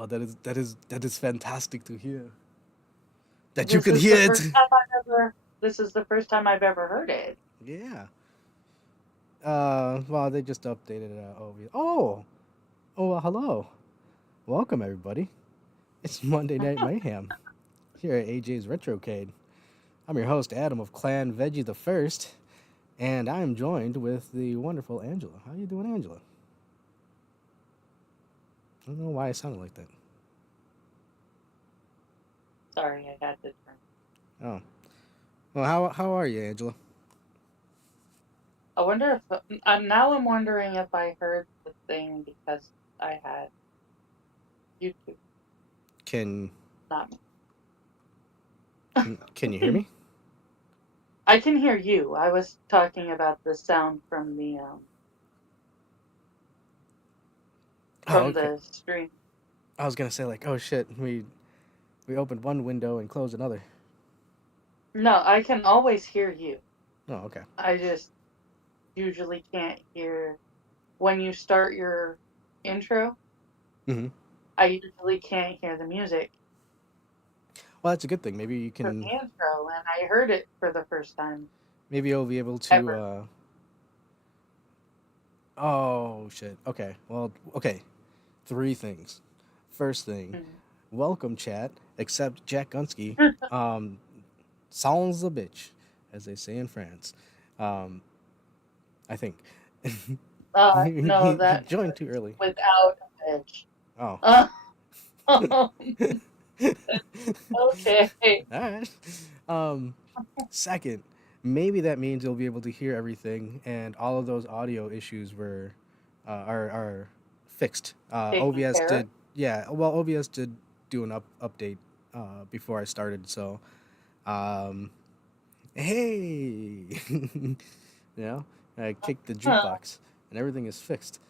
Oh, that is fantastic to hear. That you This can is hear the it. first time I've ever. This is the first time I've ever heard it. Yeah. Well, they just updated it. Hello. Welcome everybody. It's Monday Night Mayhem here at AJ's Retrocade. I'm your host Adam of Clan Veggie the First, and I'm joined with the wonderful Angela. How you doing, Angela? I don't know why it sounded like that. Sorry, I had to turn. Oh, well, how are you, Angela? I wonder if now I'm wondering if I heard the thing because I had YouTube, Can not can you hear me. me? I can hear you. I was talking about the sound Oh, from okay. the stream. I was gonna say like, oh shit, we opened one window and closed another. No, I can always hear you. Oh, okay. I just usually can't hear when you start your intro. Mm-hmm. I usually can't hear the music Well, that's a good thing. Maybe you for the can. intro, and I heard it for the first time Maybe you'll be able to. ever. Oh shit. Okay. Well. Okay. Three things. First thing. Welcome, chat. Except Jack Gunsky. Um, Sans a bitch, as they say in France. Um, I think. No, he that joined too early. without a bitch. Oh. Uh, All okay. right. Um, Second, maybe that means you'll be able to hear everything, and all of those audio issues are fixed. Taken OBS care of. did, yeah. Well, OBS did do an update before I started, so hey, you know, I kicked the Huh. jukebox, and everything is fixed.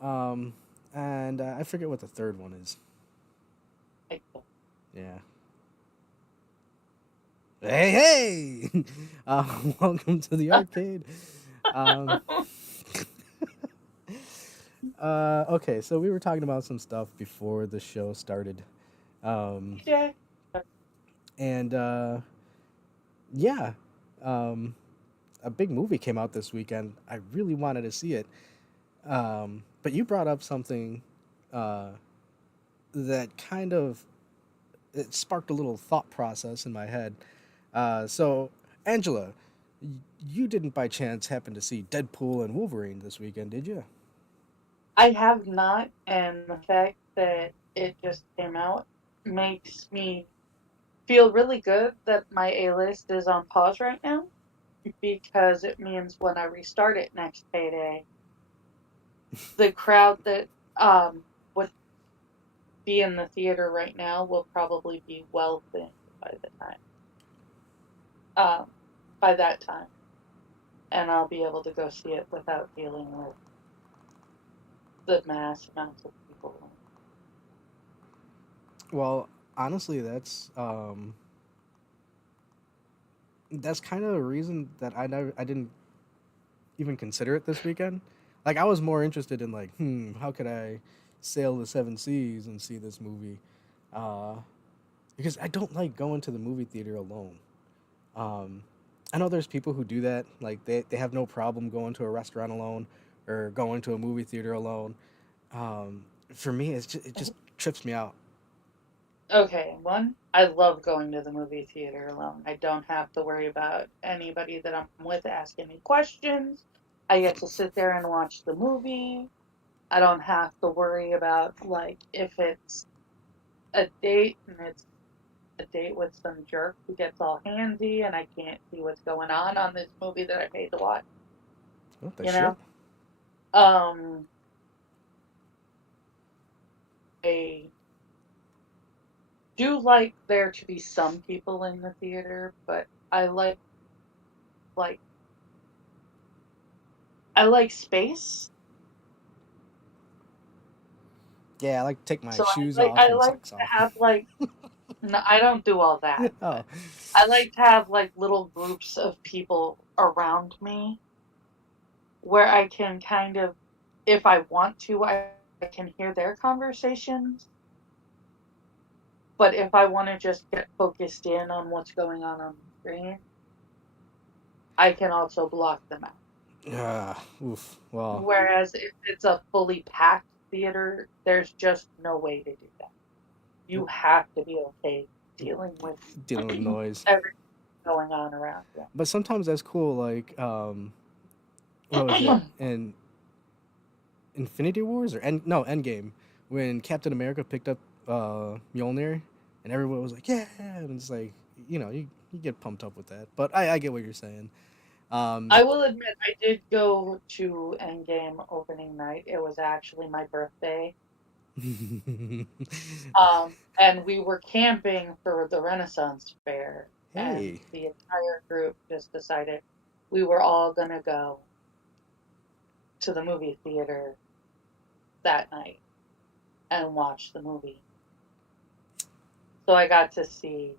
Um, and I forget what the third one is. Yeah. Hey, hey! Welcome to the arcade. Um, okay, so we were talking about some stuff before the show started. Um, Yeah. and yeah, um, a big movie came out this weekend. I really wanted to see it. But you brought up something uh, that kind of it sparked a little thought process in my head. So, Angela, you didn't by chance happen to see Deadpool and Wolverine this weekend, did you? I have not, and the fact that it just came out makes me feel really good that my A list is on pause right now because it means when I restart it next payday, the crowd that would be in the theater right now will probably be well thinned by the time um by that time, and I'll be able to go see it without dealing with the mass amounts of people. Well, honestly, that's kind of the reason that I didn't even consider it this weekend. Like I was more interested in like, how could I sail the seven seas and see this movie? Uh, because I don't like going to the movie theater alone. Um, I know there's people who do that. Like they have no problem going to a restaurant alone or going to a movie theater alone. For me, it just trips me out. Okay, one, I love going to the movie theater alone. I don't have to worry about anybody that I'm with asking me questions. I get to sit there and watch the movie. I don't have to worry about like if it's a date and it's a date with some jerk who gets all handsy and I can't see what's going on this movie that I paid to watch, What the you shit? know? Um I do like there to be some people in the theater, but like I like space. Yeah, I like to take my So shoes off I and like socks to off. have like no, I don't do all that, Oh, but I like to have like little groups of people around me where I can kind of, if I want to, I can hear their conversations. But if I want to just get focused in on what's going on the screen, I can also block them out. Oof. Well, Whereas if it's a fully packed theater, there's just no way to do that. You have to be okay dealing with dealing with noise. everything going on around you. But sometimes that's cool. Like, what was it? In Infinity Wars or Endgame, when Captain America picked up Mjolnir, and everyone was like, "Yeah!" And it's like, you get pumped up with that. But I get what you're saying. Um, I will admit, I did go to Endgame opening night. It was actually my birthday. And we were camping for the Renaissance Fair, and hey, the entire group just decided we were all gonna go to the movie theater that night and watch the movie. So I got to see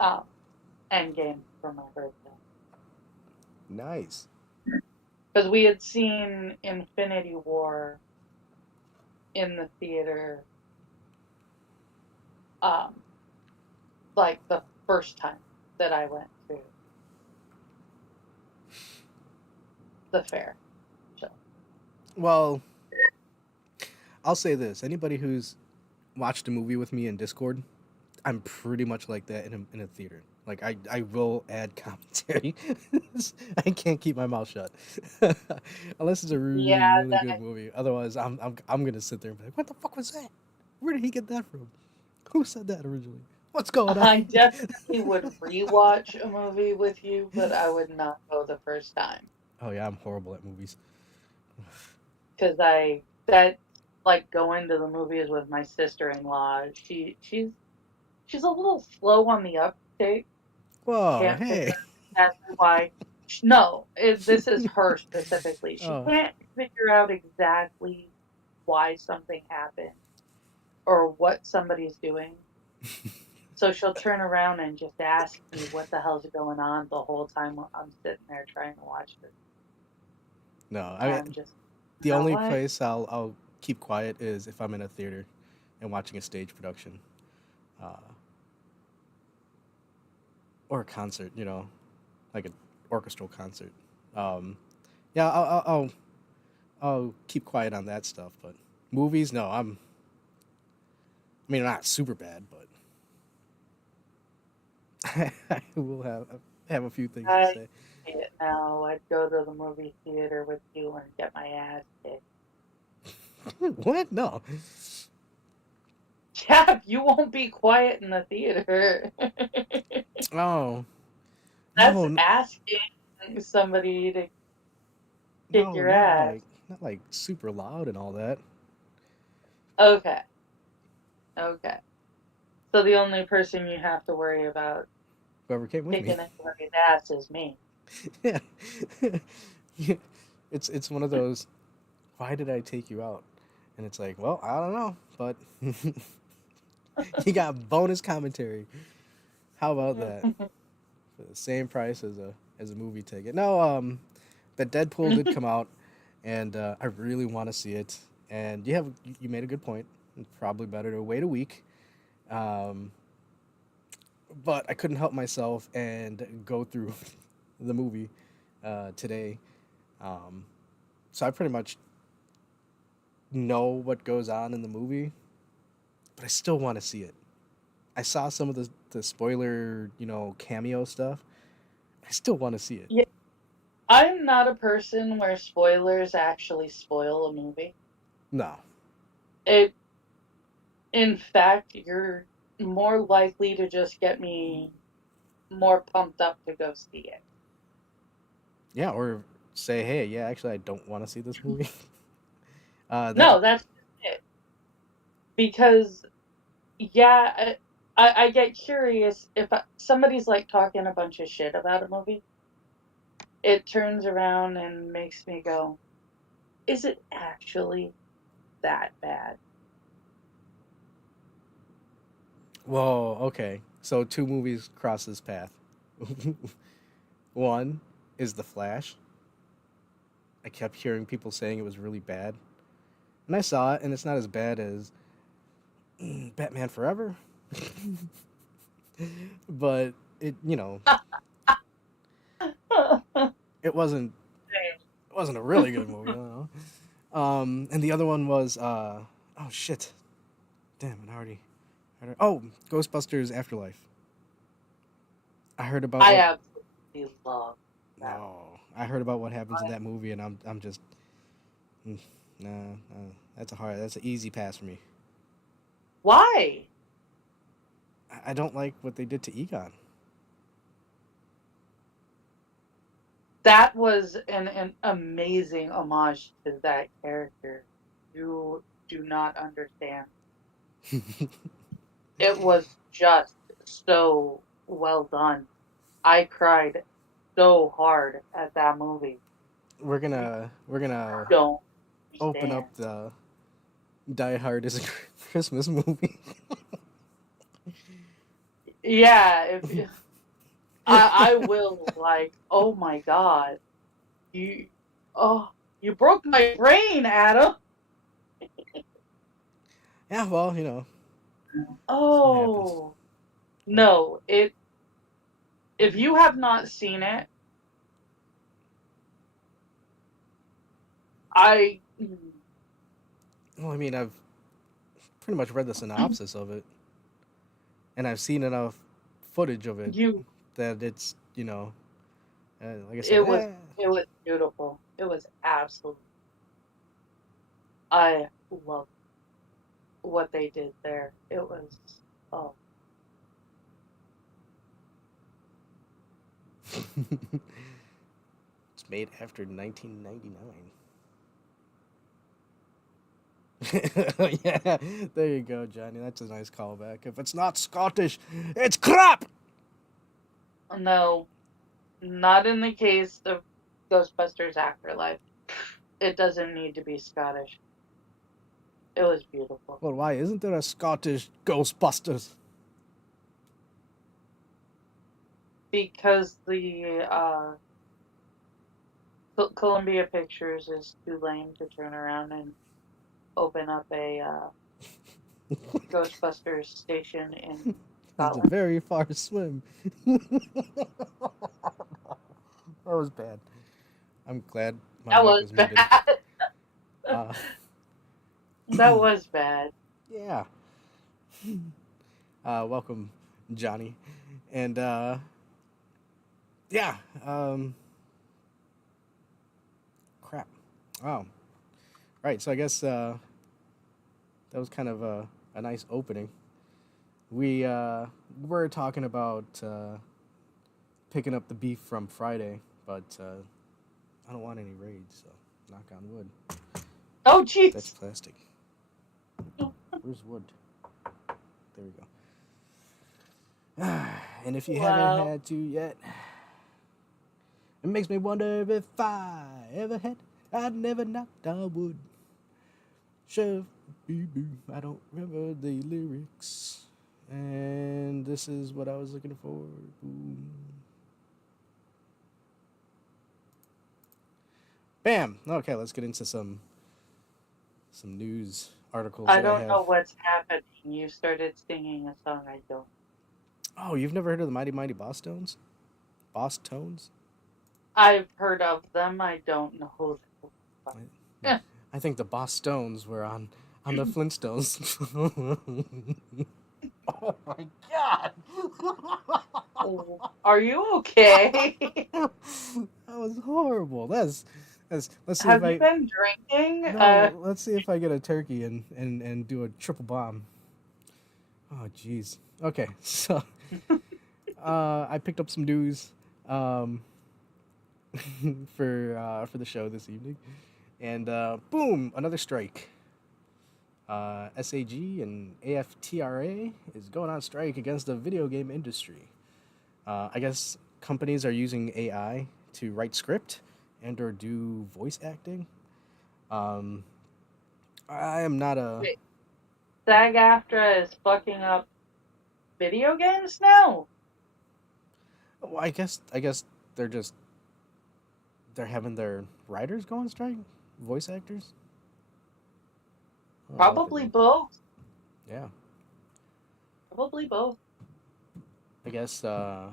um, Endgame for my birthday nice. because we had seen Infinity War in the theater, um, like the first time that I went to the fair. So Well, I'll say this: anybody who's watched a movie with me in Discord, I'm pretty much like that in a theater. Like I will add commentary. I can't keep my mouth shut unless it's a really yeah, really good movie. Otherwise, I'm gonna sit there and be like, "What the fuck was that? Where did he get that from? Who said that originally? What's going on?" I definitely would rewatch a movie with you, but I would not go the first time Oh yeah, I'm horrible at movies. because I that like going to the movies with my sister-in-law. She's a little slow on the uptake. Whoa, Can't figure hey. out exactly why. No, this is her specifically. She Oh, can't figure out exactly why something happened or what somebody's doing. So she'll turn around and just ask me what the hell's going on the whole time I'm sitting there trying to watch this. no. I And mean, I'm just, you the know only what? place I'll keep quiet is if I'm in a theater and watching a stage production, uh, or a concert. Like an orchestral concert. Um, yeah, I'll keep quiet on that stuff. But movies, no. I mean, not super bad, but I will have a few things to I say. see it now. I'd go to the movie theater with you and get my ass kicked. What? No. Yeah, you won't be quiet in the theater. Oh, That's no, asking somebody to kick no, your ass. not like super loud and all that. Okay, okay. So the only person you have to worry about Whoever came with me. kicking anybody's ass is me. Yeah. It's one of those. Why did I take you out? And it's like, well, I don't know, but you got bonus commentary. How about that? For the same price as a movie ticket. No, but Deadpool did come out, and I really want to see it. And you made a good point. It's probably better to wait a week. Um, but I couldn't help myself and go through the movie today. Um, so I pretty much know what goes on in the movie, but I still want to see it. I saw some of the spoiler, cameo stuff. I still want to see it. Yeah, I'm not a person where spoilers actually spoil a movie. No. It, in fact, you're more likely to just get me more pumped up to go see it. Yeah, or say, hey, yeah, actually, I don't want to see this movie. That No, that's it. Because, yeah, I get curious if somebody's like talking a bunch of shit about a movie, it turns around and makes me go, is it actually that bad? Whoa, okay. So two movies cross this path. One is The Flash. I kept hearing people saying it was really bad, and I saw it, and it's not as bad as Batman Forever. But it, it wasn't a really good movie. I don't know. And the other one was oh shit, damn, oh, Ghostbusters Afterlife. I heard about I what absolutely love that. no, I heard about what happens in that movie, and I'm just nah, that's an easy pass for me. Why? I don't like what they did to Egon. That was an amazing homage to that character. You do not understand. It was just so well done. I cried so hard at that movie. You we're gonna don't open understand. up the Die Hard as a Christmas movie. Yeah, if I will like, oh my god, you, oh, you broke my brain, Adam. Yeah, well, that's what happens. Oh no, it. If you have not seen it, I. Well, I mean, I've pretty much read the synopsis of it, and I've seen enough footage of it You. that it's, like I It said, was. It was beautiful. It was absolutely. I love what they did there. It was. Oh. it's made after 1999. Yeah, there you go, Johnny. That's a nice callback. If it's not Scottish, it's crap. No, not in the case of Ghostbusters Afterlife. It doesn't need to be Scottish. It was beautiful. Well, why isn't there a Scottish Ghostbusters? Because the Columbia Pictures is too lame to turn around and open up a Ghostbusters station in It's a Scotland. very far swim. That was bad. I'm glad my That mic was was muted. bad. Uh, That was bad. yeah. Welcome, Johnny. And yeah. Crap. Oh. Right. So I guess that was kind of a nice opening. We were talking about picking up the beef from Friday, but I don't want any raids, so knock on wood. Oh, That's jeez. plastic. Where's wood? There we go. And if you haven't Wow. had to yet, it makes me wonder if I ever had, I'd never knocked on wood. Chef, I don't remember the lyrics. And this is what I was looking for. Boom. Bam. Okay, let's get into some news articles I that I don't have. know what's happening. You started singing a song I don't. Oh, you've never heard of the Mighty Mighty Boss Tones? Boss Tones? I've heard of them. I don't know who they are. I think the Boss Stones were on the Flintstones. Oh my god! Are you okay? That was horrible. Let's see if Have you I been drinking? no. Let's see if I get a turkey and do a triple bomb. Oh jeez. Okay, so I picked up some news for the show this evening, and boom, another strike. SAG and AFTRA is going on strike against the video game industry. I guess companies are using AI to write script and or do voice acting. Um, I am not a. Wait, SAG-AFTRA is fucking up video games now? Well, I guess they're just they're having their writers go on strike, voice actors. Oh, what they're Probably doing. both. Yeah. Probably both. I guess yeah,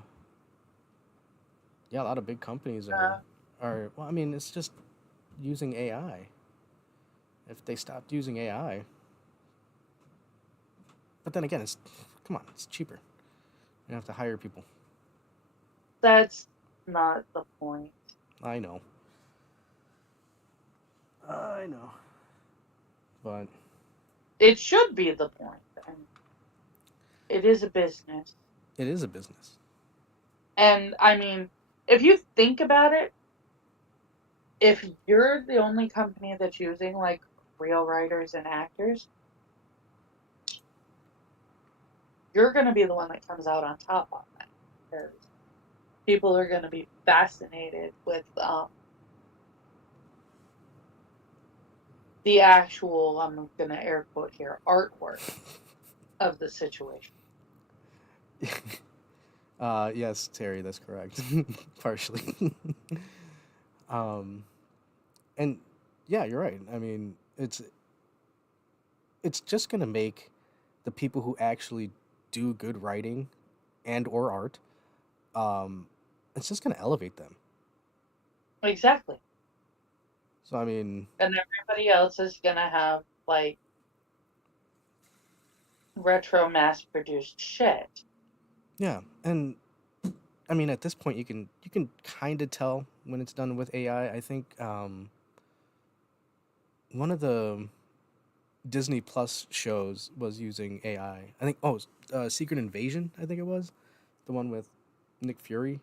a lot of big companies Uh, are well, I mean, it's just using AI. If they stopped using AI, but then again, it's come on, it's cheaper. You have to hire people. that's not the point. I know. I know. But It should be the point. I mean, it is a business. it is a business. And I mean, if you think about it, if you're the only company that's using like real writers and actors, you're going to be the one that comes out on top on that. Because people are going to be fascinated with the actual, I'm going to air quote here, artwork of the situation. Yes, Terry, that's correct. Partially. um, and yeah, you're right. I mean, it's just gonna make the people who actually do good writing and or art, um, it's just gonna elevate them. Exactly. So I mean, And everybody else is going to have like retro mass produced shit. yeah, and I mean at this point you can kind of tell when it's done with AI. I think one of the Disney Plus shows was using AI. I think Secret Invasion. I think it was the one with Nick Fury.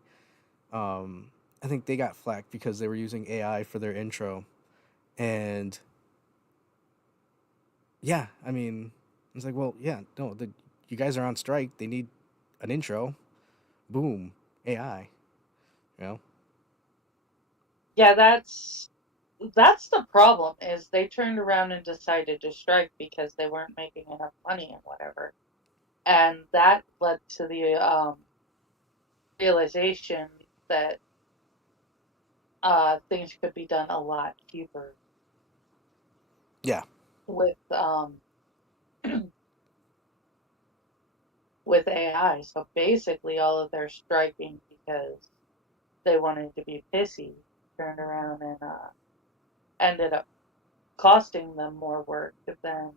I think they got flack because they were using AI for their intro, and yeah, I mean, it's like, well, yeah, no, you guys are on strike. They need an intro. Boom, AI. You know? Yeah, that's the problem is they turned around and decided to strike because they weren't making enough money and whatever. And that led to the realization that things could be done a lot cheaper Yeah, with with AI. So basically all of their striking because they wanted to be pissy turned around and ended up costing them more work than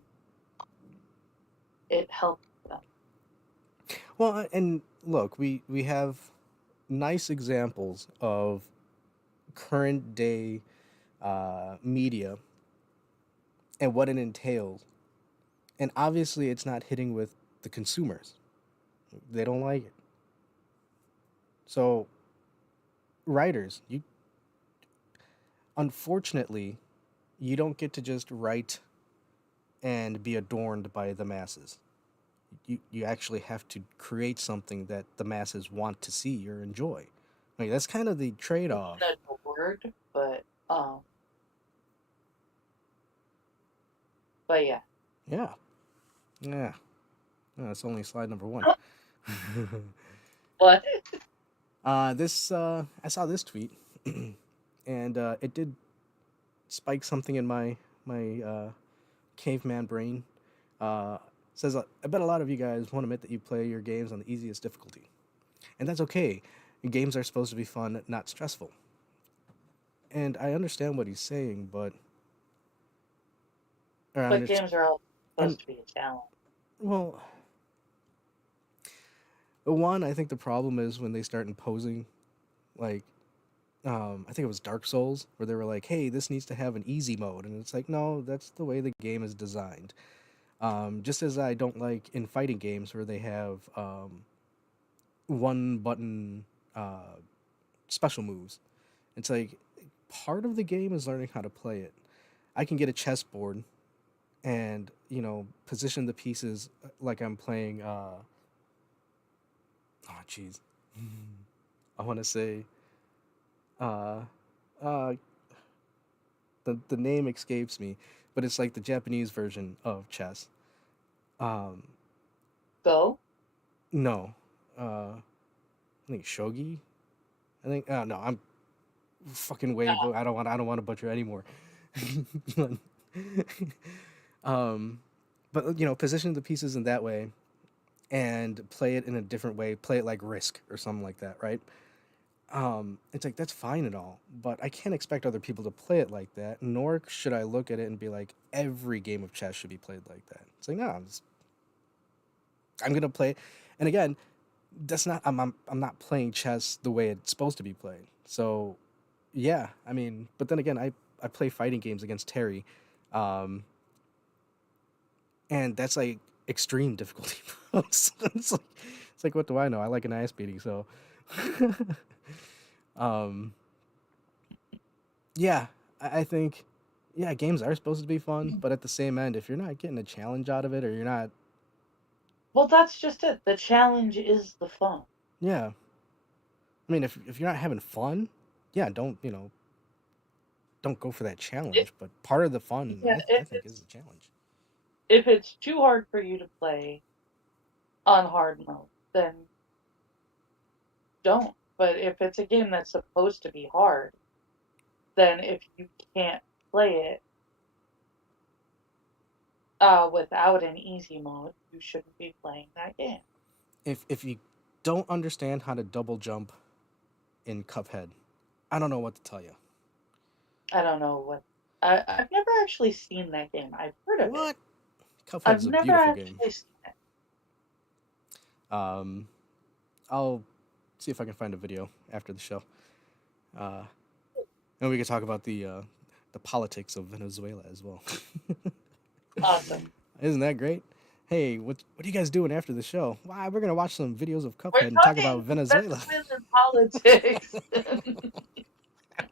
it helped them. well, and look, we have nice examples of current day media and what it entails, and obviously it's not hitting with the consumers. They don't like it. So writers, you unfortunately you don't get to just write and be adorned by the masses. You actually have to create something that the masses want to see or enjoy. Like that's kind of the trade off. Adored, but yeah. Yeah, yeah. That's only slide number one. But This I saw this tweet, and it did spike something in my caveman brain. Says I bet a lot of you guys won't admit that you play your games on the easiest difficulty, and that's okay. Games are supposed to be fun, not stressful. And I understand what he's saying, but or I but understand, games are all and supposed to be a challenge. well, one I think the problem is when they start imposing like I think it was Dark Souls, where they were like, "Hey, this needs to have an easy mode," and it's like, no, that's the way the game is designed. Just as I don't like in fighting games where they have one button special moves. It's like part of the game is learning how to play it. I can get a chessboard and position the pieces like I'm playing. Oh, jeez, I want to say. Uh, uh, the name escapes me, but it's like the Japanese version of chess. Um, Go. no, I think shogi. I think no, I'm fucking way. But I don't want to butcher anymore. um, but position the pieces in that way, and play it in a different way, play it like Risk or something like that, right? It's like that's fine and all, but I can't expect other people to play it like that. Nor should I look at it and be like, every game of chess should be played like that. It's like, no, I'm gonna play, and again, that's not I'm not playing chess the way it's supposed to be played. So, yeah, I mean, but then again, I play fighting games against Terry, um, and that's like extreme difficulty. It's like what do I know? I like an ass beating, so um, yeah, I think yeah, games are supposed to be fun, but at the same end, if you're not getting a challenge out of it, or you're not, Well, that's just it. The challenge is the fun. yeah, I mean, if you're not having fun, yeah, don't go for that If, challenge. But part of the fun, yeah, I think, is the challenge. if it's too hard for you to play on hard mode, then don't. But if it's a game that's supposed to be hard, then if you can't play it without an easy mode, you shouldn't be playing that game. If you don't understand how to double jump in Cuphead, I don't know what to tell you. I don't know what. I've never actually seen that game. I've heard of it. What? Cuphead I've is a never beautiful game. actually seen it. Um, I'll see if I can find a video after the show, and we can talk about the politics of Venezuela as well. Awesome. Isn't that great? Hey, what are you guys doing after the show? Why, we're gonna watch some videos of We're Cuphead and talk about talking Venezuela. Venezuelan politics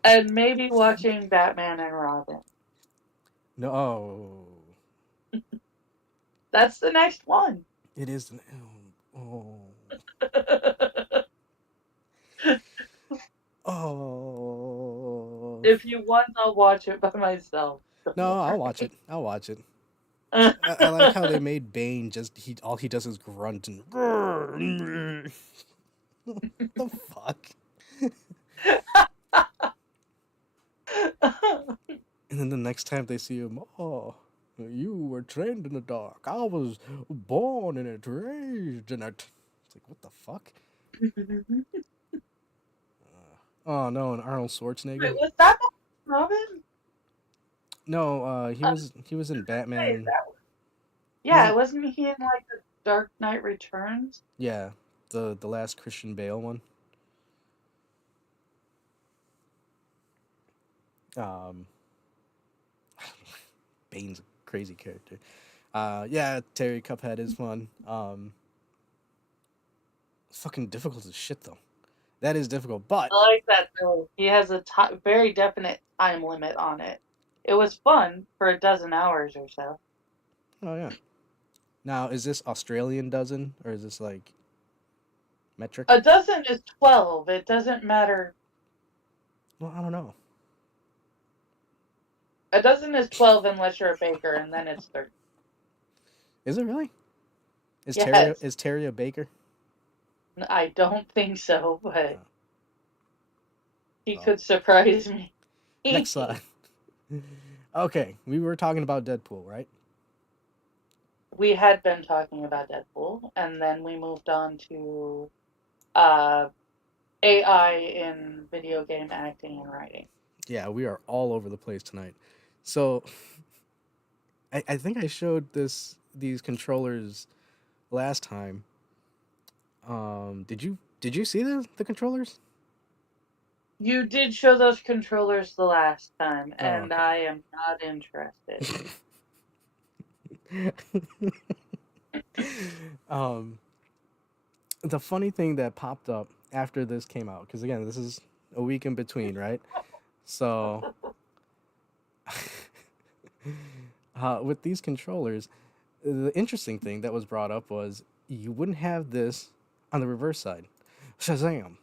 and maybe watching Batman and Robin. No, oh, That's the next one. it is. Oh, oh. If you want, I'll watch it by myself. Don't No, I'll watch worry. it. I'll watch it. I like how they made Bane just he all he does is grunt and the fuck. And then the next time they see him, oh, you were trained in the dark. I was born in it, raised in it. It's like what the fuck? Oh no, and Arnold Wait, Schwarzenegger. was that Robin? No, he was in Wait, Batman. that was, He was yeah, in wasn't he in like the Dark Knight Returns? yeah, the last Christian Bale one. Um, Bane's a crazy character. Yeah, Terry Cuphead is fun. It's fucking difficult as shit though. That is difficult, but I like that though. He has a very definite time limit on it. It was fun for a dozen hours or so. oh yeah. Now is this Australian dozen or is this like metric? A dozen is 12. It doesn't matter. Well, I don't know. A dozen is 12 unless you're a baker, and then it's 30. Is it really? Yes. Is Terry a baker? I don't think so, but Oh, he well, could surprise me. next slide. Okay, we were talking about Deadpool, right? We had been talking about Deadpool, and then we moved on to uh, AI in video game acting and writing. Yeah, we are all over the place tonight. So I think I showed these controllers last time. Did you see the controllers? You did show those controllers the last time, Oh, and I am not interested. okay. um, the funny thing that popped up after this came out, because again, this is a week in between, right? So, with these controllers, the interesting thing that was brought up was you wouldn't have this on the reverse side. Shazam!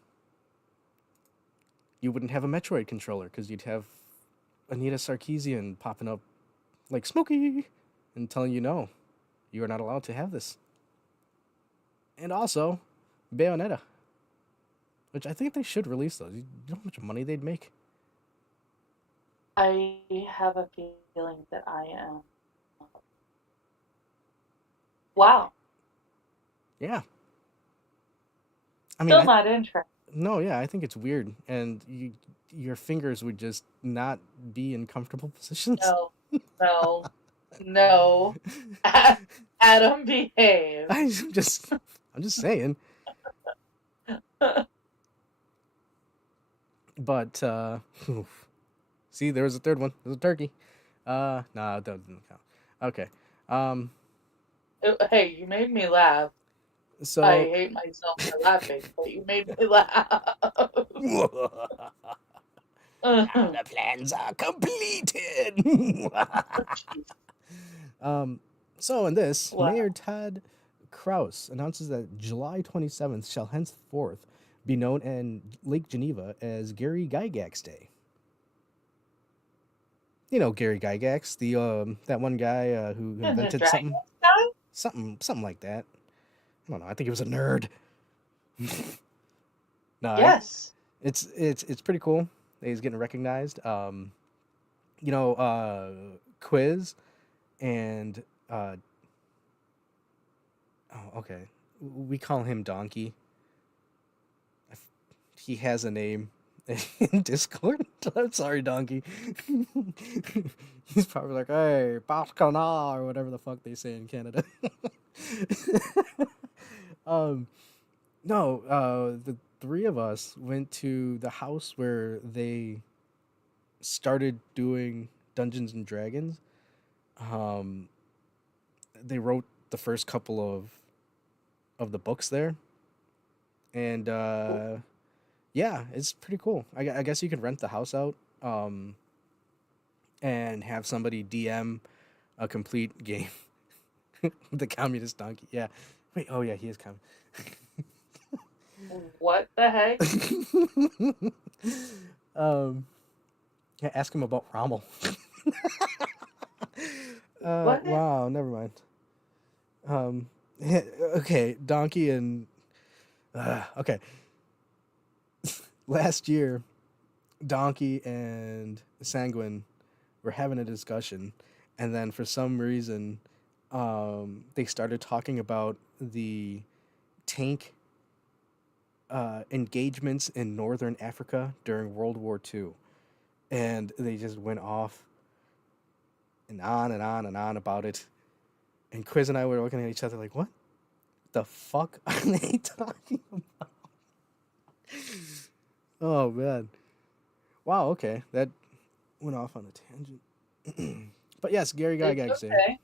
You wouldn't have a Metroid controller because you'd have Anita Sarkeesian popping up like Smokey and telling you no, you are not allowed to have this. And also, Bayonetta, which I think they should release those. You know how much money they'd make? I have a feeling that I am. Wow. Yeah. I mean, Still not interested. no, yeah, I think it's weird, and your fingers would just not be in comfortable positions. No, no, no. Adam, behave. I'm just, I'm just saying. But oof. See, there was a third one. There's a turkey. Nah, that doesn't count. Okay. Um, Hey, you made me laugh. I so hate myself for laughing, but you made me laugh. now the plans are completed. Jeez. um, so in this, Wow. Mayor Todd Kraus announces that July 27th shall henceforth be known in Lake Geneva as Gary Gygax Day. You know Gary Gygax, the that one guy who And the invented dragon guy? something like that. I don't know. I think he was a nerd. No, Yes. it's pretty cool that he's getting recognized. You know, Quiz and oh, okay, we call him Donkey. He has a name in Discord. I'm sorry, Donkey. He's probably like, "Hey, Bascana," or whatever the fuck they say in Canada. um, no, the three of us went to the house where they started doing Dungeons and Dragons. Um, they wrote the first couple of the books there, and yeah, it's pretty cool. I guess you could rent the house out, and have somebody DM a complete game. The communist donkey. Yeah. Wait. Oh yeah, he is coming. What the heck? Yeah, ask him about Rommel. What? Wow. Never mind. Um, okay, Donkey and okay. Last year, Donkey and Sanguine were having a discussion, and then for some reason, they started talking about the tank engagements in northern Africa during World War II, and they just went off and on and on and on about it. And Quiz and I were looking at each other like, "What the fuck are they talking about?" Oh man! Wow. Okay, that went off on a tangent. But yes, Gary It's Gygax Day,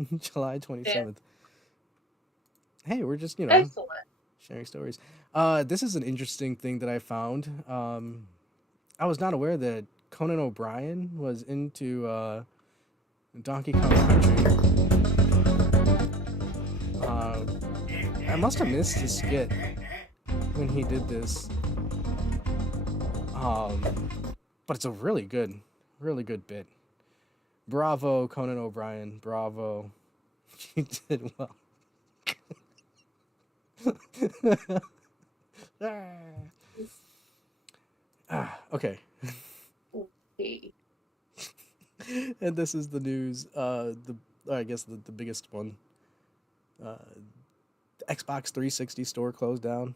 okay. July Yeah. 27th. Hey, we're just, Excellent. sharing stories. This is an interesting thing that I found. I was not aware that Conan O'Brien was into Donkey Kong Country. Uh, I must have missed his skit when he did this. Um, but it's a really good bit. Bravo, Conan O'Brien. Bravo. You did well. Okay. Okay. And this is the news. I guess the biggest one. Uh, the Xbox 360 store closed down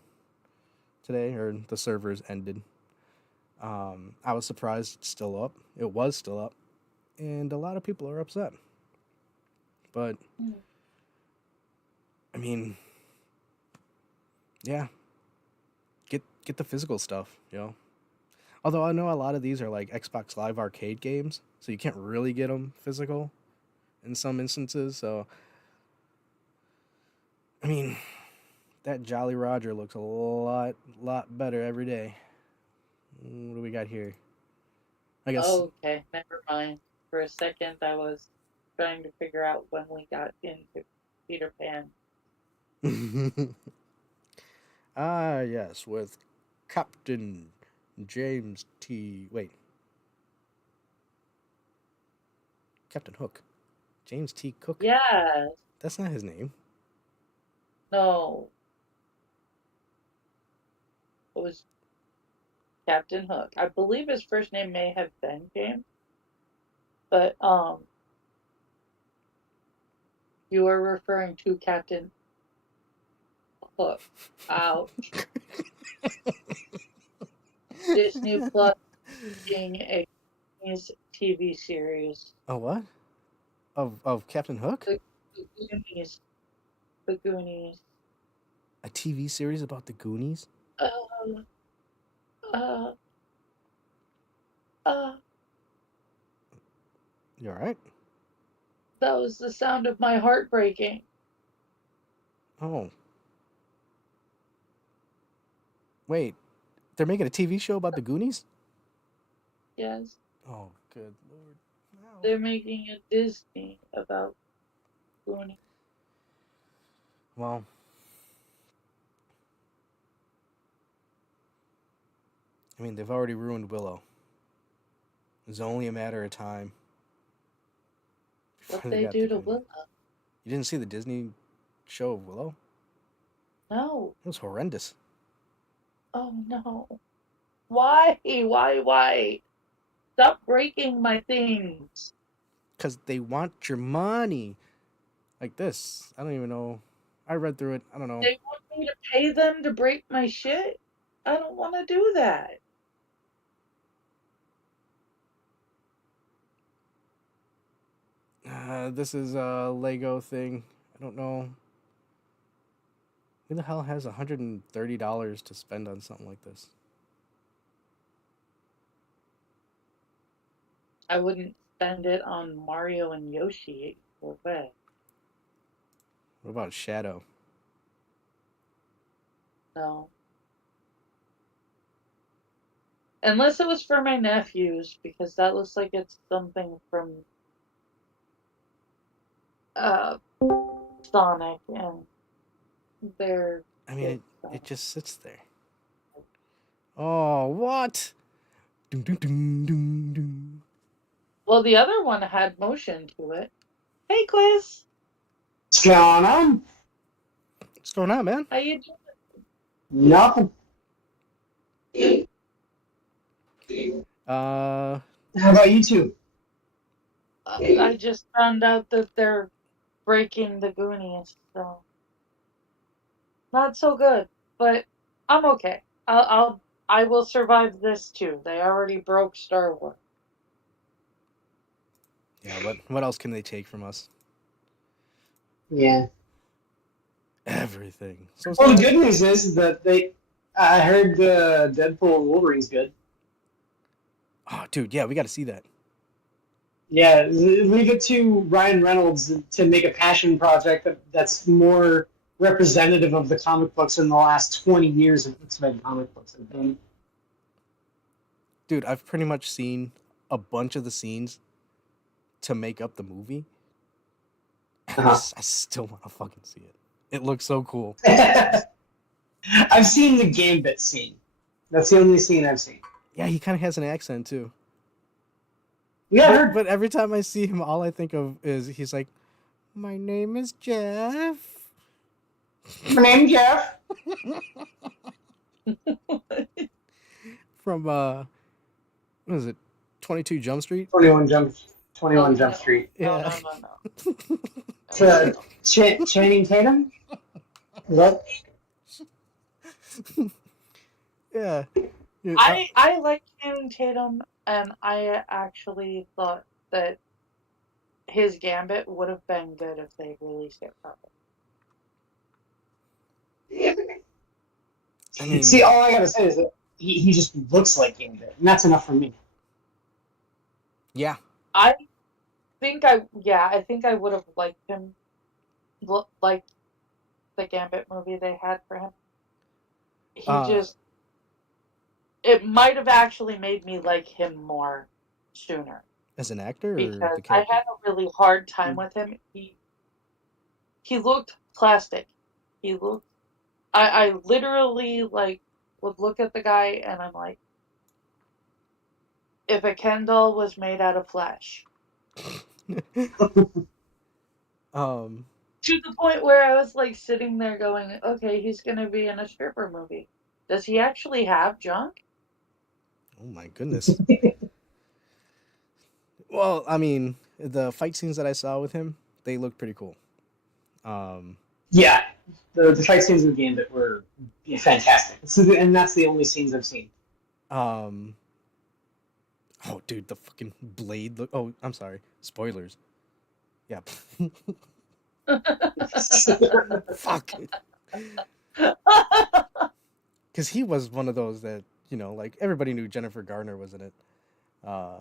today, or the servers ended. I was surprised it's still up. It was still up, and a lot of people are upset. But Mm. I mean, yeah, get the physical stuff, you know. Although I know a lot of these are like Xbox Live Arcade games, so you can't really get them physical in some instances. So I mean, that Jolly Roger looks a lot better every day. What do we got here? I guess. Okay, never mind. For a second, I was trying to figure out when we got into Peter Pan. Ah, yes, with Captain James T. Wait, Captain Hook. James T. Cook. Yes. That's not his name. No. It was Captain Hook. I believe his first name may have been James, but you are referring to Captain Hook. Ouch. Disney Plus being a Goonies TV series. Oh, what? Of Captain Hook? The Goonies. The Goonies. A TV series about the Goonies? Uh, uh, uh. You alright? That was the sound of my heart breaking. Oh. Wait. They're making a TV show about the Goonies? Yes. Oh, good lord. No. They're making a Disney about Goonies. Well, I mean, they've already ruined Willow. It's only a matter of time What before they they got the do to Goonies. Willow? You didn't see the Disney show of Willow? No. It was horrendous. Oh no. Why? Why? Stop breaking my things. Because they want your money. Like this. I don't even know. I read through it. I don't know. They want me to pay them to break my shit? I don't want to do that. This is a Lego thing. I don't know. Who the hell has $130 to spend on something like this? I wouldn't spend it on Mario and Yoshi. No way. What about Shadow? No. Unless it was for my nephews, because that looks like it's something from uh Sonic and their I mean, kids. it just sits there. Oh, what? Doom, doom, doom, doom, doom. Well, the other one had motion to it. Hey, Quiz. What's going on? What's going on, man? How you doing? Nothing. Uh, How about you two? I just found out that they're breaking the Goonies, so not so good. But I'm okay. I will survive this too. They already broke Star Wars. yeah. What else can they take from us? Yeah. Everything. So Well, the sad. good news is that I heard Deadpool and Wolverine's good. Oh, dude. Yeah, we got to see that. Yeah, leave it to Ryan Reynolds to make a passion project that's more representative of the comic books in the last 20 years of X-Men comic books have been. Dude, I've pretty much seen a bunch of the scenes to make up the movie, and Uh-huh. I still want to fucking see it. It looks so cool. I've seen the Gambit scene. That's the only scene I've seen. Yeah, he kind of has an accent too. Yeah, I heard. But every time I see him, all I think of is he's like, "My name is Jeff." My name's Jeff. From what is it? 22 Jump Street? 21 Jump No, Street. Yeah. no. To Channing Tatum? Is that? Yeah. Yeah, I like Channing Tatum, and I actually thought that his Gambit would have been good if they released it properly. I mean, See, all I gotta say is that he just looks like Gambit, and that's enough for me. yeah. I think I would have liked him, like the Gambit movie they had for him. He Uh, just, it might have actually made me like him more sooner, as an actor or because the I character? had a really hard time with him. He looked plastic. He looked. I literally like would look at the guy and I'm like, if a Ken doll was made out of flesh. um, To the point where I was like sitting there going, okay, he's gonna be in a stripper movie. Does he actually have junk? oh my goodness. Well, I mean, the fight scenes that I saw with him, they look pretty cool. Um, Yeah, the fight scenes with Gambit were fantastic. And that's the only scenes I've seen. Oh, dude, the fucking blade look. Oh, I'm sorry. Spoilers. Yeah. Fuck. Because he was one of those that, like everybody knew Jennifer Garner was in it. Uh,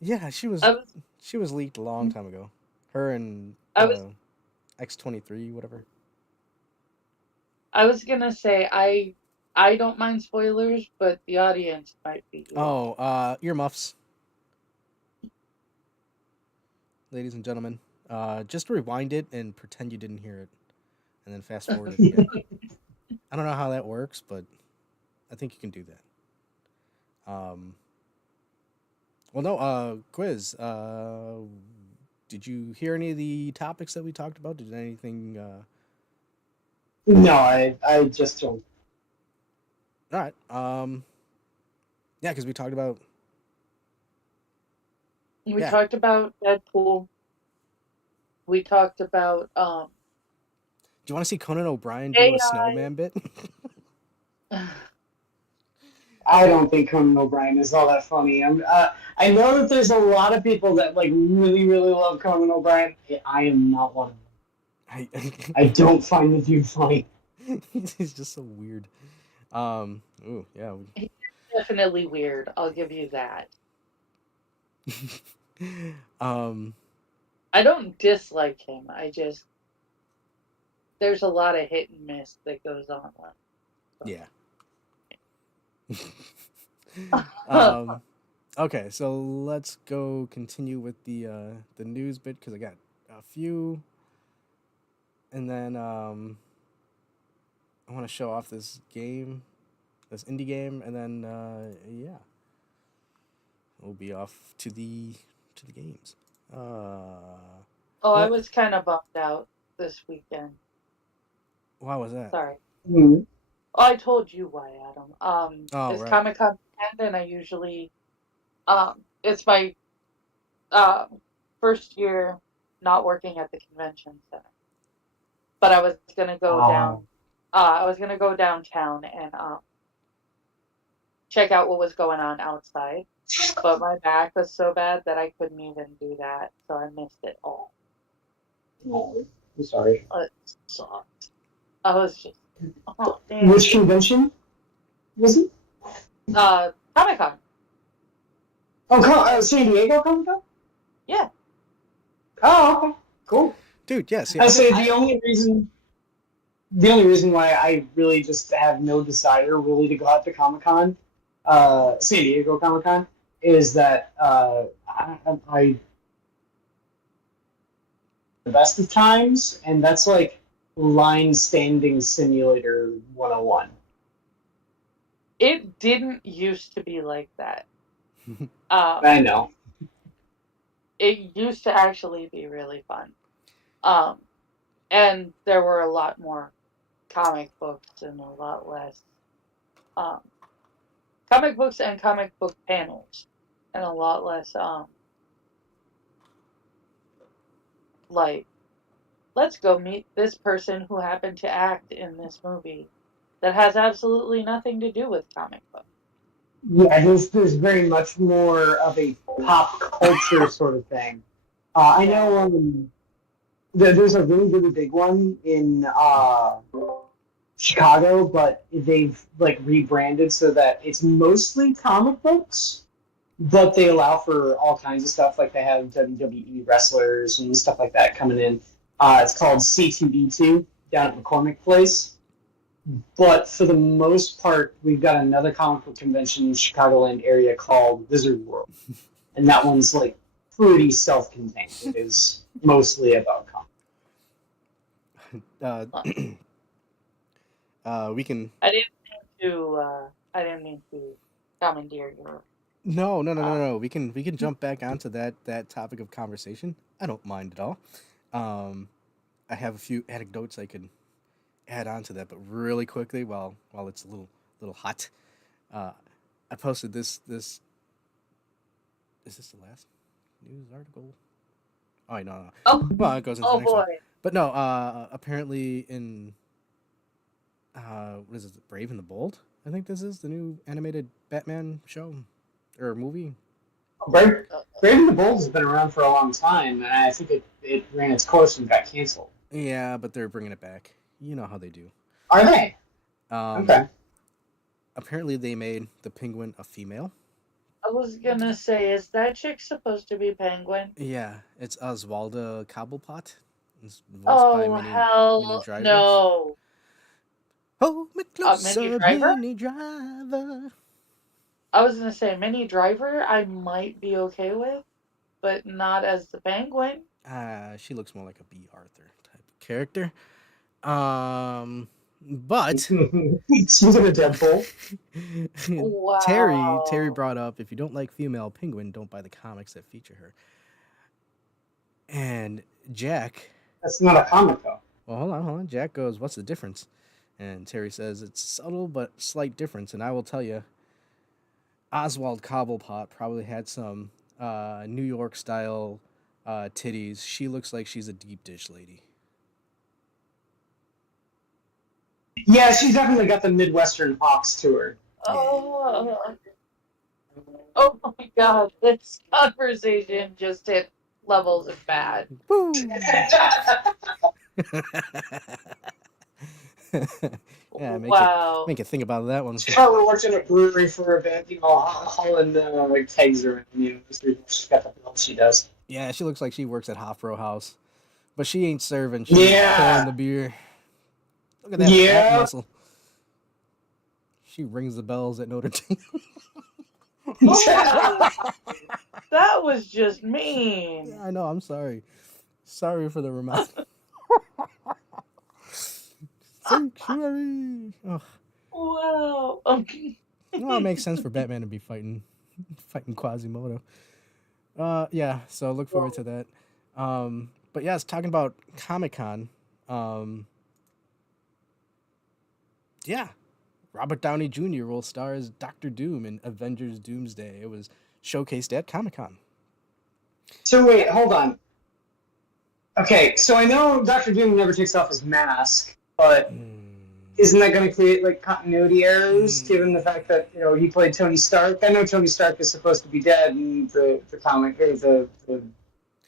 yeah, she was. I was She was leaked a long time ago. Her and I was X-23, whatever. I was gonna say I don't mind spoilers, but the audience might be wrong. Oh, earmuffs, ladies and gentlemen. Just rewind it and pretend you didn't hear it, and then fast forward it again. I don't know how that works, but I think you can do that. Well, no. Quiz. Did you hear any of the topics that we talked about? Did anything? No, I just don't. All right. Yeah, because we talked about. We Yeah. talked about Deadpool. We talked about Do you want to see Conan O'Brien do a AI. snowman bit? I don't think Conan O'Brien is all that funny. I know that there's a lot of people that like really, really love Conan O'Brien. I am not one of them. I, I don't find the dude funny. he's just so weird. Ooh, yeah. He's definitely weird. I'll give you that. um, I don't dislike him. I just there's a lot of hit and miss that goes on with yeah. him. Okay, so let's go continue with the news bit because I got a few, and then I want to show off this game, this indie game, and then yeah, we'll be off to the games. I What? was kind of bummed out this weekend. Why was that? Sorry. Mhm. Oh, I told you why, Adam. Oh, It's right. Comic-Con weekend, and I usually it's my first year not working at the convention center. But I was gonna go Uh, down. I was gonna go downtown and check out what was going on outside. But my back was so bad that I couldn't even do that, so I missed it all. oh, I'm sorry. It sucked. I was just, oh damn. Which convention was it? Comic Con. Oh, San Diego Comic Con. Yeah. Oh, okay, cool. Dude, yeah. See, I say the only reason why I really just have no desire really to go out to Comic Con, San Diego Comic Con, is that I the best of times, and that's like line standing simulator 101. It didn't used to be like that. I know. It used to actually be really fun. Um, and there were a lot more comic books and a lot less um, comic books and comic book panels and a lot less like let's go meet this person who happened to act in this movie that has absolutely nothing to do with comic books. Yeah, there's very much more of a pop culture sort of thing. I Yeah. know there's a really, really big one in Chicago, but they've like rebranded so that it's mostly comic books, but they allow for all kinds of stuff. Like they have WWE wrestlers and stuff like that coming in. It's called C2E2 down at McCormick Place. But for the most part, we've got another comic book convention in the Chicagoland area called Wizard World, and that one's like pretty self-contained. It is mostly about uh, Uh, we can. I didn't I didn't mean to commandeer your No, no, no, no, uh no. We can jump back onto that topic of conversation. I don't mind at all. Um, I have a few anecdotes I could add on to that, but really quickly, while it's a little hot, uh, I posted this. Is this the last news article? Oh, wait, no, no. oh Well, it goes into the oh next one. boy. But no, apparently in what is it, Brave and the Bold? I think this is the new animated Batman show or movie. Brave, Brave and the Bold has been around for a long time, and I think it ran its course and got canceled. Yeah, but they're bringing it back. You know how they do. Are they? Um, Okay. apparently they made the Penguin a female. I was gonna say, is that chick supposed to be Penguin? Yeah, it's Oswalda Cobblepot. It's voiced by Oh Mini hell Driver. no! Hold me Minnie closer, Driver? Mini Driver. I was gonna say Minnie Driver. I might be okay with, but not as the Penguin. She looks more like a B. Arthur type of character. But She's in a Deadpool. Terry Wow. brought up, if you don't like female Penguin, don't buy the comics that feature her. And Jack, That's not a comic though. well, hold on. Jack goes, "What's the difference?" And Terry says, "It's subtle but slight difference." And I will tell you, Oswald Cobblepot probably had some New York style titties. She looks like she's a deep dish lady. Yeah, she's definitely got the Midwestern hawks to her. Oh, oh my God! This conversation just hit levels of bad. Woo! Yeah, Wow. make you think about that one. She probably worked in a brewery for a bit, hauling like kegs around. She's got the build she does. Yeah, she looks like she works at Hofbräu House, but she ain't serving. She's Yeah. pouring the beer. Look at that fat Yeah. muscle. She rings the bells at Notre Dame. That was just mean. Yeah, I know. I'm sorry. Sorry for the reminder. Sanctuary. Oh, Wow. well, it makes sense for Batman to be fighting Quasimodo. Yeah. So look forward to that. But yeah, it's talking about Comic-Con. Yeah, Robert Downey Jr. will star as Doctor Doom in Avengers Doomsday. It was showcased at Comic-Con. So wait, hold on. Okay, so I know Doctor Doom never takes off his mask, but isn't that going to create like continuity errors given the fact that he played Tony Stark? I know Tony Stark is supposed to be dead in the comic or the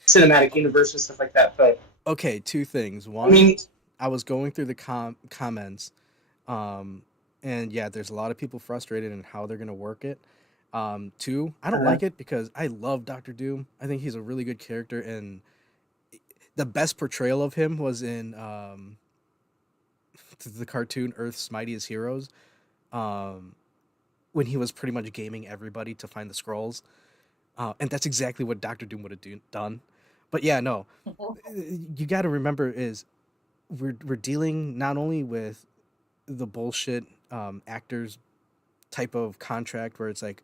cinematic universe and stuff like that, but Okay, two things. One, I mean, I was going through the comments, and yeah, there's a lot of people frustrated in how they're gonna work it. Two, I don't like it because I love Doctor Doom. I think he's a really good character, and the best portrayal of him was in the cartoon Earth's Mightiest Heroes, when he was pretty much gaming everybody to find the scrolls, and that's exactly what Doctor Doom would have done. But yeah, no, you got to remember is we're dealing not only with the bullshit actors type of contract where it's like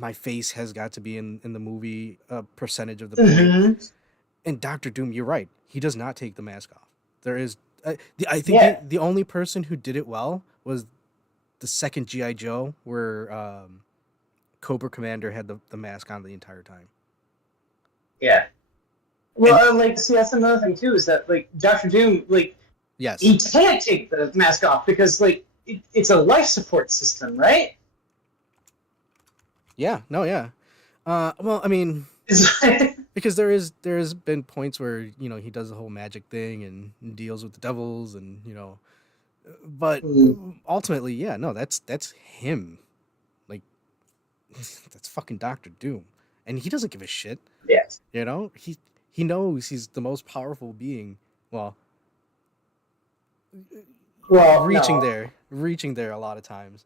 my face has got to be in the movie a percentage of the movie. And Doctor Doom, you're right, he does not take the mask off. There is I think the only person who did it well was the second GI Joe, where Cobra Commander had the mask on the entire time. yeah. Well, see, that's another thing too, is that Doctor Doom, Yes, he can't take the mask off because it's a life support system, right? yeah, no, yeah. Well, I mean, because there's been points where he does the whole magic thing and deals with the devils and but ultimately, yeah, no, that's him. Like, that's fucking Doctor Doom, and he doesn't give a shit. Yes. He knows he's the most powerful being. Well, reaching there a lot of times.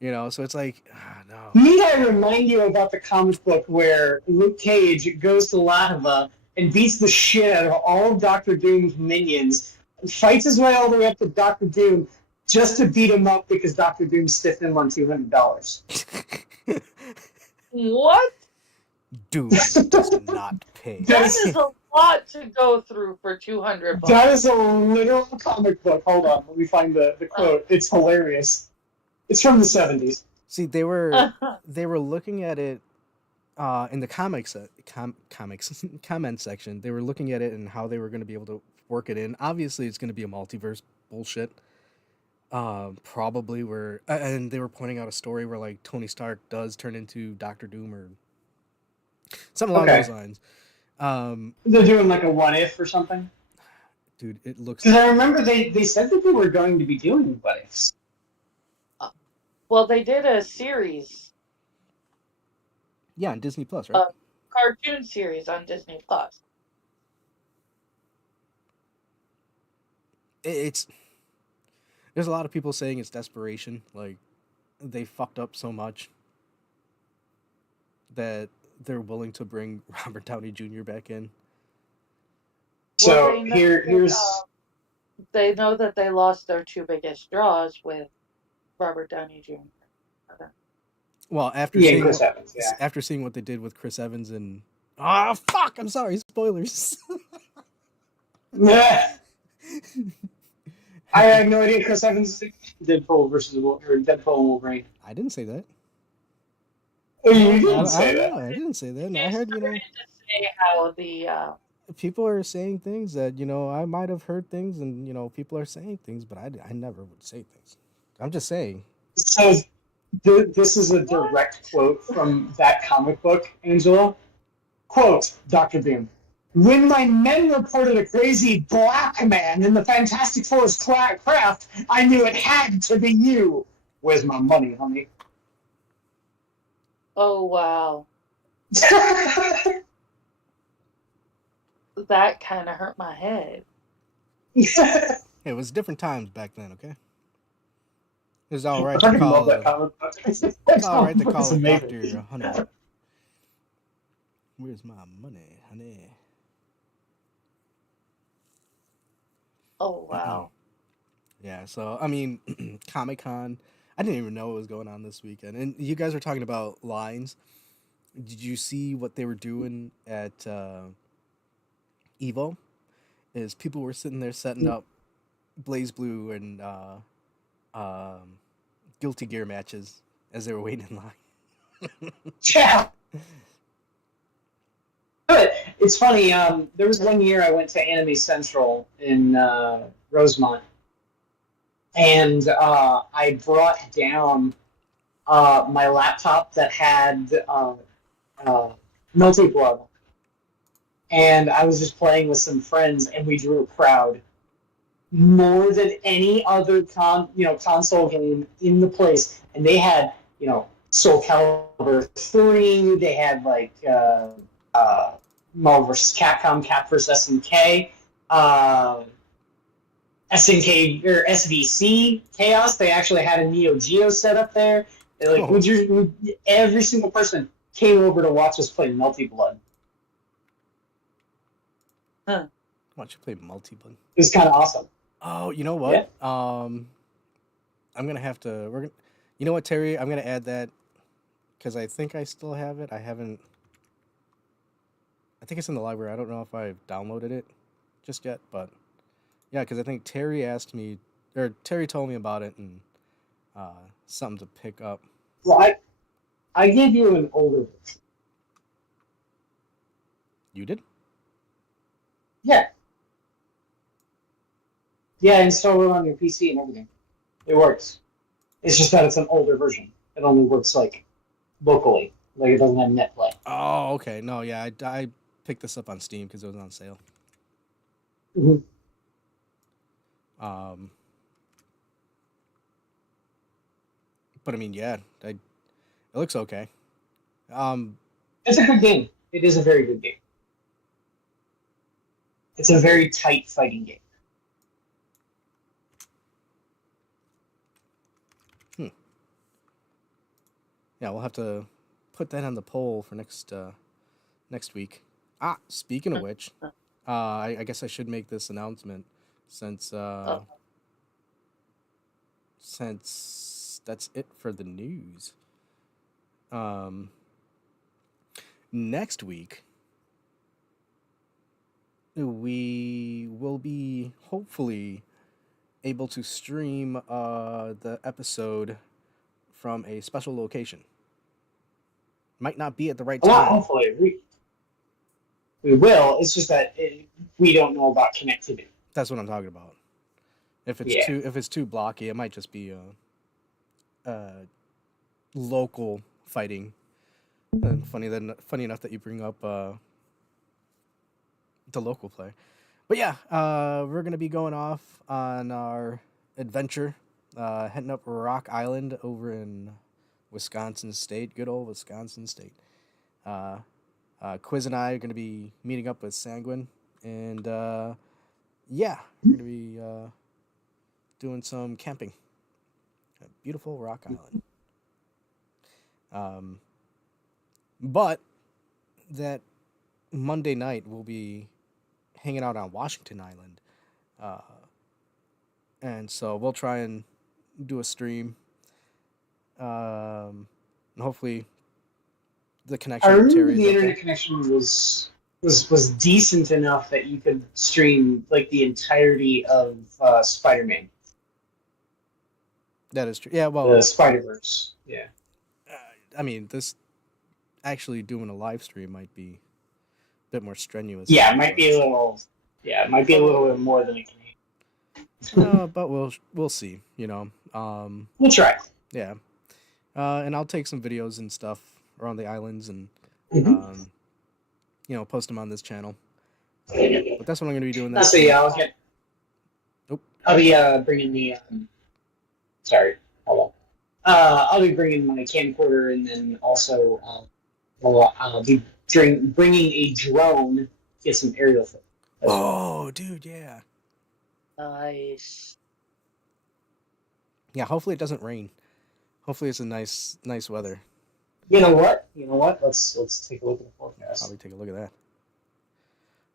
So it's like, no. Need I remind you about the comic book where Luke Cage goes to Latava and beats the shit out of all of Doctor Doom's minions, and fights his way all the way up to Doctor Doom just to beat him up because Doctor Doom stiffed him on $200. What? Doom does not pay. That is a lot to go through for $200. That is a literal comic book. Hold on, let me find the quote. It's hilarious. It's from the 70s. See, they were looking at it in the comics comment section. They were looking at it and how they were going to be able to work it in. Obviously, it's going to be a multiverse bullshit. Probably where, and they were pointing out a story where like Tony Stark does turn into Doctor Doom or something along those Okay. lines. They're doing like a what if or something. Dude, it looks. Because I remember they said that they were going to be doing what ifs. Well, they did a series, Yeah, on Disney Plus, right? a cartoon series on Disney Plus. It's there's a lot of people saying it's desperation. Like they fucked up so much that they're willing to bring Robert Downey Jr. back in. So Well, here's they know that they lost their two biggest draws with Robert Downey Jr. Well, after Ian seeing Chris what, Evans, yeah. after seeing what they did with Chris Evans and fuck, I'm sorry, spoilers. Yeah. I had no idea Chris Evans Deadpool or Deadpool and Wolverine. I didn't say that. Oh, you I, didn't I say don't that. know. I didn't say that. No, I They heard started to say how the people are saying things that I might have heard things, and people are saying things, but I never would say things. I'm just saying. So this is a direct quote from that comic book, Angela. Quote, Dr. Doom. When my men reported a crazy black man in the Fantastic Four's craft, I knew it had to be you. Where's my money, honey? oh wow, that kind of hurt my head. Hey, it was different times back then. Okay, it was all right I to fucking love call. that comic book. It's all right to call It's it amazing. Doctor Honey. Where's my money, honey? Oh wow. Yeah, so I mean, Comic Con. I didn't even know what was going on this weekend. And you guys were talking about lines. Did you see what they were doing at Evo? Is people were sitting there setting up Blaze Blue and Guilty Gear matches as they were waiting in line. Yeah. But it's funny. There was one year I went to Anime Central in Rosemont, and I brought down my laptop that had Melty Blood, and I was just playing with some friends, and we drew a crowd more than any other console game in the place, and they had Soul Calibur 3. They had like Marvel vs. Capcom, Cap vs. SNK, SNK or SVC Chaos. They actually had a Neo Geo set up there. Every single person came over to watch us play Melty Blood. Huh. Why don't you play Multi-Blood? It was kind of awesome. Oh, you know what? I'm gonna have to. We're gonna. You know what, Terry? I'm gonna add that because I think I still have it. I haven't. I think it's in the library. I don't know if I've downloaded it just yet, but yeah, because I think Terry asked me, or Terry told me about it, and something to pick up. Well, I gave you an older version. You did? Yeah. Yeah, install it on your PC and everything. It works. It's just that it's an older version. It only works like locally. Like it doesn't have net play. Oh, okay. No, yeah, I picked this up on Steam because it was on sale. Mm-hmm. But I mean, yeah, it looks okay. It's a good game. It is a very good game. It's a very tight fighting game. Yeah, we'll have to put that on the poll for next week. Speaking of which, I guess I should make this announcement since that's it for the news. Next week we will be hopefully able to stream the episode from a special location. Might not be at the right Well, time. hopefully we will. It's just that we don't know about connectivity. That's what I'm talking about. If it's Yeah. too blocky, it might just be local fighting. And funny enough that you bring up the local play. But yeah, we're gonna be going off on our adventure, heading up Rock Island over in Wisconsin State, good old Wisconsin State. Uh, Quiz and I are gonna be meeting up with Sanguine, and yeah, we're gonna be doing some camping at beautiful Rock Island. But that Monday night we'll be hanging out on Washington Island, uh, and so we'll try and do a stream, and hopefully the I connection with remember Terry's the okay. internet connection was decent enough that you could stream like the entirety of Spider-Man, That is true. Yeah, the well, Spider-Verse. Yeah. I mean, this actually doing a live stream might be a bit more strenuous. Yeah, it might be a little. Yeah, it might be a little bit more than it can. But we'll see. You know, We'll try. yeah. And I'll take some videos and stuff around the islands and Mhm. post them on this channel. But that's what I'm going to be doing. This So yeah, Nope. I'll be bringing the. Sorry, hold on. I'll be bringing my camcorder, and then also I'll be bringing a drone to get some aerial footage. Oh, dude, yeah. Nice. Yeah, hopefully it doesn't rain. Hopefully it's a nice weather. You know what? Let's take a look at the forecast. Probably take a look at that.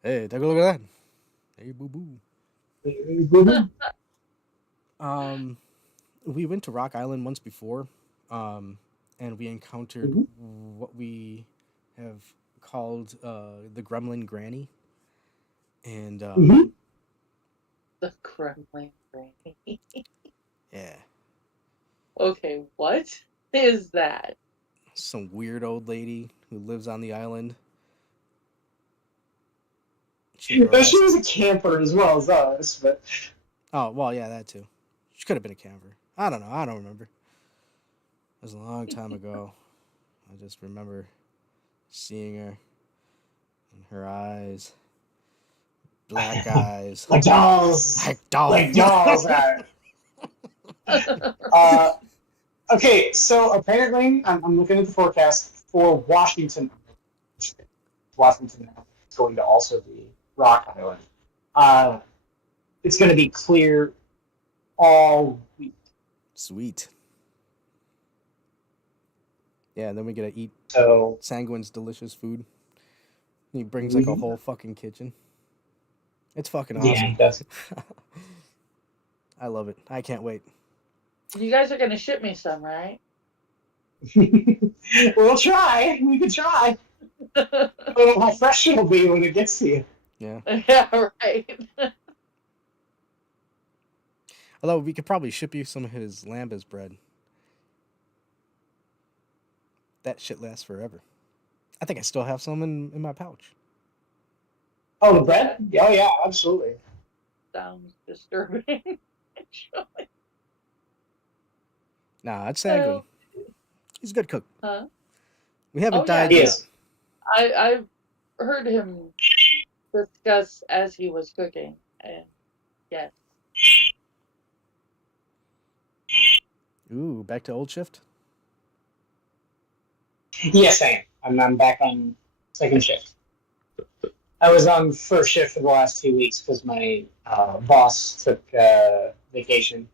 Hey, take a look at that. Hey, boo boo. We went to Rock Island once before, and we encountered what we have called the Gremlin Granny, and The Kremlin Granny. yeah, Okay, what is that? some weird old lady who lives on the island. She was a camper as well as us, but Oh, well, yeah, that too. She could have been a camper. I don't know. I don't remember. It was a long time ago. I just remember seeing her and her eyes. Black eyes. like dolls. Like dolls. Like dolls. Okay, so apparently, I'm looking at the forecast for Washington. Washington now is going to also be Rock Island. It's going to be clear all week. Sweet. Yeah, and then we get to eat So Sanguine's delicious food. He brings like a whole fucking kitchen. It's fucking awesome. yeah, it does. I love it. I can't wait. You guys are gonna ship me some, right? We'll try. We can try. I don't know how fresh it'll be when it gets to you. Yeah. Yeah, right. Although we could probably ship you some of his lambas bread. That shit lasts forever. I think I still have some in my pouch. Oh, the bread? Oh, yeah, absolutely. Sounds disturbing. Actually. Nah, it's Sanguine. He's a good cook. Huh? We haven't Oh, died yeah. yet. Yes. I've heard him discuss as he was cooking, and yes. Ooh, back to old shift? Yes, I am. I'm back on second shift. I was on first shift for the last 2 weeks because my boss took vacation.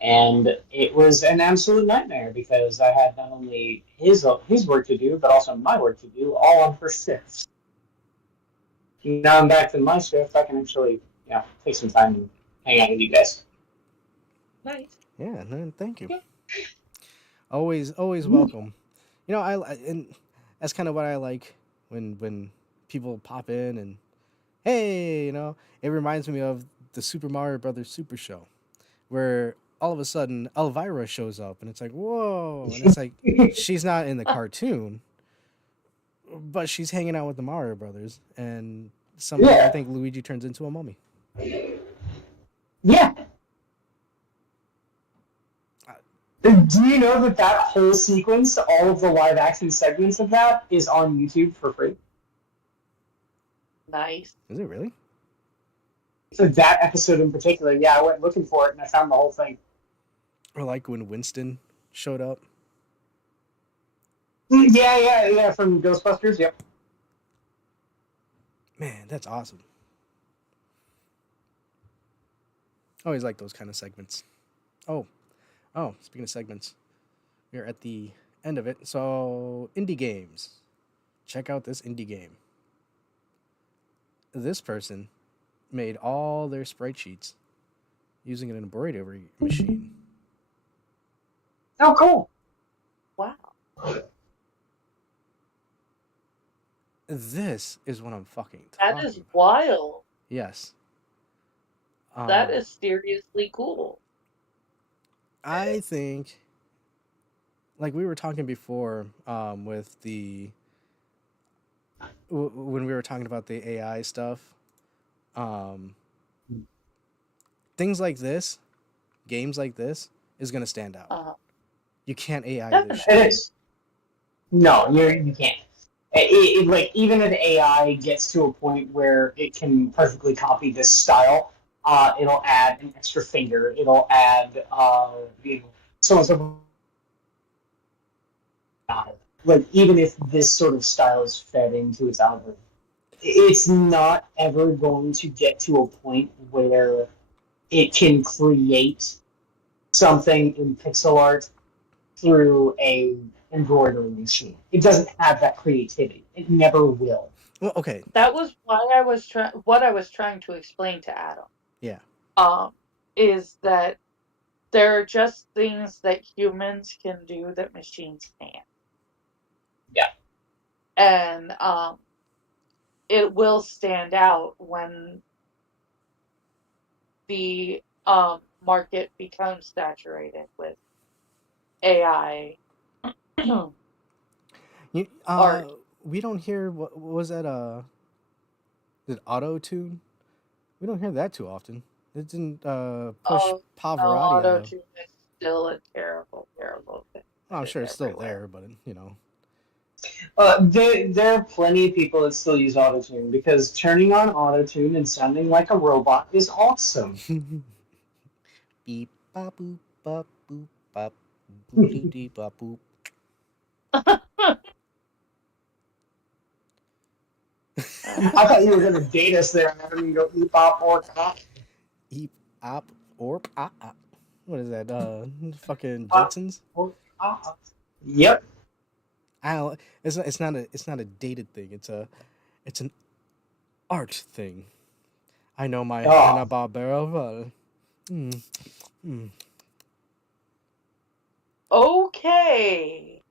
And it was an absolute nightmare because I had not only his work to do, but also my work to do, all on first shift. Now I'm back to my shift. I can actually, take some time and hang out with you guys. Nice. Yeah, no, thank you. Always welcome. You know, and that's kind of what I like when people pop in and hey, it reminds me of the Super Mario Brothers Super Show, where all of a sudden Elvira shows up and it's like, whoa, and it's like she's not in the cartoon, but she's hanging out with the Mario Brothers, and Someday I Yeah. think Luigi turns into a mummy. Yeah. Uh, Do you know that that whole sequence, all of the live action segments of that, is on YouTube for free? Nice. Is it really? So that episode in particular, yeah, I went looking for it and I found the whole thing. Or like when Winston showed up. Yeah, from Ghostbusters, yep. Man, that's awesome. I always like those kind of segments. Oh, speaking of segments, we're at the end of it. So, indie games. Check out this indie game. This person made all their sprite sheets using an embroidery machine. Oh, cool. Wow. This is what I'm fucking That talking is about. wild. Yes. That is seriously cool. I think, like we were talking before, with the when we were talking about the AI stuff, um, things like this, games like this, is gonna stand out. Uh-huh. You can't AI this Definitely. shit. It is. No, you can't. Like even if AI gets to a point where it can perfectly copy this style, it'll add an extra finger. It'll add so on and so forth. Like even if this sort of style is fed into its algorithm, it's not ever going to get to a point where it can create something in pixel art through a embroidery machine. It doesn't have that creativity. It never will. Well, okay, That was why I was what I was trying to explain to Adam. yeah, Is that there are just things that humans can do that machines can't. Yeah. And it will stand out when the market becomes saturated with AI you, art. we don't hear what was that? Did auto tune? We don't hear that too often. It didn't push Oh no, Pavarotti out auto of. tune is still a terrible, terrible thing Well, I'm that is sure it's still everywhere. there, but you know. There are plenty of people that still use autotune because turning on autotune and sounding like a robot is awesome. Beep bop boop bop boop bop boop doo dee bop boop. I thought you were going to date us there and having me go eep op or cop. Eep op orp op op. What is that? Fucking Op, Jetsons. or cop. Yep. I don't, it's not a dated thing. It's an art thing. I know my Hanna Oh. Barbera. Mm, mm. Okay.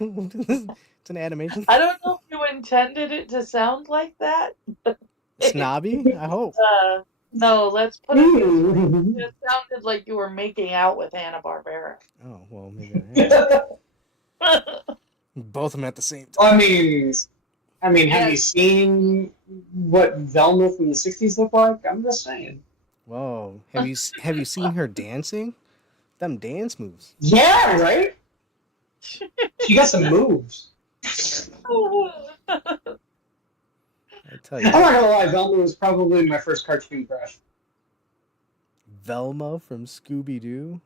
It's an animation. I don't know if you intended it to sound like that. Snobby. I hope. No, let's put it this way. It sounded like you were making out with Hanna-Barbera. Oh well, maybe I am. Both of them at the same time. I mean, have you Yes. seen what Velma from the '60s looked like? I'm just saying. Whoa, have you seen her dancing? Them dance moves. Yeah, right. She got some moves. I tell I'm you, not gonna lie, Velma was probably my first cartoon crush. Velma from Scooby Doo.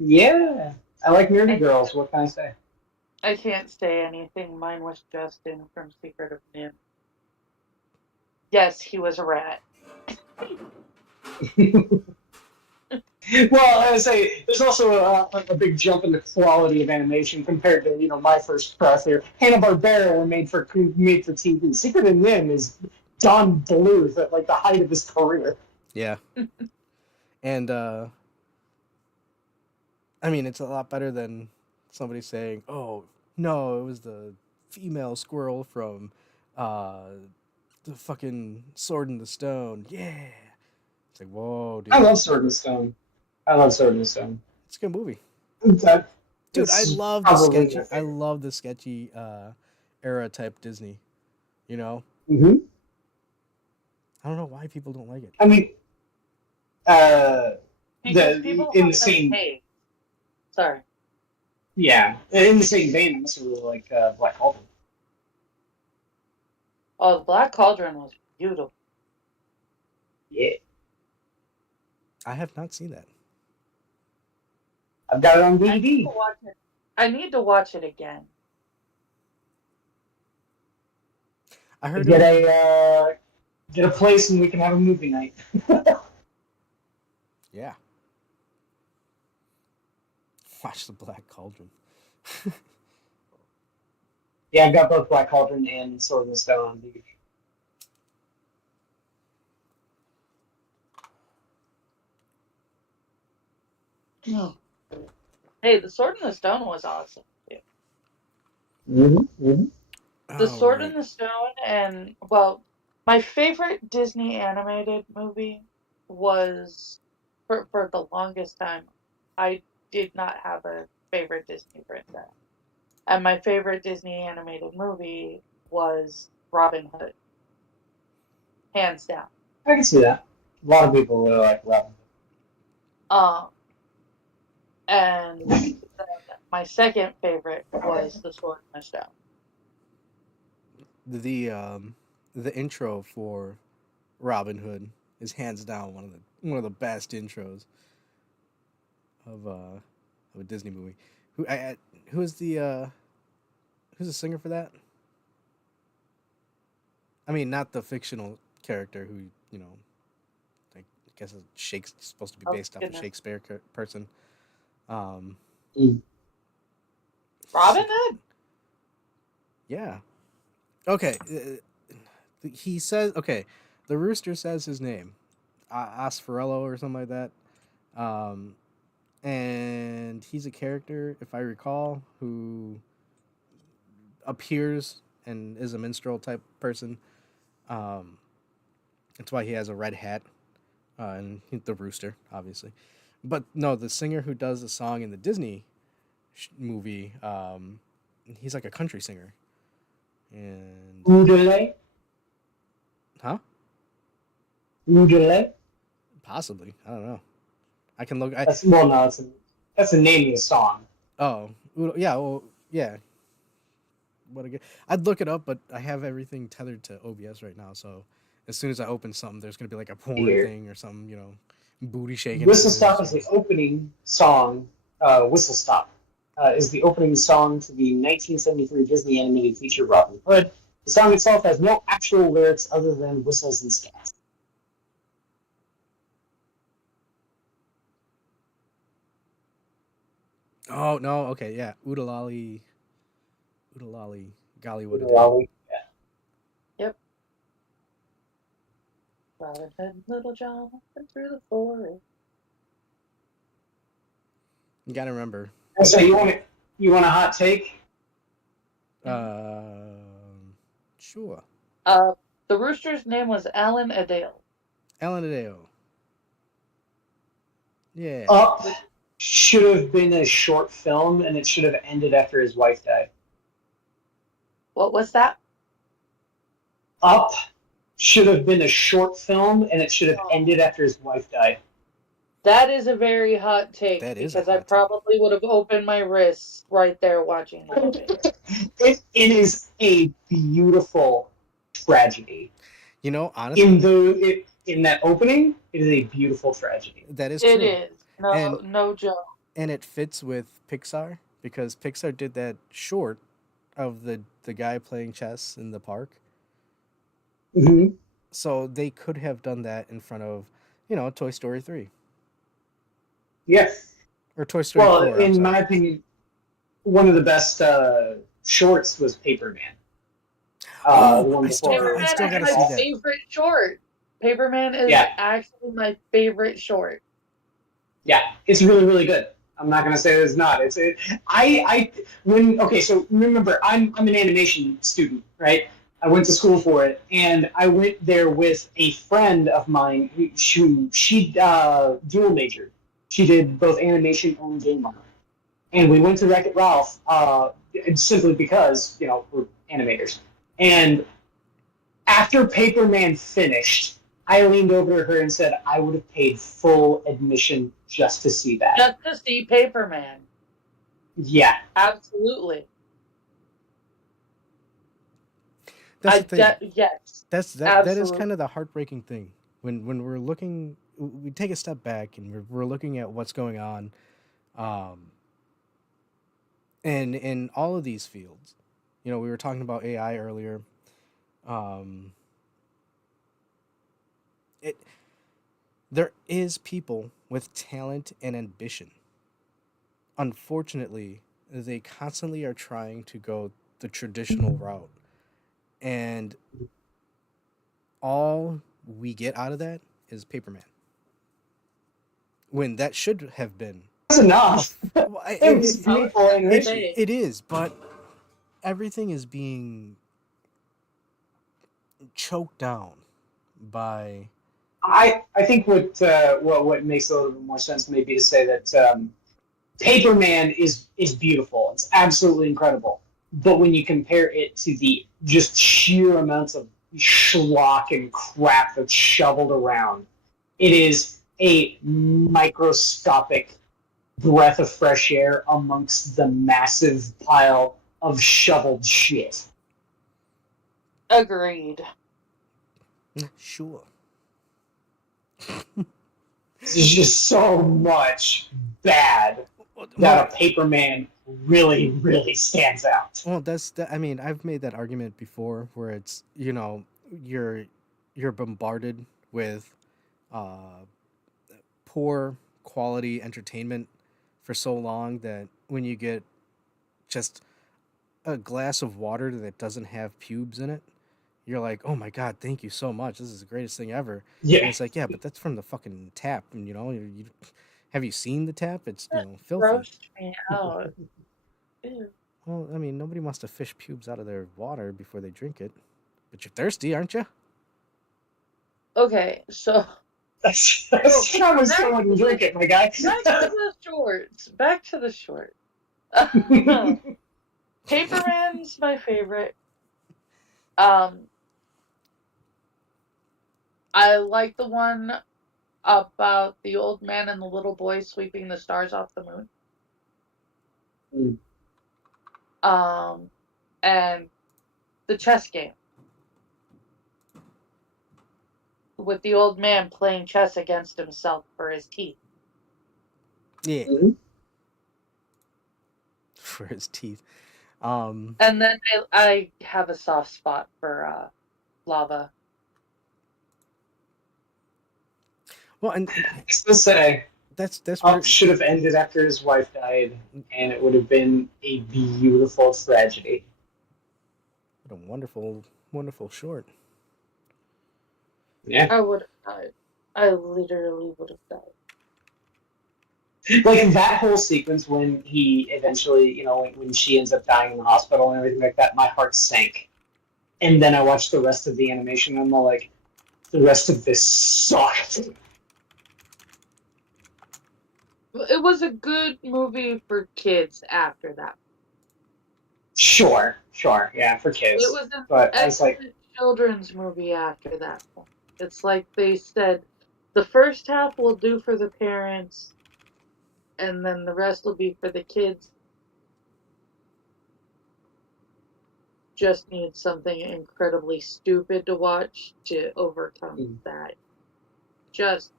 Yeah, I like nerdy girls. What can I say? I can't say anything. Mine was Justin from Secret of Nim. Yes, he was a rat. Well, I would say there's also a big jump in the quality of animation compared to my first crush here. Hanna Barbera were made for TV. Secret of Nim is Don Bluth at like the height of his career. Yeah, and I mean it's a lot better than somebody saying, "Oh no, it was the female squirrel from uh, the fucking Sword in the Stone." Yeah, it's like whoa, dude, I love Sword and Stone. I love Sword and Stone. it's a good movie. That, Dude, I it's love the probably my sketchy. I favorite. love the sketchy era type Disney. You know, Mm-hmm. I don't know why people don't like it. I mean, Because people in the have them same hate. Sorry. in the same vein, I also really like Black Cauldron. Oh, the Black Cauldron was beautiful. Yeah, I have not seen that. I've got it on I need to DVD. watch it. I need to watch it again. I heard Get it. a place and we can have a movie night. Yeah. Watch the Black Cauldron. Yeah, I've got both Black Cauldron and Sword in the Stone on DVD. Hey, the Sword in the Stone was awesome. Too. Mm-hmm. Mm-hmm. The Oh Sword in right. the Stone and well, my favorite Disney animated movie was for the longest time. I did not have a favorite Disney princess, and my favorite Disney animated movie was Robin Hood, hands down. I can see that. A lot of people really like Robin. Um, and then my second favorite was The Sword in the Stone. The intro for Robin Hood is hands down one of the best intros of a Disney movie. Who is the who's the singer for that? I mean, not the fictional character who I guess is supposed to be Oh based off a goodness, Shakespeare person. Um, Mm. Robin Hood. yeah. Okay. He says okay. The rooster says his name, Asfarello or something like that. Um, and he's a character, if I recall, who appears and is a minstrel type person. Um, that's why he has a red hat, and the rooster, obviously. But no, the singer who does the song in the Disney movie, he's like a country singer. And Oudele? huh? Oudele? Possibly, I don't know. I can look. I That's well, no, that's the name of the song. oh yeah, well yeah. What again? I'd look it up, but I have everything tethered to OBS right now. So as soon as I open something, there's gonna be like a porn Here, thing or some booty shaking Whistle noise. Stop is the opening song. Whistle Stop is the opening song to the 1973 Disney animated feature Robin Hood. The song itself has no actual lyrics other than whistles and scats. Oh no, okay, yeah, Oodalali, Oodalali, golly, what a day. Oodalali. Yep. Robin Hood, Little John, went through the forest. You gotta remember. So you want a hot take? Sure. Uh, the rooster's name was Alan Adale. Alan Adeo. Yeah. Up should have been a short film, and it should have ended after his wife died. What was that? Up should have been a short film, and it should have ended after his wife died. That is a very hot take That is a because I hot take. probably would have opened my wrists right there watching the movie. It is a beautiful tragedy. Honestly, In that opening, it is a beautiful tragedy. that is It true. is. No, And no joke. and it fits with Pixar because Pixar did that short of the guy playing chess in the park. Mm-hmm. So they could have done that in front of, Toy Story 3 Yes. or Toy Story Well, 4, I'm in sorry. my opinion, one of the best shorts was Paperman. Oh, one I still before got- I Paperman still is gotta my see that. favorite short. Paperman is Yeah. actually my favorite short. Yeah, it's really, really good. I'm not gonna say it's not. So remember, I'm an animation student, right? I went to school for it, and I went there with a friend of mine who she dual majored. She did both animation and game art, and we went to Wreck-It Ralph simply because we're animators, and After Paperman finished, I leaned over to her and said, I would have paid full admission just to see that. Just to see Paperman. Yeah. Absolutely. That's the thing. Yes. That is Absolutely. kind of the heartbreaking thing when we're looking. We take a step back and we're looking at what's going on, in all of these fields. You know, we were talking about AI earlier. Um, it there is people with talent and ambition. Unfortunately, they constantly are trying to go the traditional route, and all we get out of that is Paperman. When that should have been That's enough. well, It was beautiful animation. it is, but everything is being choked down by I think what makes a little bit more sense maybe to say that Paperman is beautiful. It's absolutely incredible. But when you compare it to the just sheer amounts of schlock and crap that's shoveled around, it is a microscopic breath of fresh air amongst the massive pile of shoveled shit. Agreed. sure. There's just so much bad that a Paperman really, really stands out. Well, that's that. I mean, I've made that argument before, where it's you're bombarded with uh, poor quality entertainment for so long that when you get just a glass of water that doesn't have pubes in it, you're like, oh my god, thank you so much. This is the greatest thing ever. And Yeah. it's like, yeah, but that's from the fucking tap, and have you seen the tap? It's filthy. Grossed me out. Ew. Well, I mean, nobody wants to fish pubes out of their water before they drink it. But you're thirsty, aren't you? Okay, so That's not what someone can drink it, my guy. back to the shorts. Back to the short. Paperman's my favorite. I like the one about the old man and the little boy sweeping the stars off the moon. And the chess game with the old man playing chess against himself for his teeth. Yeah. Mhm. For his teeth. And then I have a soft spot for lava. Well, and I still say that's Up should have ended after his wife died, and it would have been a beautiful tragedy. what a wonderful, wonderful short. Yeah. I would have died. I literally would have died. Like that whole sequence when he eventually, when she ends up dying in the hospital and everything like that, my heart sank. And then I watched the rest of the animation, and I'm all like, the rest of this sucked. It was a good movie for kids after that. Sure, yeah, for kids. It was an But I was like, excellent children's movie after that point. It's like they said, the first half will do for the parents, and then the rest will be for the kids. Just need something incredibly stupid to watch to overcome that. Just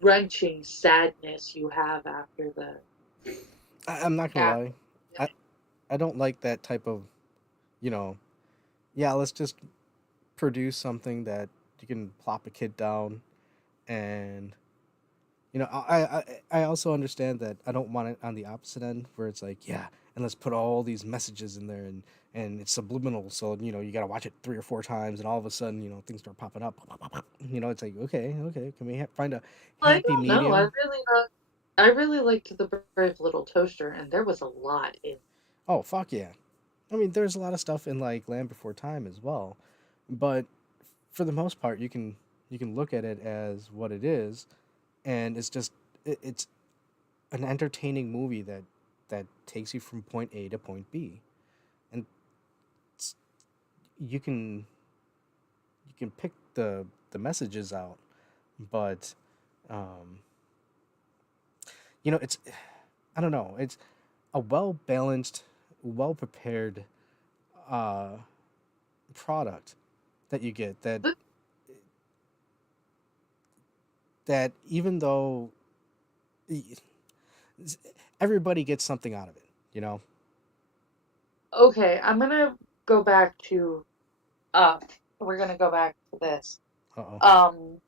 wrenching sadness you have after the. I'm not gonna lie. I don't like that type of, yeah, let's just produce something that you can plop a kid down, and I also understand that I don't want it on the opposite end where it's like, yeah, and let's put all these messages in there, and it's subliminal, so you got to watch it 3 or 4 times, and all of a sudden things start popping up. It's like, okay, can we find a happy medium? No, I really liked the Brave Little Toaster, and there was a lot in. Oh fuck yeah! I mean, there's a lot of stuff in like Land Before Time as well, but for the most part, you can look at it as what it is, and it's an entertaining movie that takes you from point A to point B, and you can pick the messages out, but um, it's I don't know, it's a well balanced, well prepared uh, product that you get that even though y- everybody gets something out of it, you know. Okay, I'm gonna go back to uh we're gonna go back to this. Uh oh, Um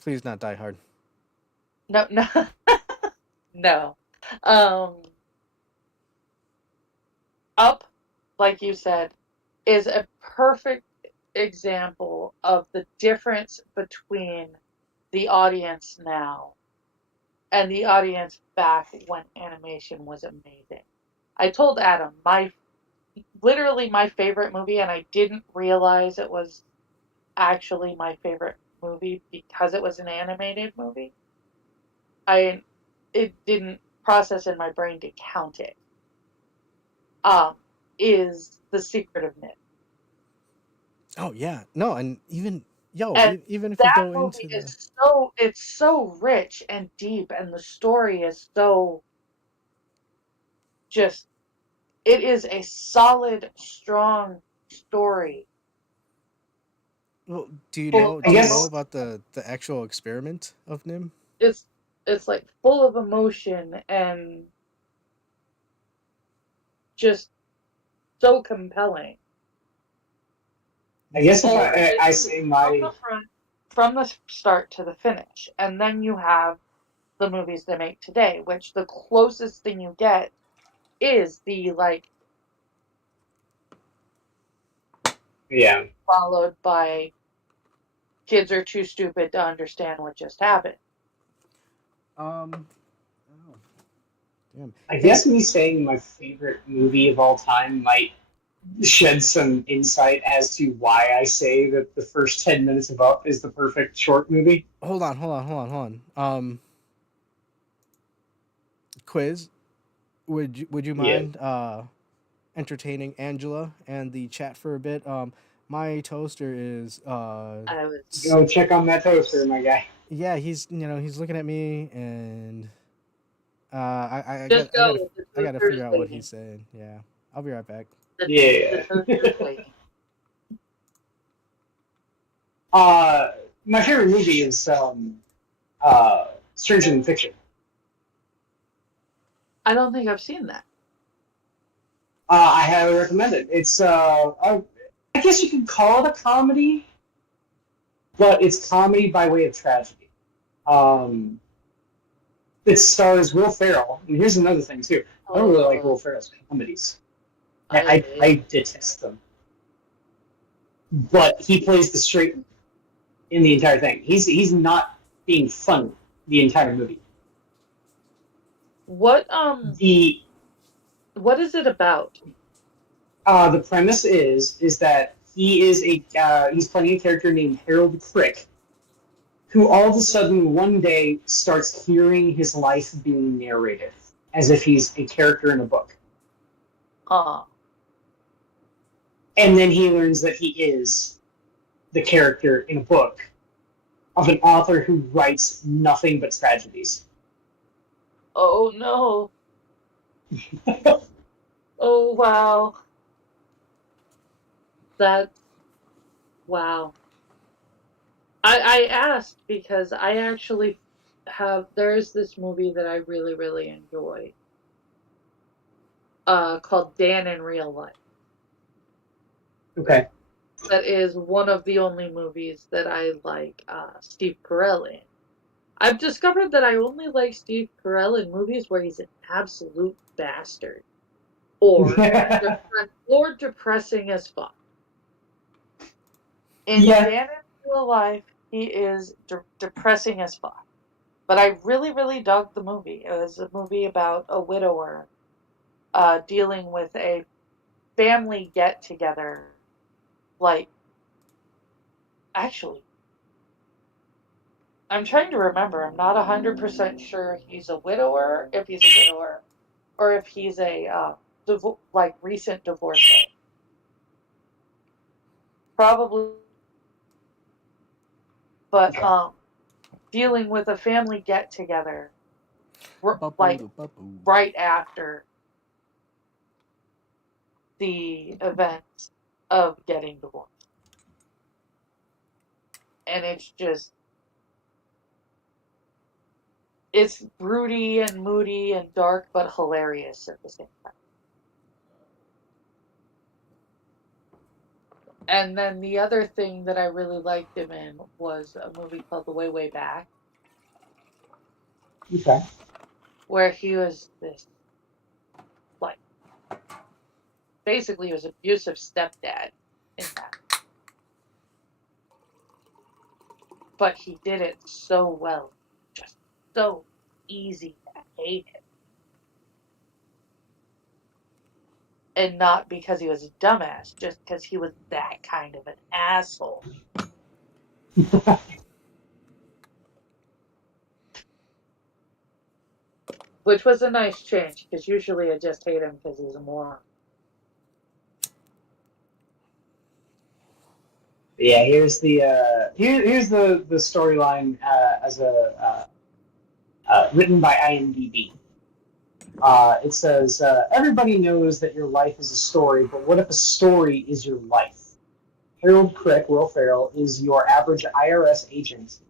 please not Die Hard. no no no. Um Up, like you said, is a perfect example of the difference between the audience now and the audience back when animation was amazing. I told Adam my literally my favorite movie, and I didn't realize it was actually my favorite movie because it was an animated movie. I it didn't process in my brain to count it. Um, is The Secret of Nim. Oh yeah, no, and even And even if you that go movie into the is so rich and deep, and the story is so just it is a solid, strong story well, full I do of you know guess about the actual experiment of Nim? it's it's like full of emotion and just so compelling. I guess if All the I way say from my the front, from the start to the finish, and then you have the movies they make today, which the closest thing you get is the like yeah. followed by kids are too stupid to understand what just happened. Um, oh, damn. I Hey, guess me saying my favorite movie of all time might shed some insight as to why I say that the first 10 minutes of Up is the perfect short movie. hold on. Quiz. Would you Yeah. mind entertaining Angela and the chat for a bit? My toaster is I was s- Go check on that toaster, my guy. yeah, he's looking at me, and just go. The I gotta toaster is figure out what waiting. he's saying. Yeah, I'll be right back. The Yeah. toaster is waiting. uh, my favorite movie is Stranger Than Fiction. I don't think I've seen that. I highly recommend it. I guess you could call it a comedy, but it's comedy by way of tragedy. Um, it stars Will Ferrell, and here's another thing too. I don't really like Oh, Will Ferrell's comedies. I I detest them. But he plays the straight in the entire thing. He's not being funny the entire movie. what The what is it about? the premise is that he's playing a character named Harold Crick, who all of a sudden one day starts hearing his life being narrated as if he's a character in a book. Uh And then he learns that he is the character in a book of an author who writes nothing but tragedies. oh no. Oh wow. That's wow. I asked because I actually have there's this movie that I really really enjoy called Dan in Real Life. Okay. That is one of the only movies that I like Steve Carell in. I've discovered that I only like Steve Carell in movies where he's an absolute bastard or Yeah. depressing as fuck. In Dan in Real Life, he is depressing as fuck. But I really, really dug the movie. It was a movie about a widower dealing with a family get together. Like, actually, I'm trying to remember. I'm not 100% sure he's a widower, if he's a widower, or if he's a like recent divorcee. probably, but dealing with a family get together, like Ba-boo-doo-ba-boo. right after the events of getting divorced, and it's broody and moody and dark, but hilarious at the same time. And then the other thing that I really liked him in was a movie called The Way, Way Back, Okay. where he was this, like, basically he was an abusive stepdad in that. But he did it so well. Just so easy to hate him. And not because he was a dumbass, just because he was that kind of an asshole. Which was a nice change, because usually I just hate him because he's a moron. Yeah, here's the storyline as written by IMDb. It says, everybody knows that your life is a story, but what if a story is your life? Harold Crick, Will Ferrell, is your average IRS agent,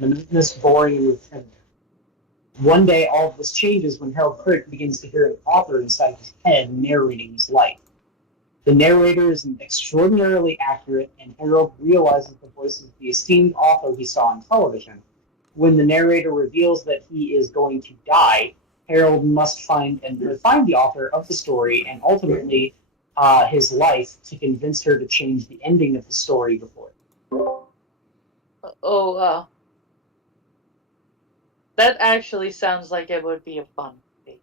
monotonous, boring, and repetitive. One day, all of this changes when Harold Crick begins to hear an author inside his head narrating his life. The narrator is extraordinarily accurate, and Harold realizes the voice of the esteemed author he saw on television. When the narrator reveals that he is going to die, Harold must find the author of the story and ultimately his life to convince her to change the ending of the story before. That actually sounds like it would be a fun movie.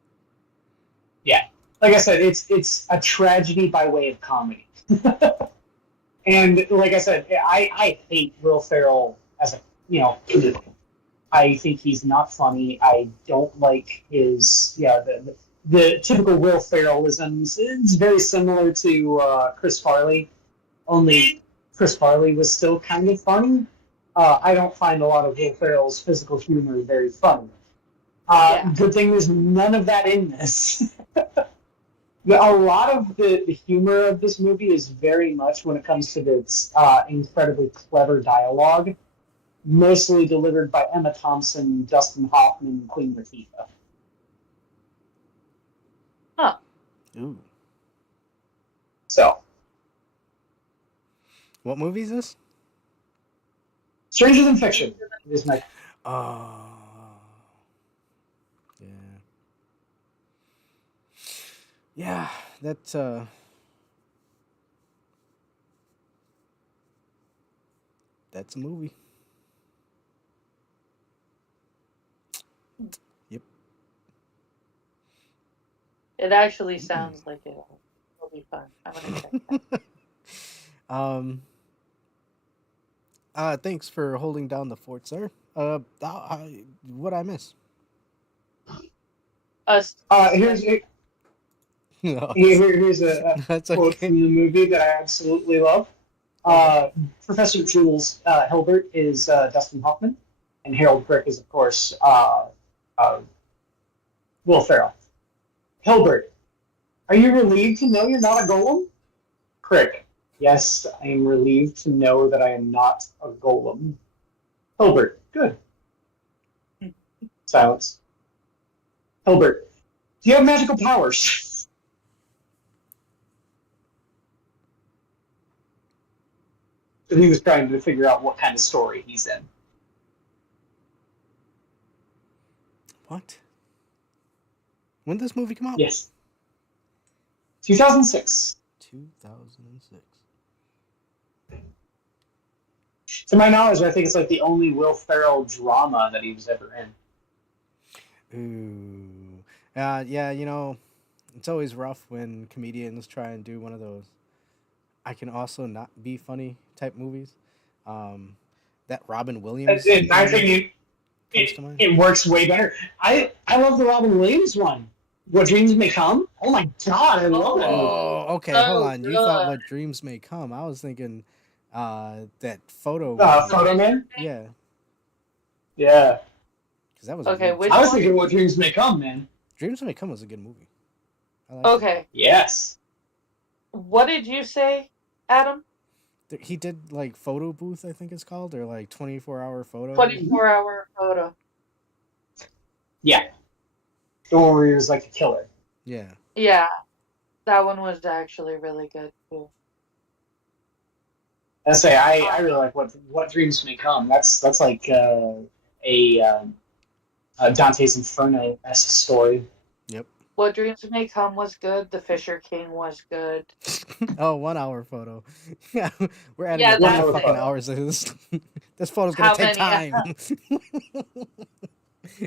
Yeah, like I said, it's a tragedy by way of comedy. And like I said, I hate Will Ferrell as a comedian. I think he's not funny. I don't like his the typical Will Ferrellisms. It's very similar to Chris Farley, only Chris Farley was still kind of funny. I don't find a lot of Will Ferrell's physical humor very funny. Good thing there's none of that in this. A lot of the humor of this movie is very much when it comes to its incredibly clever dialogue, mostly delivered by Emma Thompson, Dustin Hoffman, and Queen Latifah. Huh. Ooh. So, What movie is this? Stranger Than Fiction is my. Yeah. Yeah, that's a movie. Yep. It actually sounds like it will be fun. I'm gonna check that. Thanks for holding down the fort, sir. What I miss? No, Here's a that's quote okay. from the movie that I absolutely love. Professor Jules Hilbert is Dustin Hoffman, and Harold Crick is, of course, Will Ferrell. Hilbert, are you relieved to know you're not a golem? Crick, yes, I am relieved to know that I am not a golem. Hilbert, good. Silence. Hilbert, do you have magical powers? And he was trying to figure out what kind of story he's in. What? When did this movie come out? Yes. 2006. 2006. To my knowledge, I think it's like the only Will Ferrell drama that he was ever in. Ooh. Yeah, it's always rough when comedians try and do one of those I can also not be funny type movies. That Robin Williams. In my opinion, comes to mind. it works way better. I love the Robin Williams one. What Dreams May Come? Oh my god, I love that movie. Oh, okay. Hold So on. You thought good. What Dreams May Come. I was thinking that photo The Photo movie. Fisher Man? thing? Yeah, Yeah. because that was a Okay, good I which was one? thinking What Dreams May Come, man. Dreams May Come was a good movie. I liked it. Okay, Yes. what did you say, Adam? He did like photo booth, I think it's called, or like 24-hour photo. 24-hour photo. Yeah. The one where he was like a killer. Yeah. Yeah, that one was actually really good too. I say I Um, really like What Dreams May Come. That's like a Dante's Inferno esque story. Yep. What Dreams May Come was good. The Fisher King was good. Oh, 1 hour photo. Yeah, we're adding Yeah, a bunch One of hour that's fucking it. photo. hours to this. This photo's gonna How take many? time.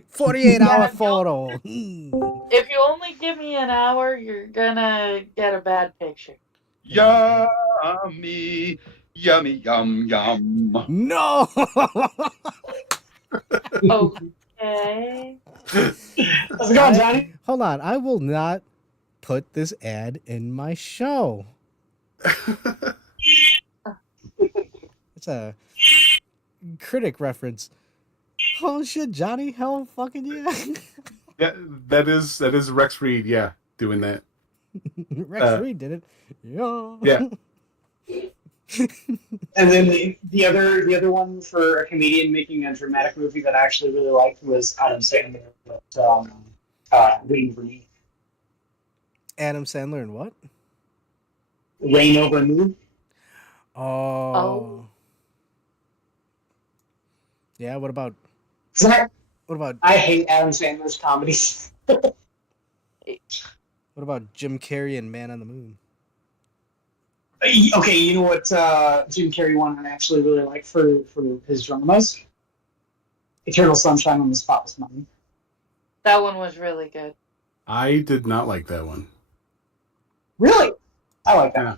48 Yeah, hour photo. if you only give me an hour, you're gonna get a bad picture. Yummy, yummy, yum, yum. No. Okay. How's it going, Johnny? Hold on. I will not put this ad in my show. It's a critic reference. Oh shit, Johnny! Hell fucking yeah. Yeah, that is Rex Reed. Yeah, doing that. Rex Reed did it. Yeah. Yeah. And then the other one for a comedian making a dramatic movie that I actually really liked was Adam Sandler. Rain Over Me. Adam Sandler and what? Rain Over Me. Oh. Yeah. What about 'Cause I hate Adam Sandler's comedies. what about Jim Carrey and Man on the Moon? Okay, you know what Jim Carrey one I actually really like for his dramas? Eternal Sunshine on the Spotless Mind. That one was really good. I did not like that one. Really? I like that. Yeah.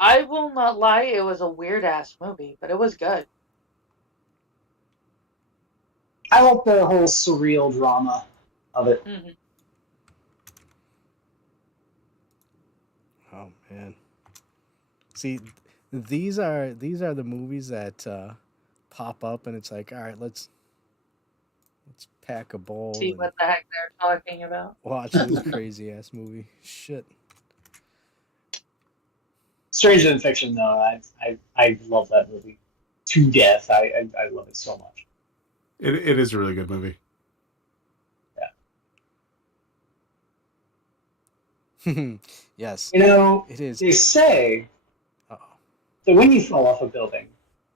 I will not lie, it was a weird ass movie, but it was good. I like the whole surreal drama of it. Mm-hmm. Oh man. See, these are the movies that pop up, and it's like, all right, let's pack a bowl See and what the heck they're talking about. watch this crazy ass movie. Shit. Stranger Than Fiction, though, I love that movie to death. I love it so much. It is a really good movie. Yes, You know, it is. they say Uh-oh. that when you fall off a building,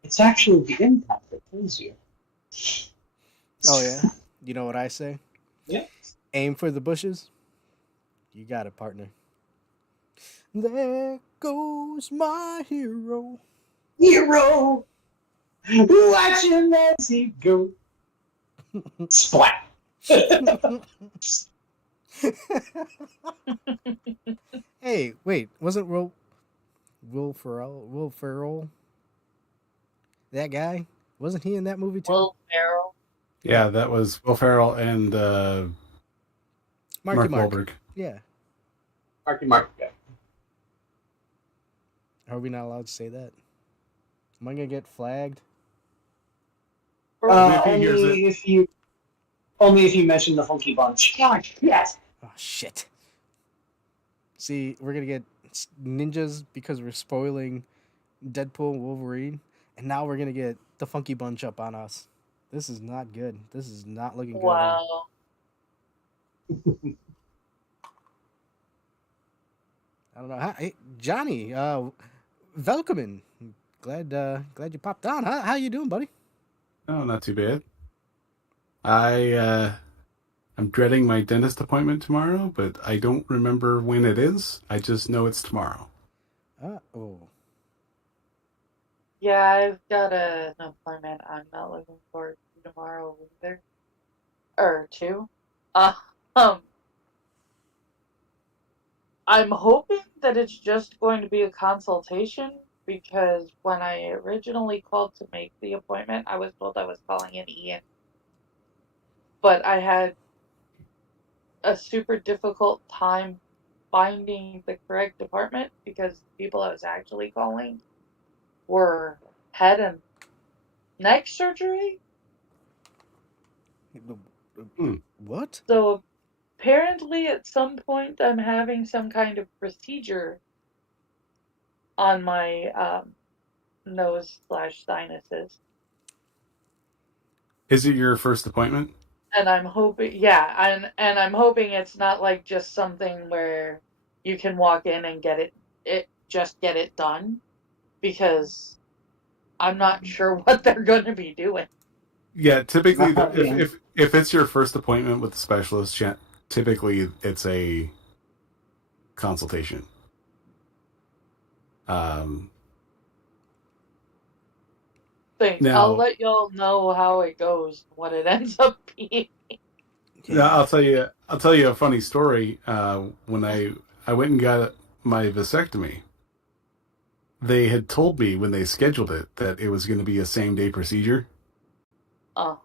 it's actually the impact that kills you. Oh yeah. You know what I say? Yeah. Aim for the bushes. You got it, partner. There goes my hero. Hero, watch him as he go. Splat. Hey, wait, wasn't Will Ferrell that guy? Wasn't he in that movie too? Will Ferrell. Yeah, that was Will Ferrell and Mark Mark. Wahlberg. Yeah. Marky. Yeah. Are we not allowed to say that? Am I gonna get flagged? If he hears Only if you mention the Funky Bunch. Gosh, yes. Oh shit. See, we're gonna get ninjas because we're spoiling Deadpool and Wolverine, and now we're gonna get the Funky Bunch up on us. This is not good. This is not looking good. Wow. I don't know. Hey, Johnny, welcome. Glad you popped on. How you doing, buddy? Oh, not too bad. I'm dreading my dentist appointment tomorrow, but I don't remember when it is. I just know it's tomorrow. Oh. Yeah, I've got an appointment I'm not looking forward to tomorrow either. Or two. I'm hoping that it's just going to be a consultation because when I originally called to make the appointment, I was told I was calling in Ian. but I had a super difficult time finding the correct department because the people I was actually calling were head and neck surgery. Hmm. What? So apparently at some point I'm having some kind of procedure on my nose/sinuses. Is it your first appointment? And I'm hoping, yeah, and I'm hoping it's not like just something where you can walk in and get it done, because I'm not sure what they're going to be doing. Yeah, typically, Yeah. if it's your first appointment with the specialist, typically it's a consultation. Um, I'll Now, let y'all know how it goes, what it ends up being. yeah, I'll tell you a funny story. When I went and got my vasectomy, they had told me when they scheduled it that it was going to be a same day procedure. Oh,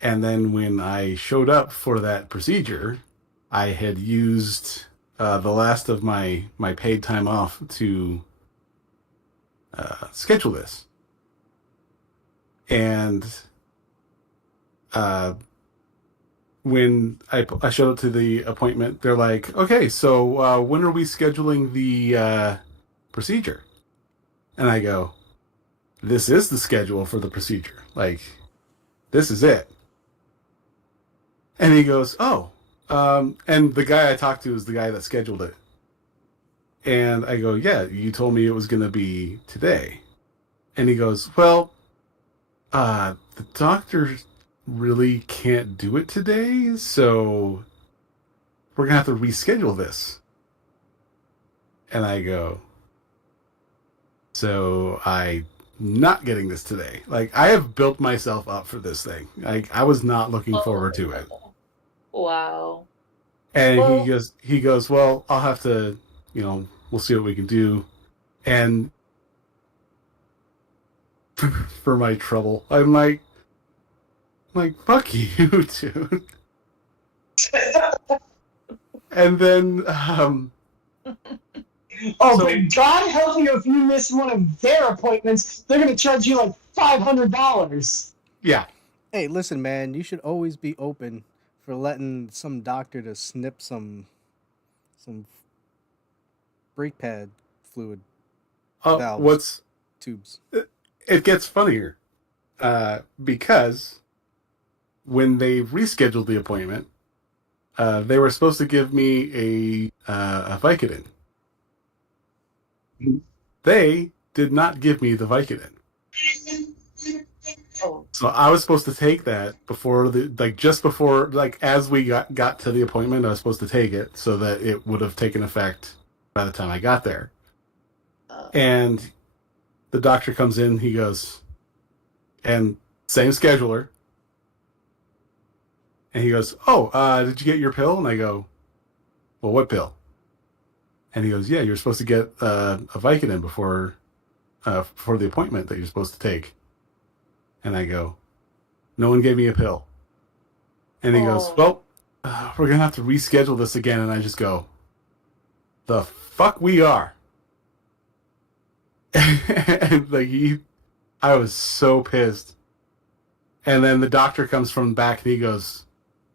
And then when I showed up for that procedure, I had used the last of my paid time off to schedule this. And when I showed up to the appointment, they're like, okay, so when are we scheduling the procedure? And I go, this is the schedule for the procedure. Like, this is it. And he goes, oh. And the guy I talked to is the guy that scheduled it. And I go, yeah, you told me it was going to be today. And he goes, well, the doctor really can't do it today, so we're going to have to reschedule this. And I go, so I'm not getting this today. Like, I have built myself up for this thing. Like, I was not looking forward to it. wow. And Well, he goes, well, I'll have to, we'll see what we can do. And for my trouble, I'm like, fuck you, dude. And then, Oh, so but God help you if you miss one of their appointments. They're going to charge you like $500. yeah, Hey, listen, man. You should always be open for letting some doctor to snip some brake pad fluid valves what's tubes. it gets funnier because when they rescheduled the appointment, they were supposed to give me a Vicodin. They did not give me the Vicodin. oh, So I was supposed to take that before just before, as we got to the appointment, I was supposed to take it so that it would have taken effect by the time I got there. And the doctor comes in, he goes, and same scheduler. And he goes, oh, did you get your pill? And I go, well, what pill? And he goes, yeah, you're supposed to get a Vicodin before the appointment that you're supposed to take. And I go, no one gave me a pill. And he goes, well, we're going to have to reschedule this again. And I just go, the fuck we are. And I was so pissed. And then the doctor comes from the back and he goes,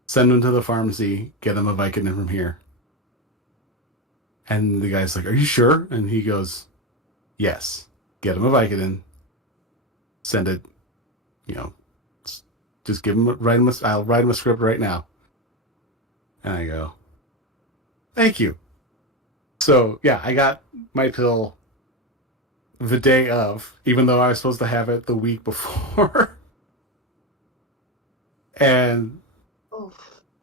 send him to the pharmacy, get him a Vicodin from here. And the guy's like, are you sure? And he goes, yes, get him a Vicodin, send it, just give him, I'll write him a script right now. And I go, thank you. So yeah, I got my pill the day of, even though I was supposed to have it the week before. And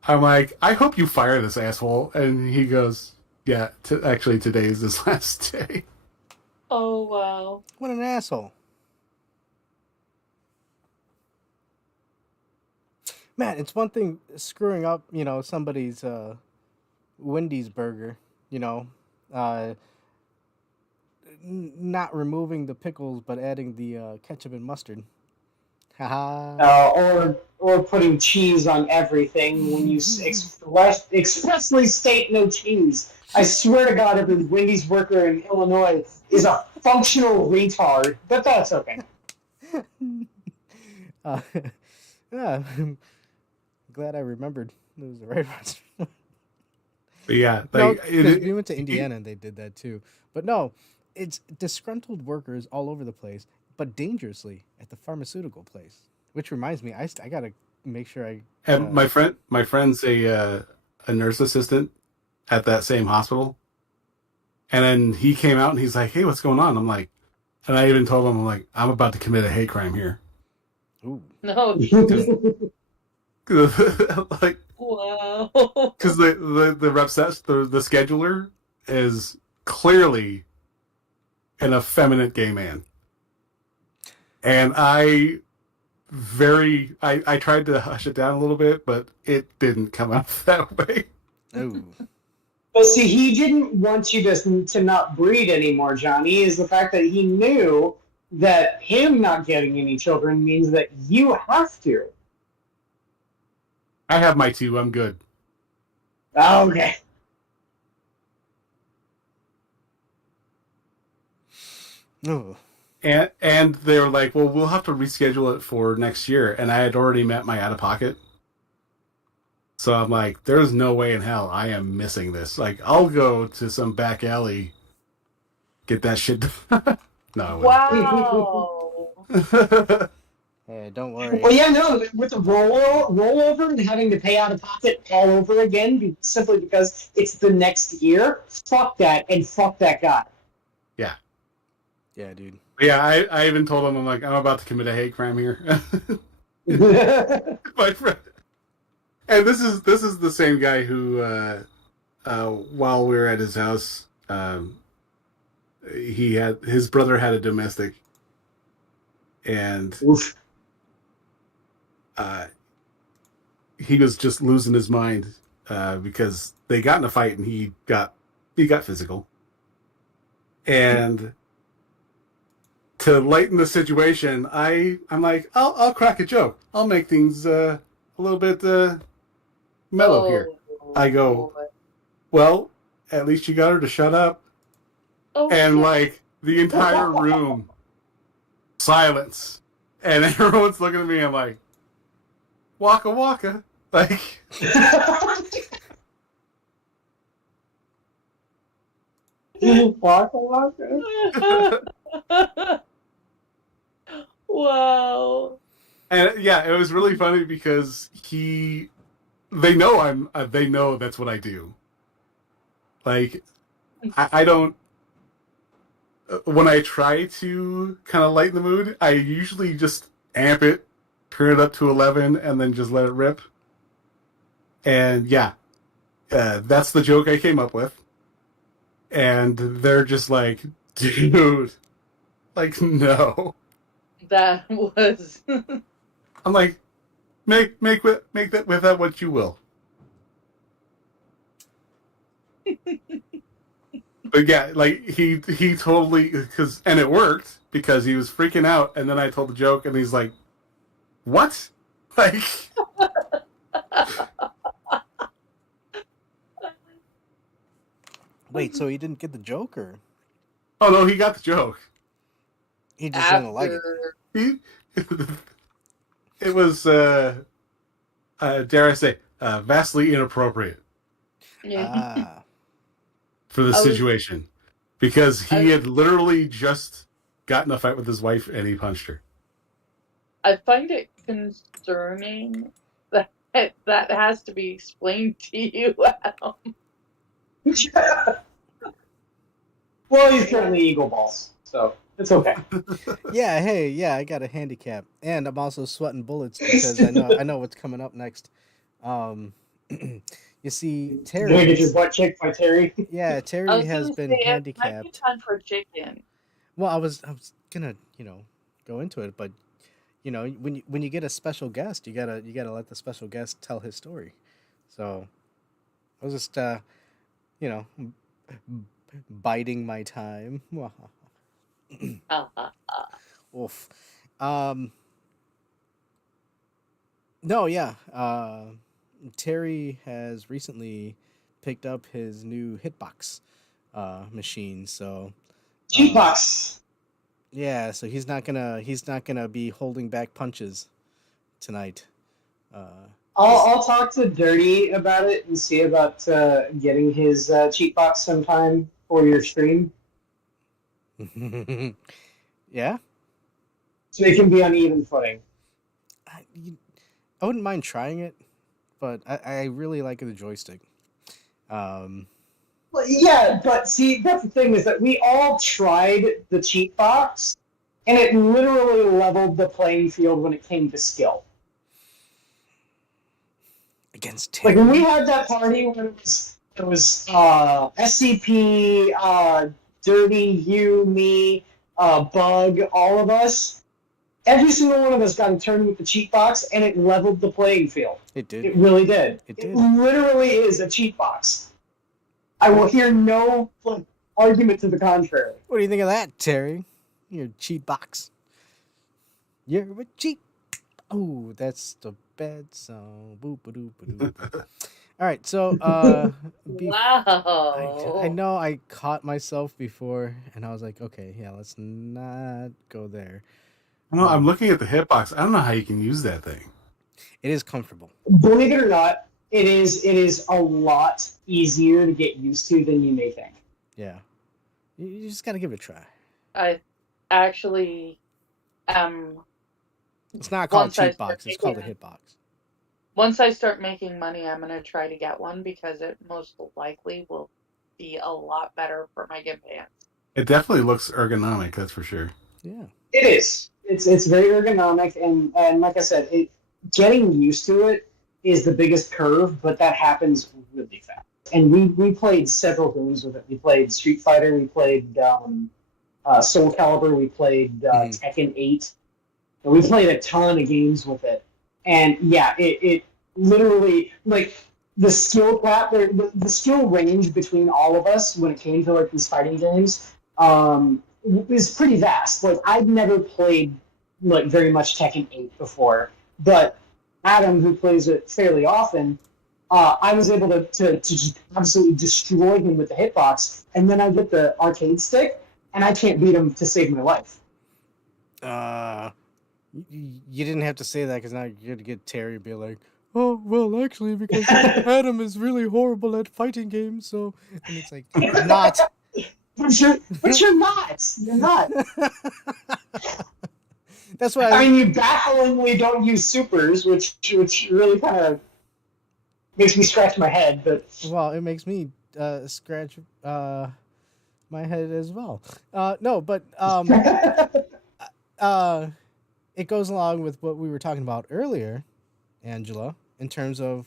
I'm like, I hope you fire this asshole. And he goes, yeah, actually today is his last day. oh, wow. What an asshole. Man, it's one thing screwing up, somebody's Wendy's burger, uh, not removing the pickles but adding the ketchup and mustard. Haha. Or or putting cheese on everything when you expressly state no cheese. I swear to God, every Wendy's worker in Illinois is a functional retard, but that's okay. uh, yeah, I'm glad I remembered it was the right one. But yeah, No, like because we went to Indiana and they did that too. But no, it's disgruntled workers all over the place, but dangerously at the pharmaceutical place. Which reminds me, I gotta make sure I. and my friend's a nurse assistant at that same hospital, and then he came out and he's like, "Hey, what's going on?" I'm like, and I even told him, I'm like, "I'm about to commit a hate crime here." Ooh, No. Like, Wow. because the rep sets, the scheduler is clearly an effeminate gay man, and I tried to hush it down a little bit, but it didn't come out that way. ooh. But see, he didn't want you to not breed anymore, Johnny, is the fact that he knew that him not getting any children means that you have to. I have my two. I'm good. Okay. Oh, And they were like, "Well, we'll have to reschedule it for next year." And I had already met my out of pocket, so I'm like, "There's no way in hell I am missing this. Like, I'll go to some back alley, get that shit." No, I Wow. wouldn't. hey, don't worry. Well, yeah, no, with the rollover and having to pay out of pocket all over again simply because it's the next year, fuck that, and fuck that guy. Yeah, dude. Yeah, I even told him, I'm like, I'm about to commit a hate crime here. My friend, and this is the same guy who, while we were at his house, his brother had a domestic, and Oof. he was just losing his mind because they got in a fight and he got physical, and to lighten the situation, I'm like, I'll crack a joke. I'll make things a little bit mellow here. I go, well, at least you got her to shut up. Oh, And shit. like the entire room, silence, and everyone's looking at me. I'm like, waka waka, like. Waka waka. Wow. And yeah, it was really funny because they know that's what I do. Like, I don't. When I try to kind of lighten the mood, I usually just amp it, turn it up to 11, and then just let it rip. And yeah, that's the joke I came up with. And they're just like, dude, like, no. That was. I'm like, make that with that what you will. But yeah, like he totally and it worked because he was freaking out, and then I told the joke, and he's like, "What?" Like, Wait, so he didn't get the joke, or oh no, he got the joke. he just didn't like it? He, it was, dare I say, vastly inappropriate Yeah. Ah, for the I was- situation because he had literally just gotten in a fight with his wife and he punched her. I find it concerning that that has to be explained to you, Adam. Well, he's currently Eagle Balls, so it's okay. yeah. Hey, yeah, I got a handicap, and I'm also sweating bullets because I know what's coming up next. You see, You're gonna get your Terry. butt kicked by Terry. Yeah, I Terry was has gonna been say, it might be handicapped. time for chicken. Well, I was gonna go into it, but when you get a special guest, you gotta let the special guest tell his story. So I was just you know biding my time. Ah, ah, Oof. Um. No, yeah. Terry has recently picked up his new hitbox machine, so Cheap uh, box. yeah, so he's not gonna be holding back punches tonight. Just I'll talk to Dirty about it and see about getting his cheap box sometime for your stream, yeah, so they can be on even footing. you, I wouldn't mind trying it, but I really like the joystick. Um, Well, yeah, but see, that's the thing is that we all tried the cheap box, and it literally leveled the playing field when it came to skill. against Like when we Terry. had that party when it was SCP, Dirty, you, me, Bug, all of us. Every single one of us got a turn with the cheat box, and it leveled the playing field. It did. It really did. It It did. literally is a cheat box. I will hear no argument to the contrary. What do you think of that, Terry? Your cheat box. You're a cheat. Oh, that's the bad song. Boop ba doop ba doop. All right, so I Wow. know I caught myself before, and I was like, okay, yeah, let's not go there. I know, I'm looking at the hitbox. I don't know how you can use that thing. It is comfortable. Believe it or not, it is a lot easier to get used to than you may think. Yeah, you just gotta give it a try. I actually am. It's not called Once I cheat start box. It's called a making hitbox. once I start making money, I'm gonna try to get one because it most likely will be a lot better for my gimp hands. It definitely looks ergonomic, that's for sure. Yeah. It is. It's very ergonomic, and like I said, getting used to it is the biggest curve, but that happens really fast. And we played several games with it. We played Street Fighter, we played Soul Calibur, we played Mhm. Tekken 8. And we played a ton of games with it. And yeah, it literally, like, the skill cap, the skill range between all of us when it came to like these fighting games is pretty vast. Like, I'd never played like very much Tekken 8 before, but Adam, who plays it fairly often, I was able to just absolutely destroy him with the hitbox, and then I get the arcade stick, and I can't beat him to save my life. You didn't have to say that because now you're gonna get Terry and be like, oh well, actually, because Adam is really horrible at fighting games, so and it's like, I'm not. But you're not. You're not. That's why. I mean, you bafflingly don't use supers, which really kind of makes me scratch my head. But Well, it makes me scratch my head as well. No, but uh, it goes along with what we were talking about earlier, Angela, in terms of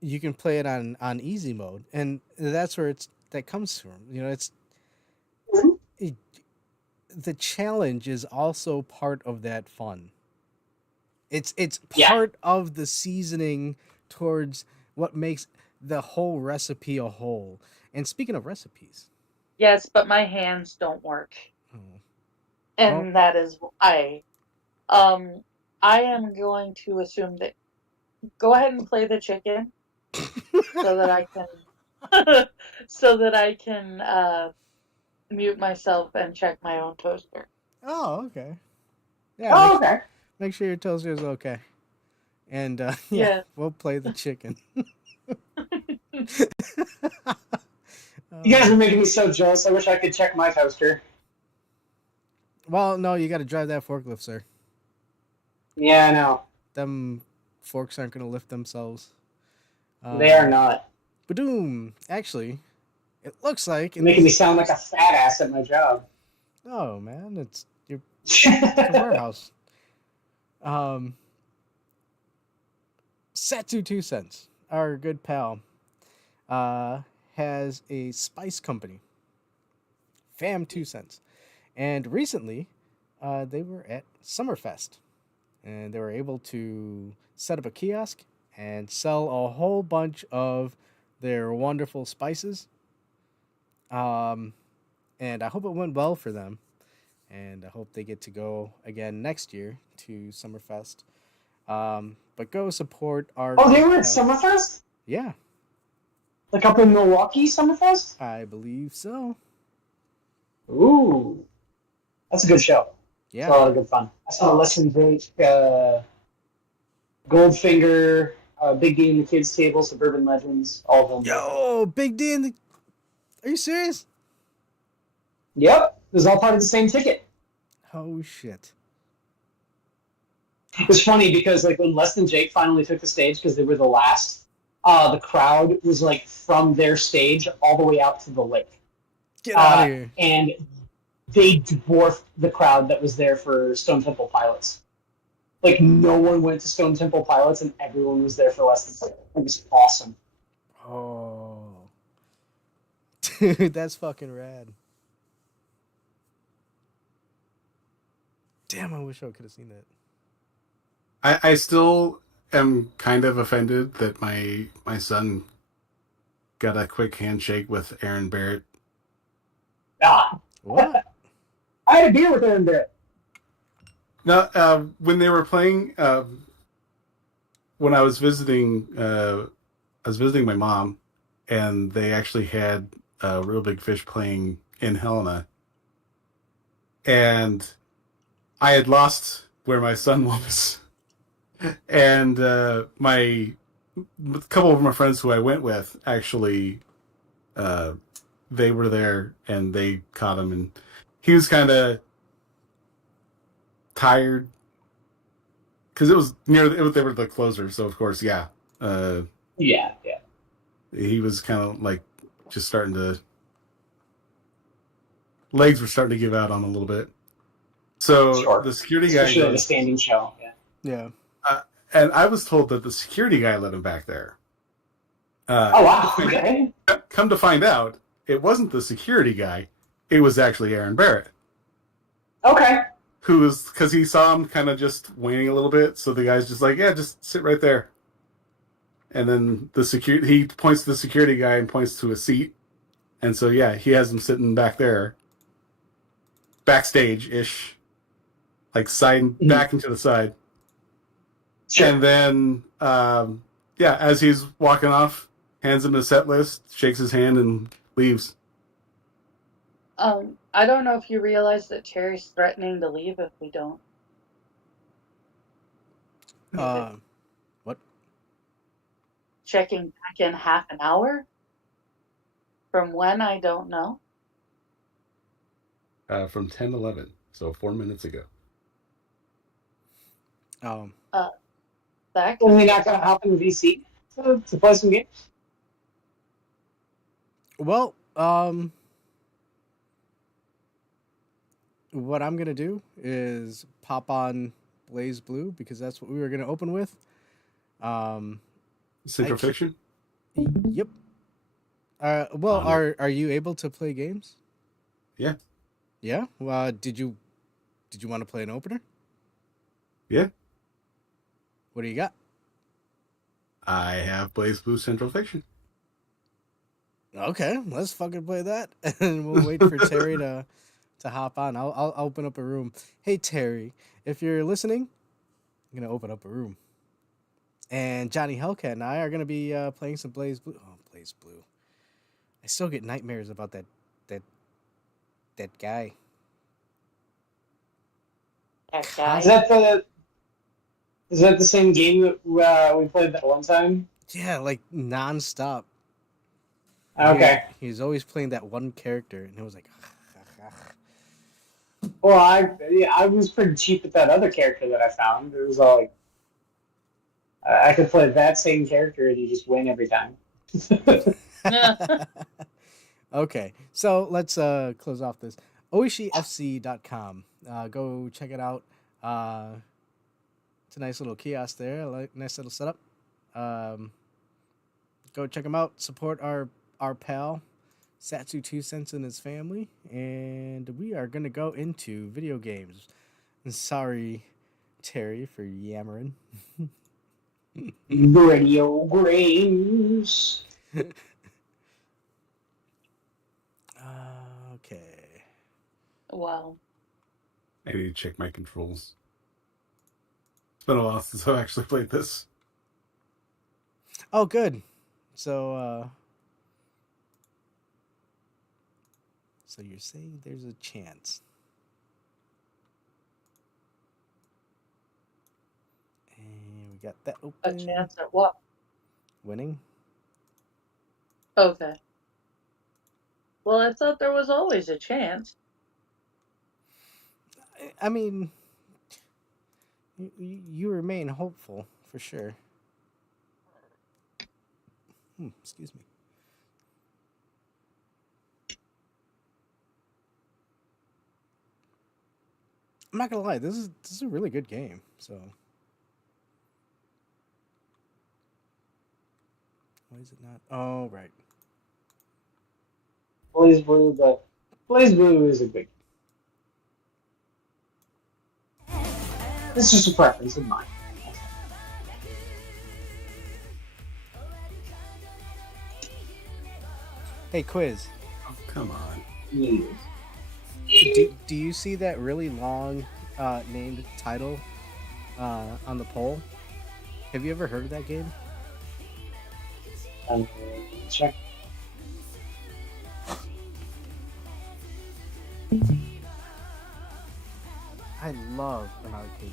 you can play it on easy mode, and that's where that comes from. You know, it, the challenge is also part of that fun. It's yeah, part of the seasoning towards what makes the whole recipe a whole. And speaking of recipes, Yes, but my hands don't work, oh, well, and that is why. Um, I am going to assume that go ahead and play the chicken so that I can so that I can mute myself and check my own toaster. oh, okay, yeah, oh, okay. make sure your toaster is okay, and yeah, Yeah. we'll play the chicken. You guys are Uh, making me so jealous. I wish I could check my toaster. well, no, you got to drive that forklift, sir. Yeah, I know. Them forks aren't gonna lift themselves. They are not. Badoom. Actually, it looks like You're in making me this. sound like a fat ass at my job. Oh man, it's a warehouse. Um, Setsu 2 cents, our good pal, uh, has a spice company, Fam 2 cents, and recently, they were at Summerfest, and they were able to set up a kiosk and sell a whole bunch of their wonderful spices. Um, and I hope it went well for them, and I hope they get to go again next year to Summerfest. But go support our. Oh, they were at pals. Summerfest? Yeah, Like up in Milwaukee, Summerfest? I believe so. Ooh. That's a good show. It's a lot Yeah. of good fun. I saw Lesson Drake, Goldfinger, Big Game, The Kids Table, Suburban Legends, all of them. Yo, Big D in the. Are you serious? Yep. It was all part of the same ticket. Oh shit. It was funny because like when Les and Jake finally took the stage because they were the last, the crowd was like from their stage all the way out to the lake. Get out of here. And they dwarfed the crowd that was there for Stone Temple Pilots. Like no one went to Stone Temple Pilots and everyone was there for Les and Jake. It was awesome. Oh. Dude, that's fucking rad. Damn, I wish I could have seen that. I still am kind of offended that my son got a quick handshake with Aaron Barrett. What? I had a beer with Aaron Barrett. No, when they were playing, when I was visiting my mom, and they actually had Real Big Fish playing in Helena, and I had lost where my son was, and a couple of my friends who I went with actually, they were there and they caught him, and he was kind of tired because it was they were the closer, so of course, yeah. Yeah. He was kind of like just starting to, legs were starting to give out on him a little bit. So Sure. the security Especially guy at a goes, standing show. Yeah. and I was told that the security guy let him back there. Oh wow. Okay. Come to find out, it wasn't the security guy; it was actually Aaron Barrett, Okay. who was, because he saw him kind of just waning a little bit. So the guy's just like, "Yeah, just sit right there." And then he points to the security guy and points to a seat, and so yeah, he has him sitting back there, backstage ish, like back into the side. Sure. And then, as he's walking off, hands him a set list, shakes his hand, and leaves. I don't know if you realize that Terry's threatening to leave if we don't. What? Checking back in half an hour? From when, I don't know. From 10:11, so 4 minutes ago. That Are we not going to hop in VC to play some games? Well, what I'm gonna do is pop on Blaze Blue because that's what we were gonna open with. Central Fiction? Yep. Are you able to play games? Yeah. Yeah. Did you want to play an opener? Yeah. What do you got? I have Blaze Blue Central Fiction. Okay, let's fucking play that, and we'll wait for Terry to hop on. I'll open up a room. Hey Terry, if you're listening, I'm gonna open up a room, and Johnny Hellcat and I are gonna be playing some Blaze Blue. Oh, Blaze Blue! I still get nightmares about that guy. That guy. Is that the same game that we played that one time? Yeah, like nonstop. Okay. He's always playing that one character, and it was like. Well, I was pretty cheap with that other character that I found. It was all like I could play that same character and you just win every time. Okay, so let's close off this. OishiFC.com. Go check it out. It's a nice little kiosk there. Nice little setup. Go check them out. Support our pal, Satsu 2 Cents and his family. And we are going to go into video games. Sorry, Terry, for yammering. Radio Graves. Okay. Wow. I need to check my controls. been a while since I've actually played this. Oh, good. So you're saying there's a chance. And we got that A open. chance at what? Winning. Okay. Well, I thought there was always a chance. I mean, you remain hopeful for sure. Excuse me. I'm not gonna lie. This is a really good game. So why is it not? Oh, right. Blaze Blue, but Blaze Blue is a good. This is just a preference of mine. Hey, quiz. Oh, come on. Yes. Do you see that really long named title on the poll? Have you ever heard of that game? Check. I love an arcade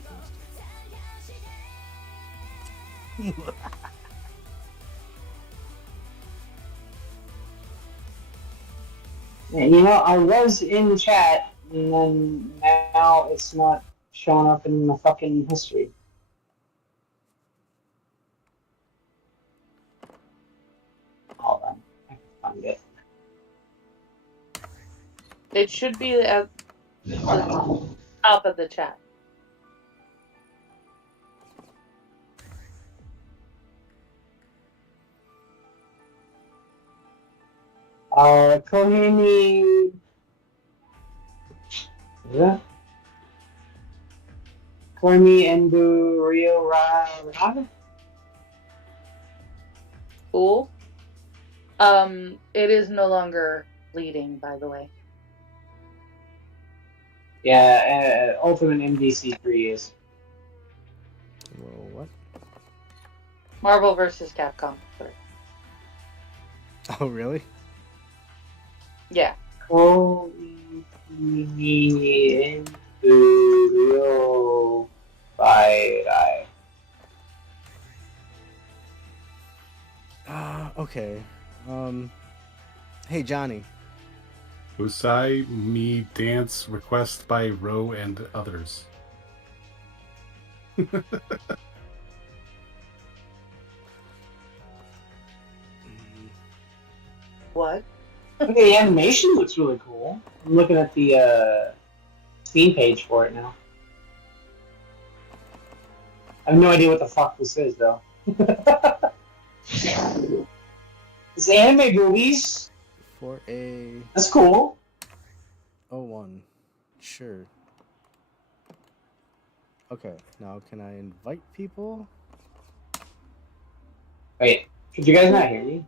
poster. Yeah, you know, I was in the chat, and then now it's not showing up in the fucking history. Hold on, I can find it. It should be at the top of the chat. Kohini. Yeah. Koimi Enbu Rio Ra. Cool. It is no longer leading, by the way. Yeah, Ultimate MDC3 is. Well, what? Marvel vs. Capcom 3. Oh, really? Yeah. Koimi Enbu Rio Ra. Okay. Hey, Johnny. Usai Me Dance request by Roe and others. What? Okay, the animation looks really cool. I'm looking at the Steam page for it now. I have no idea what the fuck this is, though. It's anime movies. For a That's cool. 01. Sure. Okay, now can I invite people? Wait, could you guys not hear me?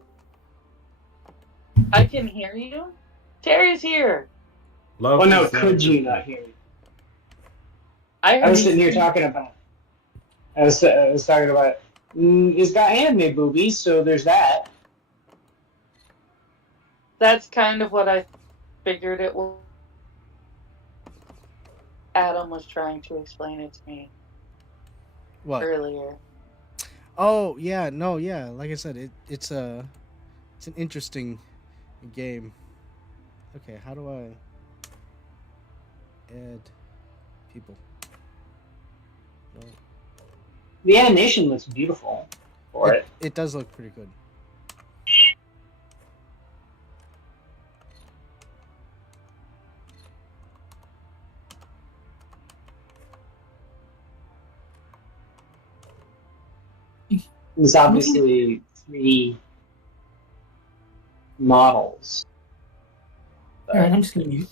I can hear you. Terry's here. Love Oh no, is could you different. not hear me? I I heard was you. sitting here talking about. I was talking about. It's got anime boobies, so there's that. That's kind of what I figured it was. Adam was trying to explain it to me earlier. Oh yeah, no, yeah. Like I said, it's an interesting game. Okay, how do I add people? No. The animation looks beautiful for it. It does look pretty good. It's obviously 3D models. Alright, I'm just gonna mute.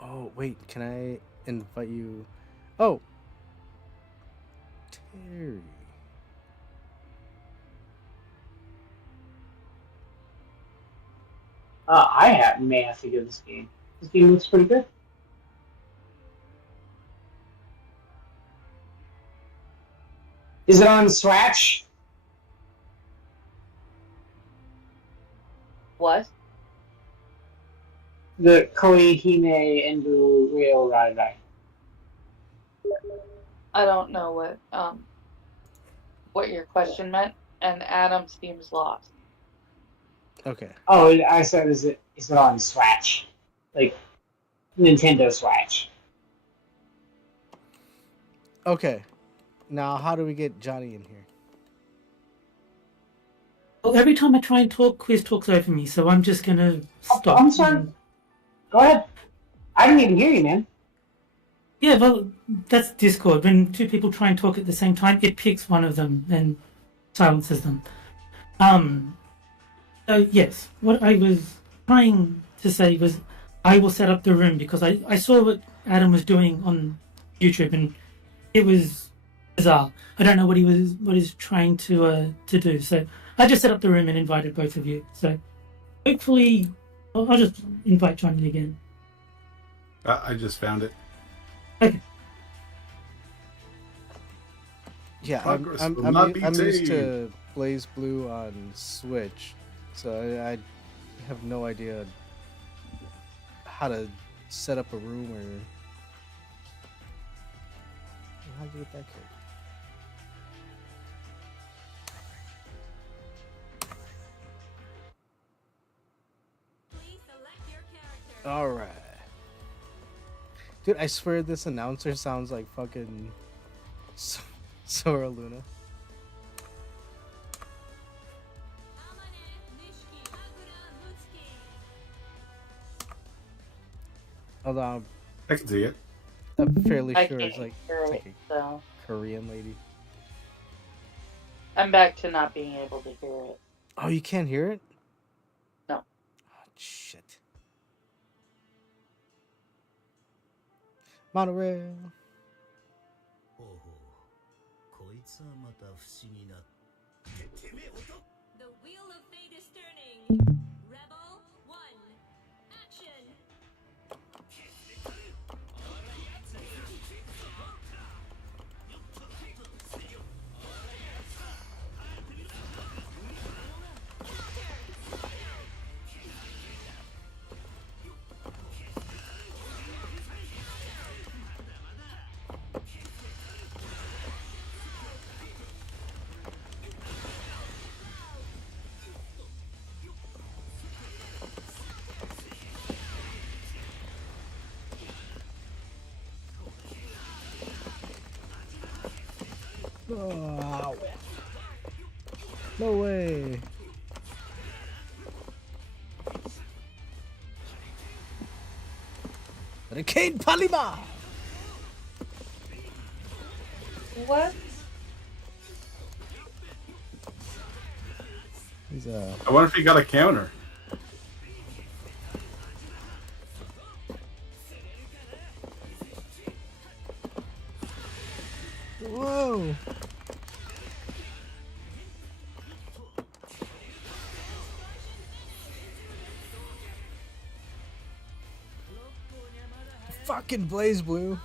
Oh wait, can I invite you? Oh, Terry. May have to give this game. This game looks pretty good. Is it on Swatch? What? The Koihime Endu Real Rai. I don't know what your question meant, and Adam seems lost. Okay. Oh, I said, is it on Swatch? Like, Nintendo Swatch. Okay. Now, how do we get Johnny in here? Well, every time I try and talk, Quiz talks over me, so I'm just gonna stop. I'm sorry. Go ahead. I didn't even hear you, man. Yeah, well, that's Discord. When two people try and talk at the same time, it picks one of them and silences them. So yes, what I was trying to say was I will set up the room because I saw what Adam was doing on YouTube and it was bizarre. I don't know what he's trying to do. So I just set up the room and invited both of you. So hopefully I'll just invite Johnny again. I just found it. Okay. Yeah, Progress I'm will not be used saved. to Blaze Blue on Switch, so I have no idea how to set up a room or how do you get that code. All right, dude. I swear this announcer sounds like fucking Sora Luna. Although I can see it. I'm fairly I sure can't it's like hear it, a so Korean lady. I'm back to not being able to hear it. Oh, you can't hear it? No. Oh, shit. Monorail. The wheel of fate is turning. Rebel 1. Action! Oh, no way. Arcade Palima. What? He's I wonder if he got a counter. whoa. Fucking Blaze Blue.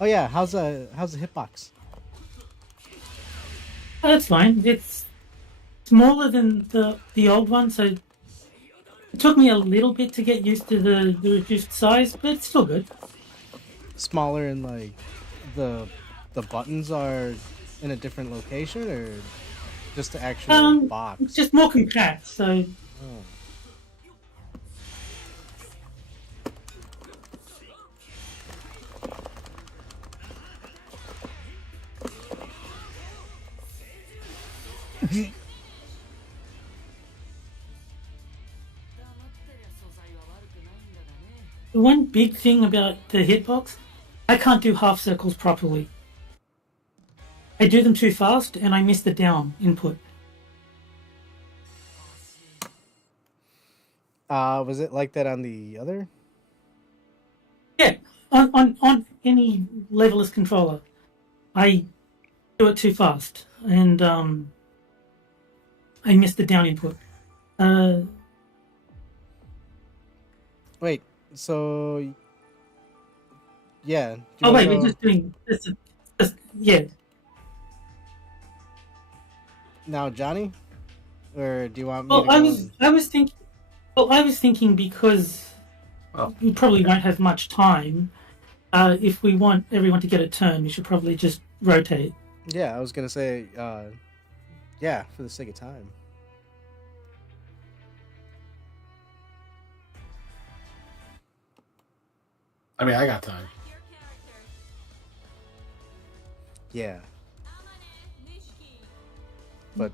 Oh yeah, how's the hitbox? Oh, that's fine. It's smaller than the old one, so it took me a little bit to get used to the reduced size, but it's still good. Smaller and like the buttons are in a different location or just the actual box? It's just more compact, so Oh. the one big thing about the hitbox, I can't do half circles properly. I do them too fast and I miss the down input. Was it like that on the other? Yeah, on any levelless controller, I do it too fast, and I missed the down input. Wait, so yeah. Do you Oh wanna wait, we're go just doing this. Yeah. now, Johnny, or do you want me Well, to go? I was thinking. Well, I was thinking because Oh, we probably won't have much time. If we want everyone to get a turn, we should probably just rotate. Yeah, I was gonna say, yeah, for the sake of time. I mean, I got time. Your character. Yeah, Amane Nishiki. but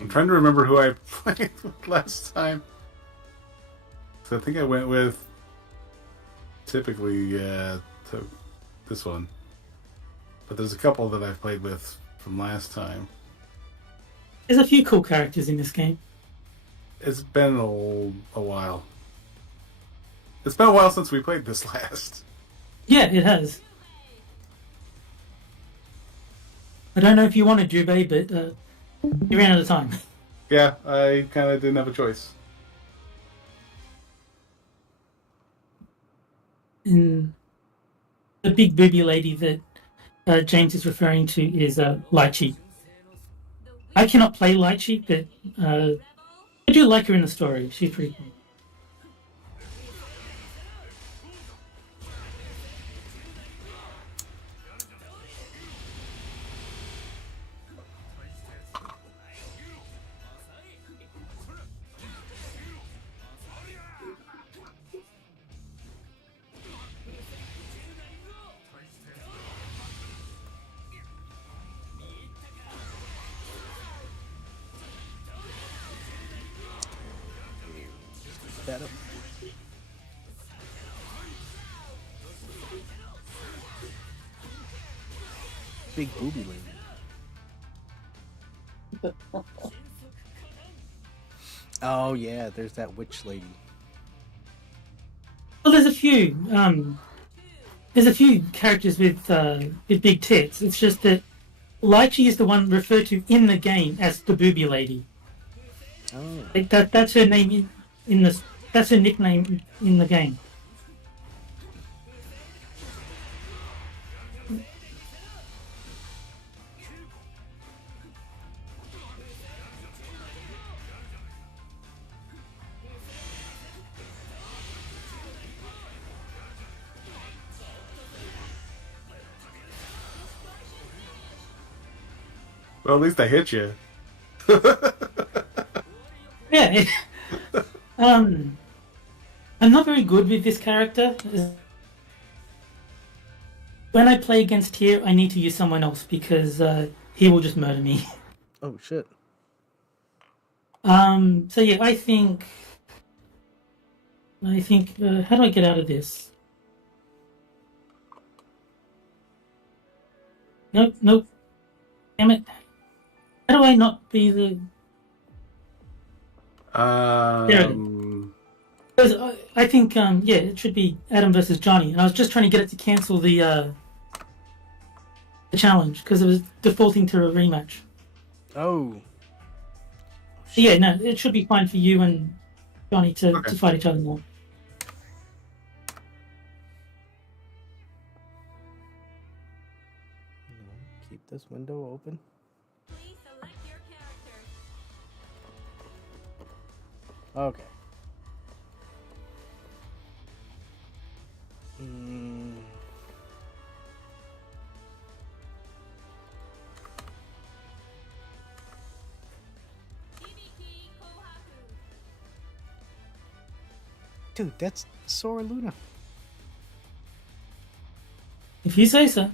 I'm trying to remember who I played with last time. So I think I went with typically to this one, but there's a couple that I've played with from last time. There's a few cool characters in this game. It's been a while. It's been a while since we played this last. Yeah, it has. I don't know if you want to, Jubei, but you ran out of time. Yeah, I kind of didn't have a choice. And the big booby lady that James is referring to is Lychee. I cannot play Lychee, but I do like her in the story. She's pretty cool. that up. Big booby lady. Oh yeah, there's that witch lady. Well, there's a few. There's a few characters with big tits. It's just that Lychee is the one referred to in the game as the booby lady. Oh, Like that's her name in the. That's her nickname in the game. Well, at least I hit you. Yeah. I'm not very good with this character. When I play against here, I need to use someone else because he will just murder me. oh shit. So yeah, I think. How do I get out of this? Nope, nope. Damn it. How do I not be the? Because I think yeah, it should be Adam versus Johnny, and I was just trying to get it to cancel the challenge because it was defaulting to a rematch. Oh. So yeah, no, it should be fine for you and Johnny to fight each other more. Keep this window open. Please select your character. Okay. Mm. Hibiki Kohaku. Dude, that's Sora Luna. If you say so.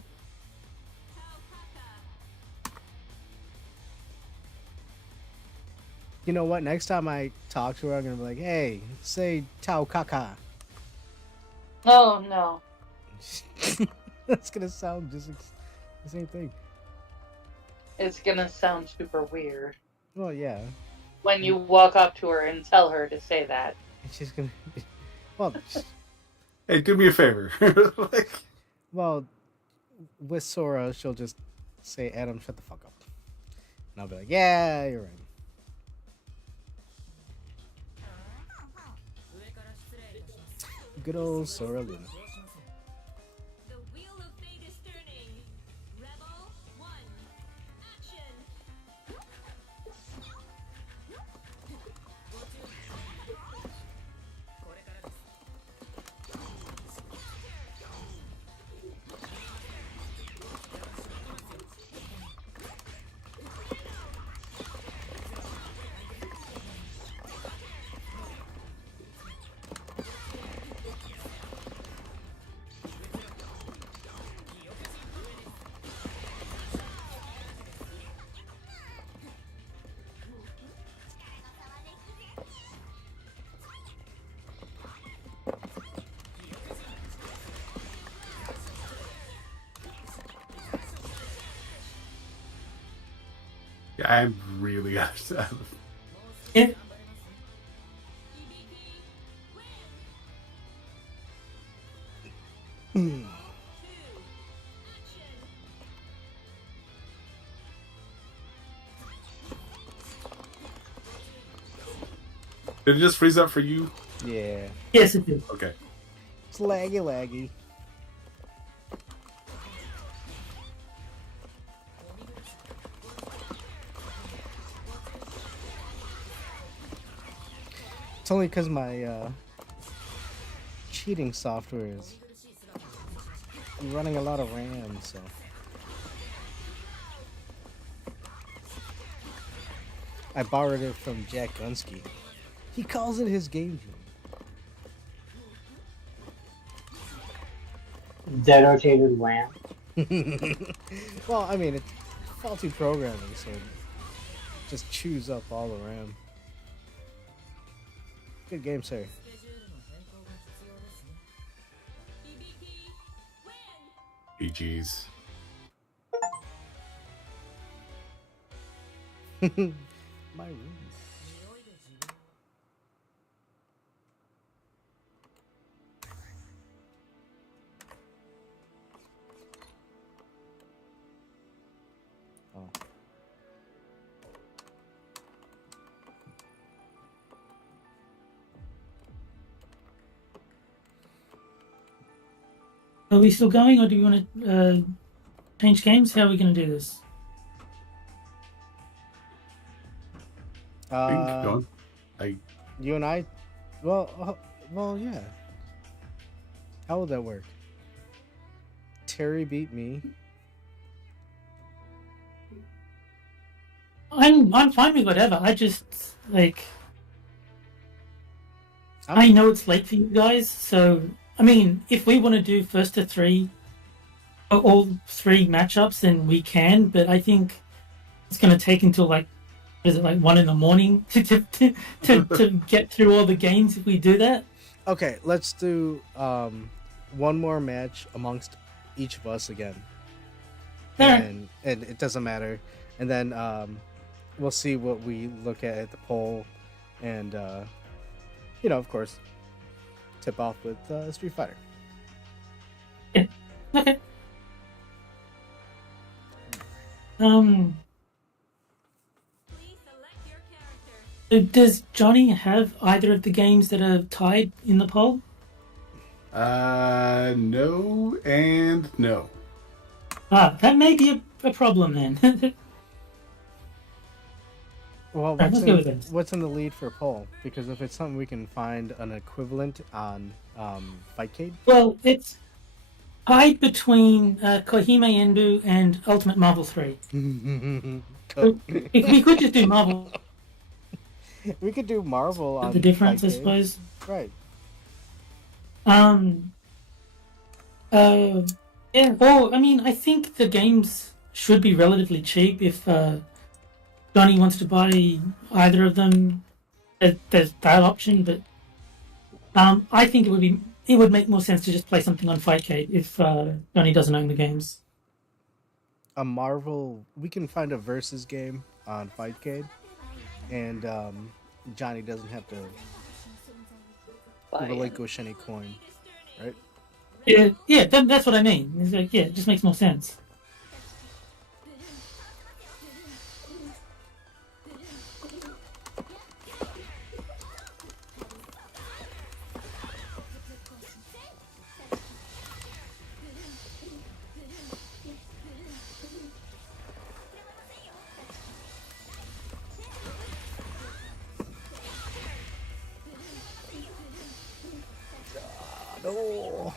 You know what? Next time I talk to her, I'm gonna be like, "Hey, say Tao Kaka." Oh no. That's gonna sound just the same thing. It's gonna sound super weird Well, yeah. when you walk up to her and tell her to say that. And she's gonna. Well, Hey, do me a favor. Like, well, with Sora, she'll just say, "Adam, shut the fuck up," and I'll be like, "Yeah, you're right." Good old Sora Luna. The wheel of fate is turning. Rebel 1. Action. Yeah, I'm really upset. Yeah. EBP win. 2. Action. Did it just freeze up for you? Yeah. Yes, it did. Okay. It's laggy. It's only because my cheating software is running a lot of RAM, so. I borrowed it from Jack Gunsky. He calls it his game Dedicated RAM. gene. Well, I mean, it's faulty programming, so it just chews up all the RAM. Good game, sir. EBP win. GG's. My room. Oh. Are we still going, or do you want to change games? How are we going to do this? You can keep going. You and I, well, yeah. How would that work? Terry beat me. I'm fine with whatever. I just I know it's late for you guys, so I mean, if we want to do first to three, all three matchups, then we can. But I think it's going to take until like 1 in the morning to get through all the games if we do that. Okay, let's do one more match amongst each of us again. Alright. And it doesn't matter. And then we'll see what we look at the poll, and of course, tip off with Street Fighter. Okay. Please select your character. Does Johnny have either of the games that are tied in the poll? No and no. That may be a problem then. Well, Alright, let's go with this. what's in the lead for poll? Because if it's something we can find an equivalent on Fightcade. Well, it's tied between Kohime Enbu and Ultimate Marvel 3. We could just do Marvel. We could do Marvel on The difference, I Fightcade. suppose. Right. Yeah. Well, I mean, I think the games should be relatively cheap if Johnny wants to buy either of them. There's that option, but I think it would make more sense to just play something on Fightcade if Johnny doesn't own the games. A Marvel, we can find a versus game on Fightcade, and Johnny doesn't have to relinquish any coin, right? Yeah, that's what I mean. It's like, yeah, it just makes more sense. Oh.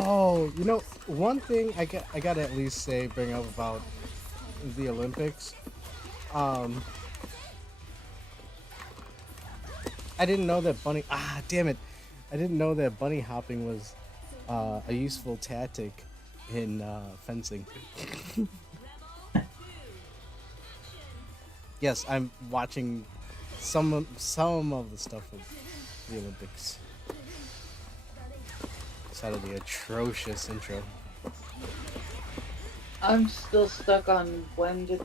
Oh, you know, one thing I gotta at least say, bring up about the Olympics. Um, I didn't know that bunny. Ah, damn it! I didn't know that bunny hopping was a useful tactic in fencing. Yes, I'm watching some of the stuff of the Olympics. Side of the atrocious intro. I'm still stuck on when did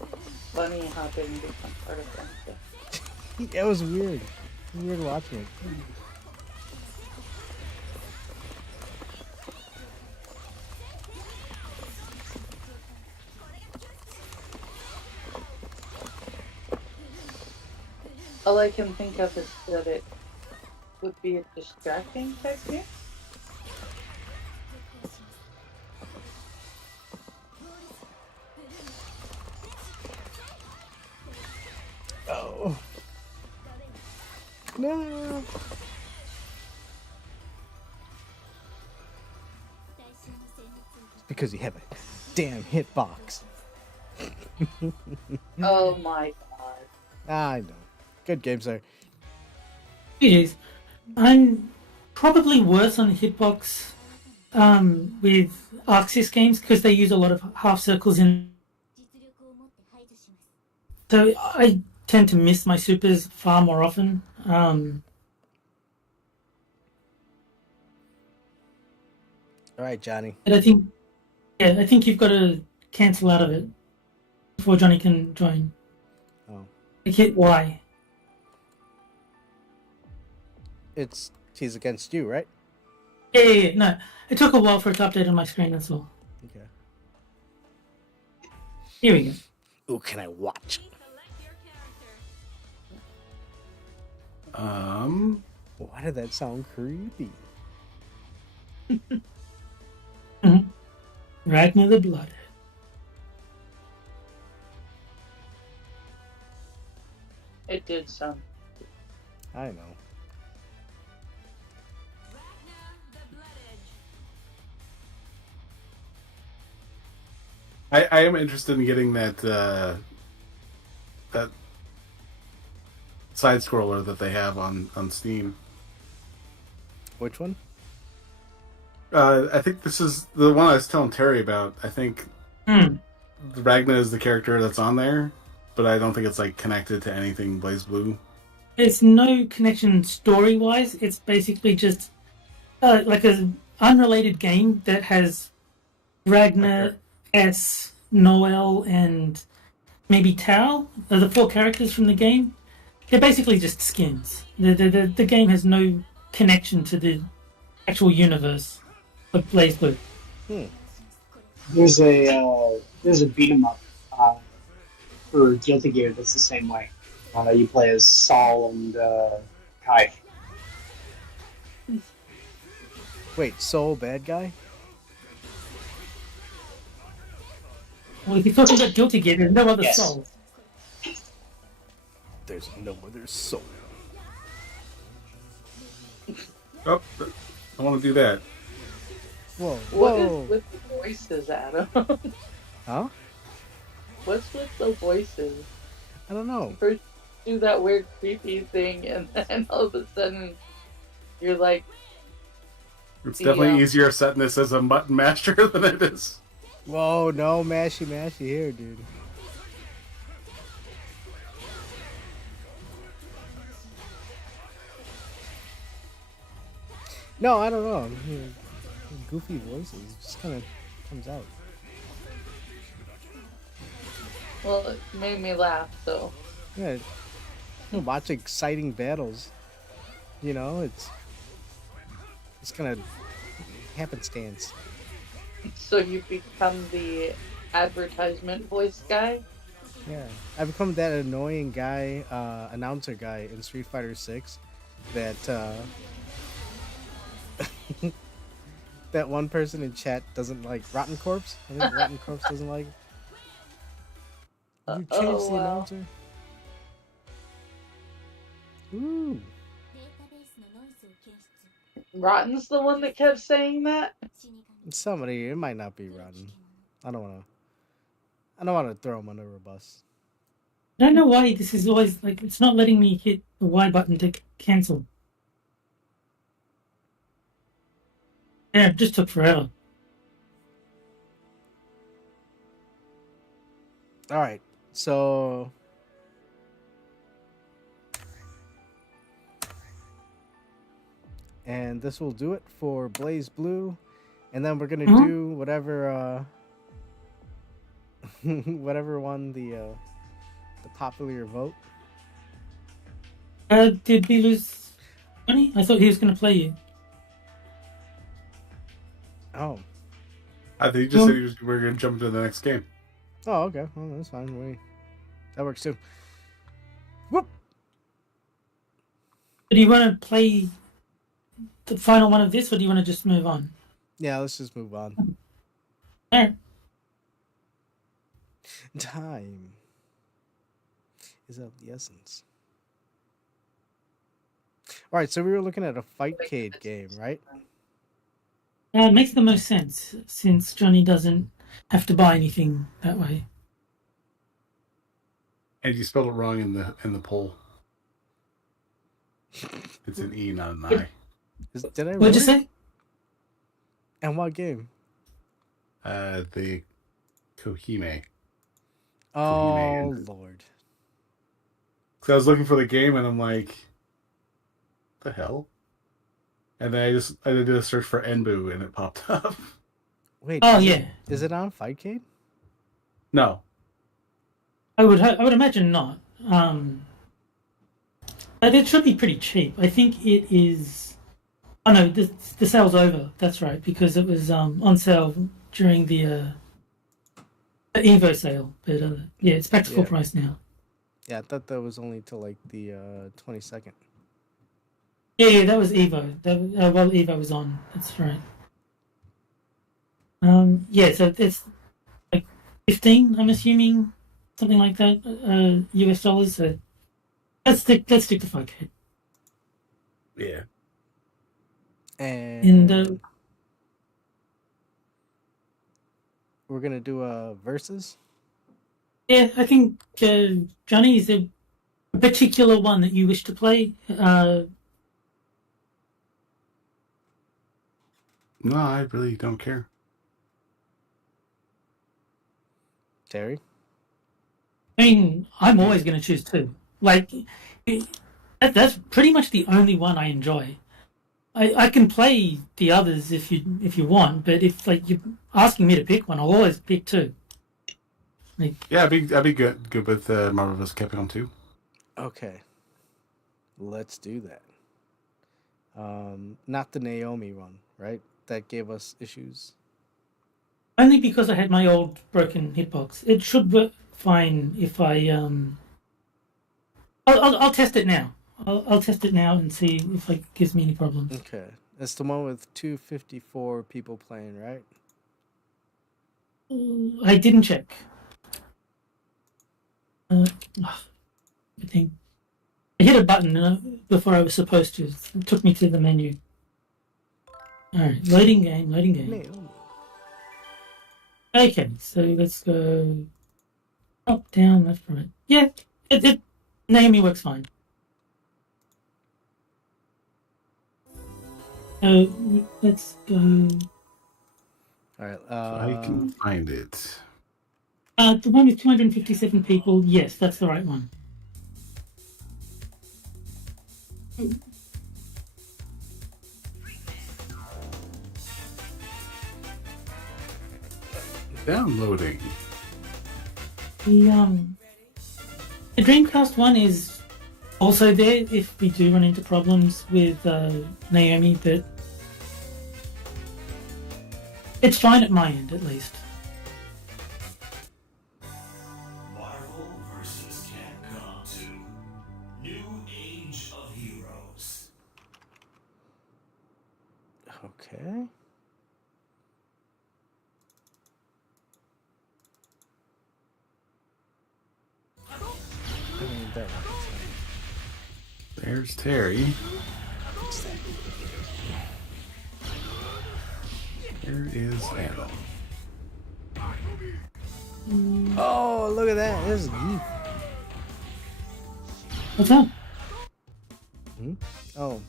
bunny hopping become part of friendship. It was weird. It was weird watching it. All I can think of is that it would be a distracting technique. Oh. No. It's because you have a damn hitbox. Oh my god. I know. Good game, sir. It is. I'm probably worse on hitbox with Arxis games because they use a lot of half circles in. So I tend to miss my supers far more often. All right, Johnny. But I think you've got to cancel out of it before Johnny can join. Oh. Like hit Y. He's against you, right? Yeah. No, it took a while for it to update on my screen. That's all. Okay. Here we go. Who can I watch? Select your character. Why did that sound creepy? Ragnar the Blood. It did sound. I know. Ragnar the Blood Edge. I am interested in getting that that side scroller that they have on Steam. Which one? I think this is the one I was telling Terry about. I think Ragna is the character that's on there, but I don't think it's like connected to anything BlazBlue. It's no connection story-wise. It's basically just like an unrelated game that has Ragnar, Okay. S, Noel, and maybe Tao are the 4 characters from the game. They're basically just skins. The game has no connection to the actual universe of BlazBlue. There's a beat 'em up for Guilty Gear that's the same way. You play as Saul and Kai. Wait, Soul bad guy? Well, if you're talking about Guilty Gear, there's no other Yes. Soul. There's no other soul. Oh, I want to do that. Whoa, What whoa. is with the voices, Adam? Huh? What's with the voices? I don't know. First do that weird creepy thing, and then all of a sudden you're like, It's definitely Yeah. easier setting this as a mutton master than it is. Whoa, no mashy here, dude. No, I don't know. Goofy voices just kind of comes out. well, it made me laugh, so. Yeah, watch exciting battles. You know, it's kind of happenstance. So you become the advertisement voice guy? Yeah, I've become that annoying guy, announcer guy in Street Fighter 6 that that one person in chat doesn't like Rotten Corpse. I think Rotten Corpse doesn't like. You changed the wow. announcer. Ooh. Rotten's the one that kept saying that? Somebody, it might not be Rotten. I don't want to throw him under a bus. I don't know why this is always like it's not letting me hit the Y button to cancel. Yeah, it just took forever. All right, so and this will do it for Blaze Blue, and then we're gonna do whatever whatever won the popular vote. Did we lose money? I thought he was going to play you. Oh. I think he just said we're going to jump into the next game. Oh, okay. Well, that's fine. That works too. Whoop. Do you want to play the final one of this, or do you want to just move on? Yeah, let's just move on. All right. Time is of the essence. All right, so we were looking at a Fightcade game, right? It makes the most sense since Johnny doesn't have to buy anything that way. And you spelled it wrong in the poll. It's an E, not an I. Did I? Really? What'd you say? And what game? The Kohime. Oh Lord! So I was looking for the game, and I'm like, "The hell?" And then I did a search for Enbu, and it popped up. Wait. Oh yeah. Is it on Fightcade? No. I would imagine not. But it should be pretty cheap. I think it is. Oh no, the sale's over. That's right, because it was on sale during the Evo sale. But yeah, it's back to full price now. Yeah, I thought that was only till like the 22nd. Yeah, that was Evo. While Evo was on, that's right. Yeah, so it's like 15. I'm assuming something like that. US dollars. So let's stick to 5K. Yeah. And we're gonna do a versus. Yeah, I think Johnny is a particular one that you wish to play. No, I really don't care. Terry? I mean, I'm always going to choose 2. Like, that's pretty much the only one I enjoy. I can play the others if you want, but if like you're asking me to pick one, I'll always pick 2. Like, yeah, I'd be good with Marvel vs. Capcom 2. Okay, let's do that. Not the Naomi one, right? That gave us issues. only because I had my old broken hitbox. It should work fine if I I'll test it now. I'll test it now and see if it gives me any problems. Okay, that's the one with 254 people playing, right? I didn't check. I think I hit a button before I was supposed to. It took me to the menu. All right, loading game. Naomi. Okay, so let's go up, down, left, right. Yeah, it Naomi works fine. So let's go. All right. I can find it. The one with 257 people. Yes, that's the right one. Downloading. The Dreamcast one is also there if we do run into problems with Naomi, but it's fine at my end at least. Okay. I mean, that one. There's Terry. There is Adam. Oh, look at that. There's Geek. What's up? Hmm? Oh.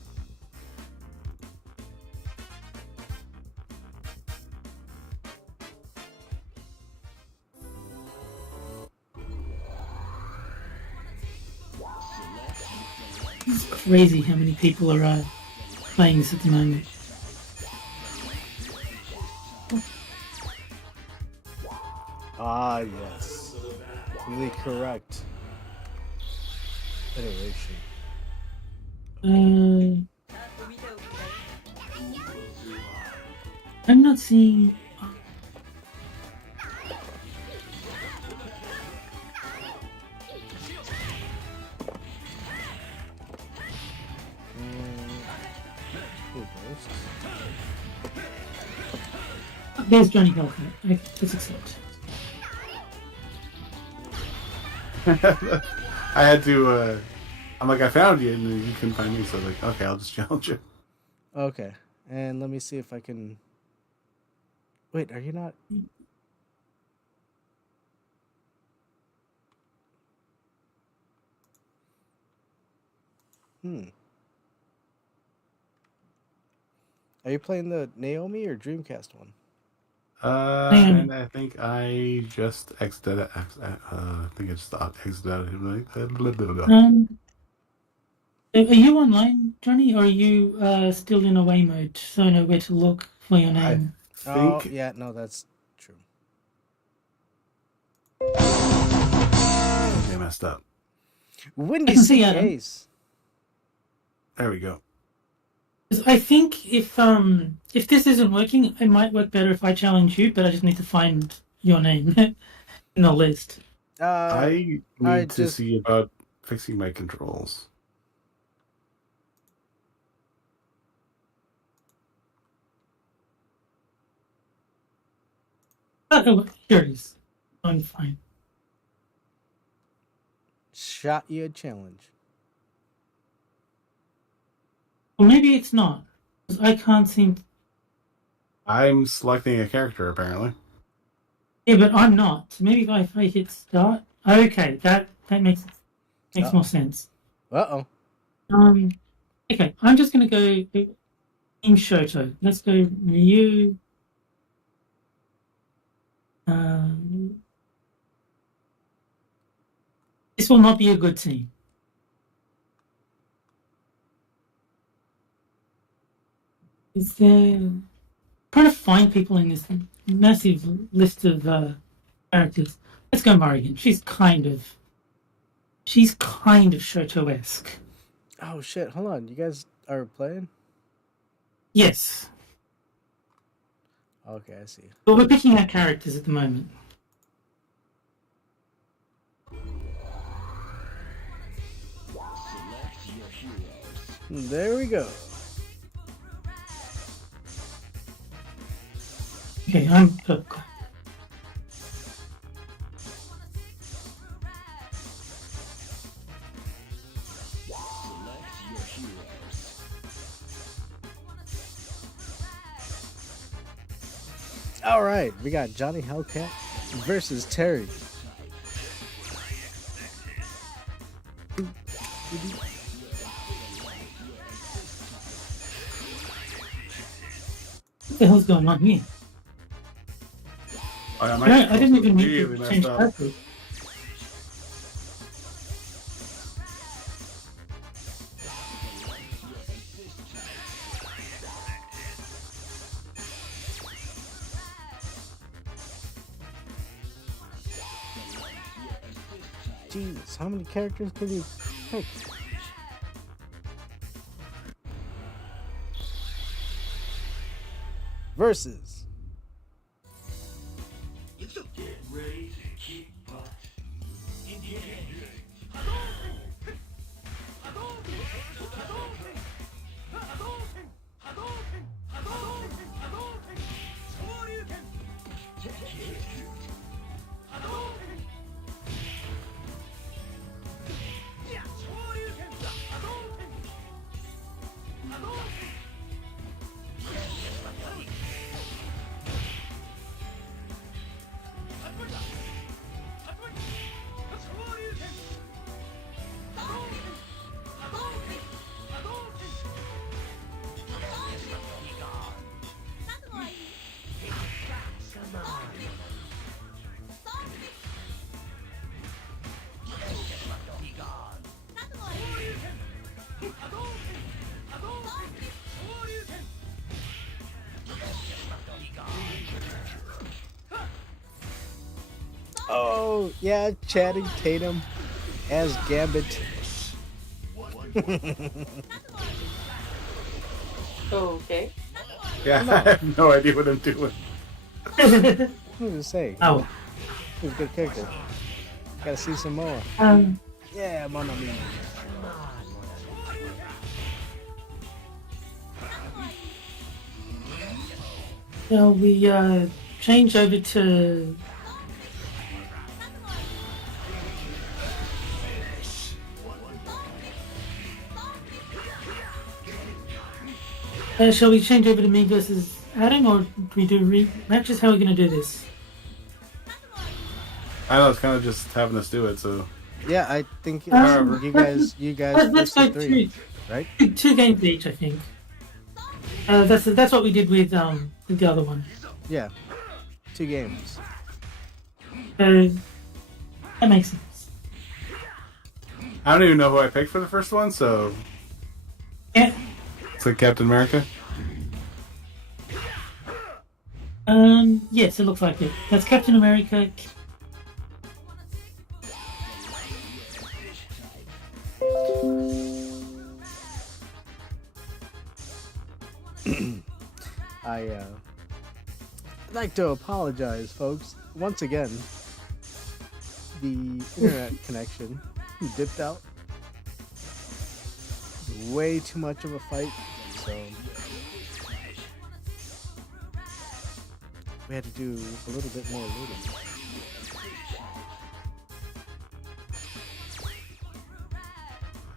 It's crazy how many people are playing this at the moment. Ah, yes. Really correct. Iteration. I'm not seeing. There's Johnny Hellcat. Let's accept. I had to. I'm like, I found you, and you couldn't find me, so I was like, okay, I'll just challenge you. Okay. And let me see if I can. Wait, are you not? Are you playing the Naomi or Dreamcast one? And I think I just exited. I think I just exited out of him. Are you online, Johnny, or are you still in away mode? So I know where to look for your name. Oh, Think yeah, no, that's true. they messed up. Windy can see Adam. case. There we go. I think if this isn't working, it might work better if I challenge you, but I just need to find your name in the list. I need to just- see about fixing my controls. Oh, here it is. I'm fine. Shot you a challenge. Well, maybe it's not. 'Cause I can't seem. I'm selecting a character apparently. Yeah, but I'm not. So maybe if I hit start. Okay, that makes more sense. Uh-oh. Okay, I'm just gonna go Team Shoto. Let's go Ryu. This will not be a good team. Is there? I'm trying to find people in this massive list of characters. Let's go Morrigan. She's kind of Shoto-esque. Oh, shit. Hold on. You guys are playing? Yes. Okay, I see. But we're picking our characters at the moment. There we go. Okay, I'm purple. All right, we got Johnny Hellcat versus Terry. What the hell's going on here? I didn't even need to change characters. Jesus, how many characters can you pick? Versus. Get ready to kick butt. Oh, yeah, Channing Tatum as Gambit. Okay. Yeah, I have no idea what I'm doing. What to say? Oh, He was a good character. Gotta see some more. Yeah, mon ami. shall we change over to shall we change over to me versus Adam, or do we do rematches? How are we going to do this? I know it's kind of just having us do it, so Yeah, I think Um, you guys Let's versus go three, right? two games each, I think. That's what we did with the other one. Yeah, 2 games. So that makes sense. I don't even know who I picked for the first one. So Yeah. it's like Captain America. Yes, it looks like it. That's Captain America. I'd like to apologize, folks. Once again, the internet connection dipped out. Way too much of a fight, so we had to do a little bit more looting.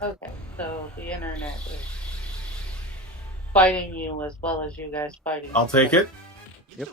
Okay, so the internet is fighting you as well as you guys fighting. I'll take it. Yep.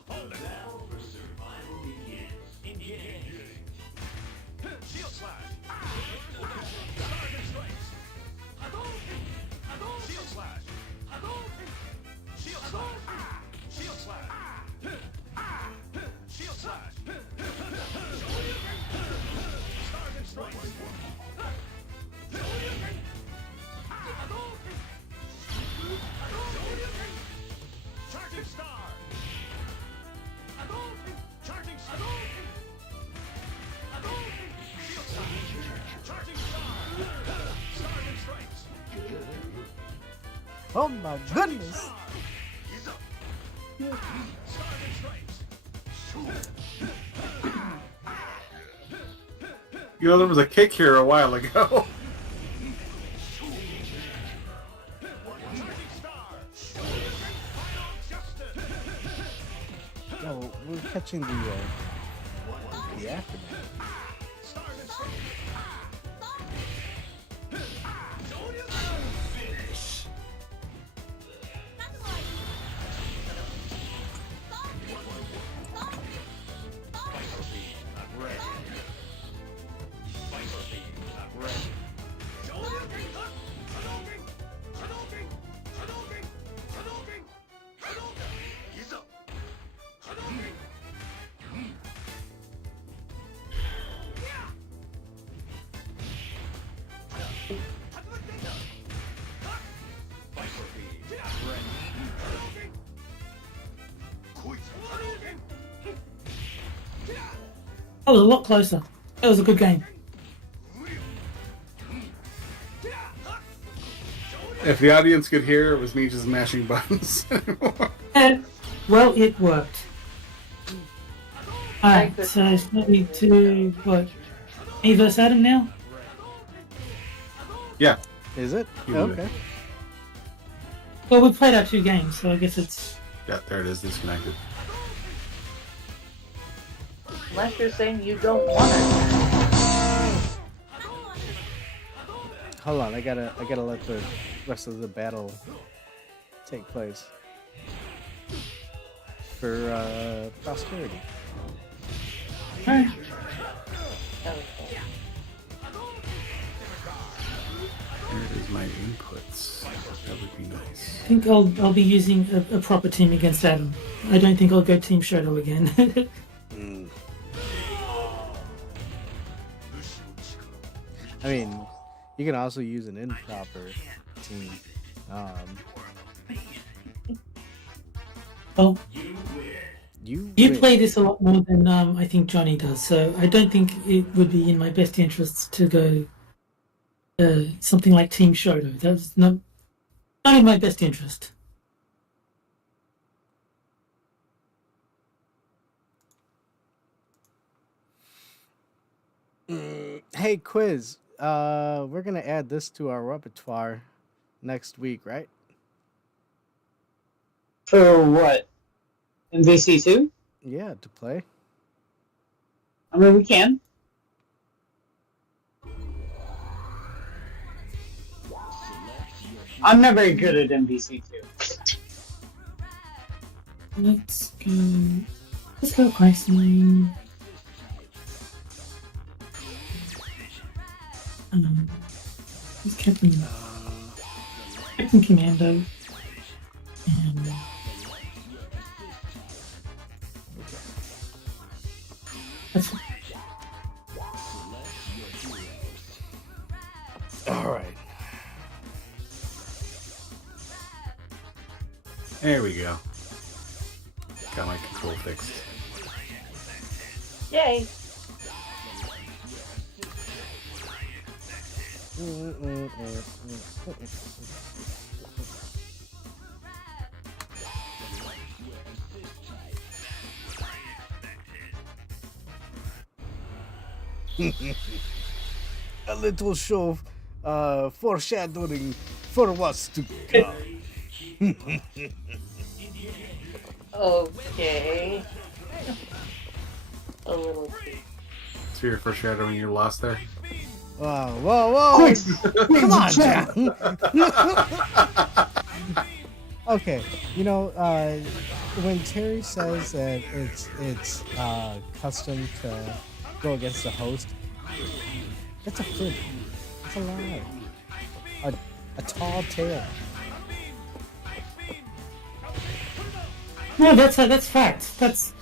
Oh my goodness! You know, there was a kick here a while ago. No, we're catching the aftermath. That was a lot closer. That was a good game. If the audience could hear, it was me just mashing buttons. Well, it worked. Alright, so it's maybe to what? Me versus Adam now? Yeah. Is it? You do. Okay. Well, we played our 2 games, so I guess it's. Yeah, there it is, disconnected. Unless you're saying you don't want to. Hold on, I gotta let the rest of the battle take place for posterity. Alright. Here is my inputs. That would be nice. I think I'll be using a proper team against Adam. I don't think I'll go Team Shadow again. I mean, you can also use an improper team. Well, You you play this a lot more than I think Johnny does, so I don't think it would be in my best interests to go something like Team Shoto. That's not in my best interest. Hey, quiz. We're gonna add this to our repertoire next week, right? For what? MVC2? Yeah, to play. I mean, we can. I'm not very good at MVC2. Let's go Iceland. Who's Captain Commando? And that's All right. There we go. Got my control fixed. Yay! A little show foreshadowing for what's to come. Okay. A little. So you're foreshadowing your loss there? Whoa! Quick! Come on, John! Okay, when Terry says that it's custom to go against the host, that's a fib. That's a lie. A tall tale. no, that's fact. That's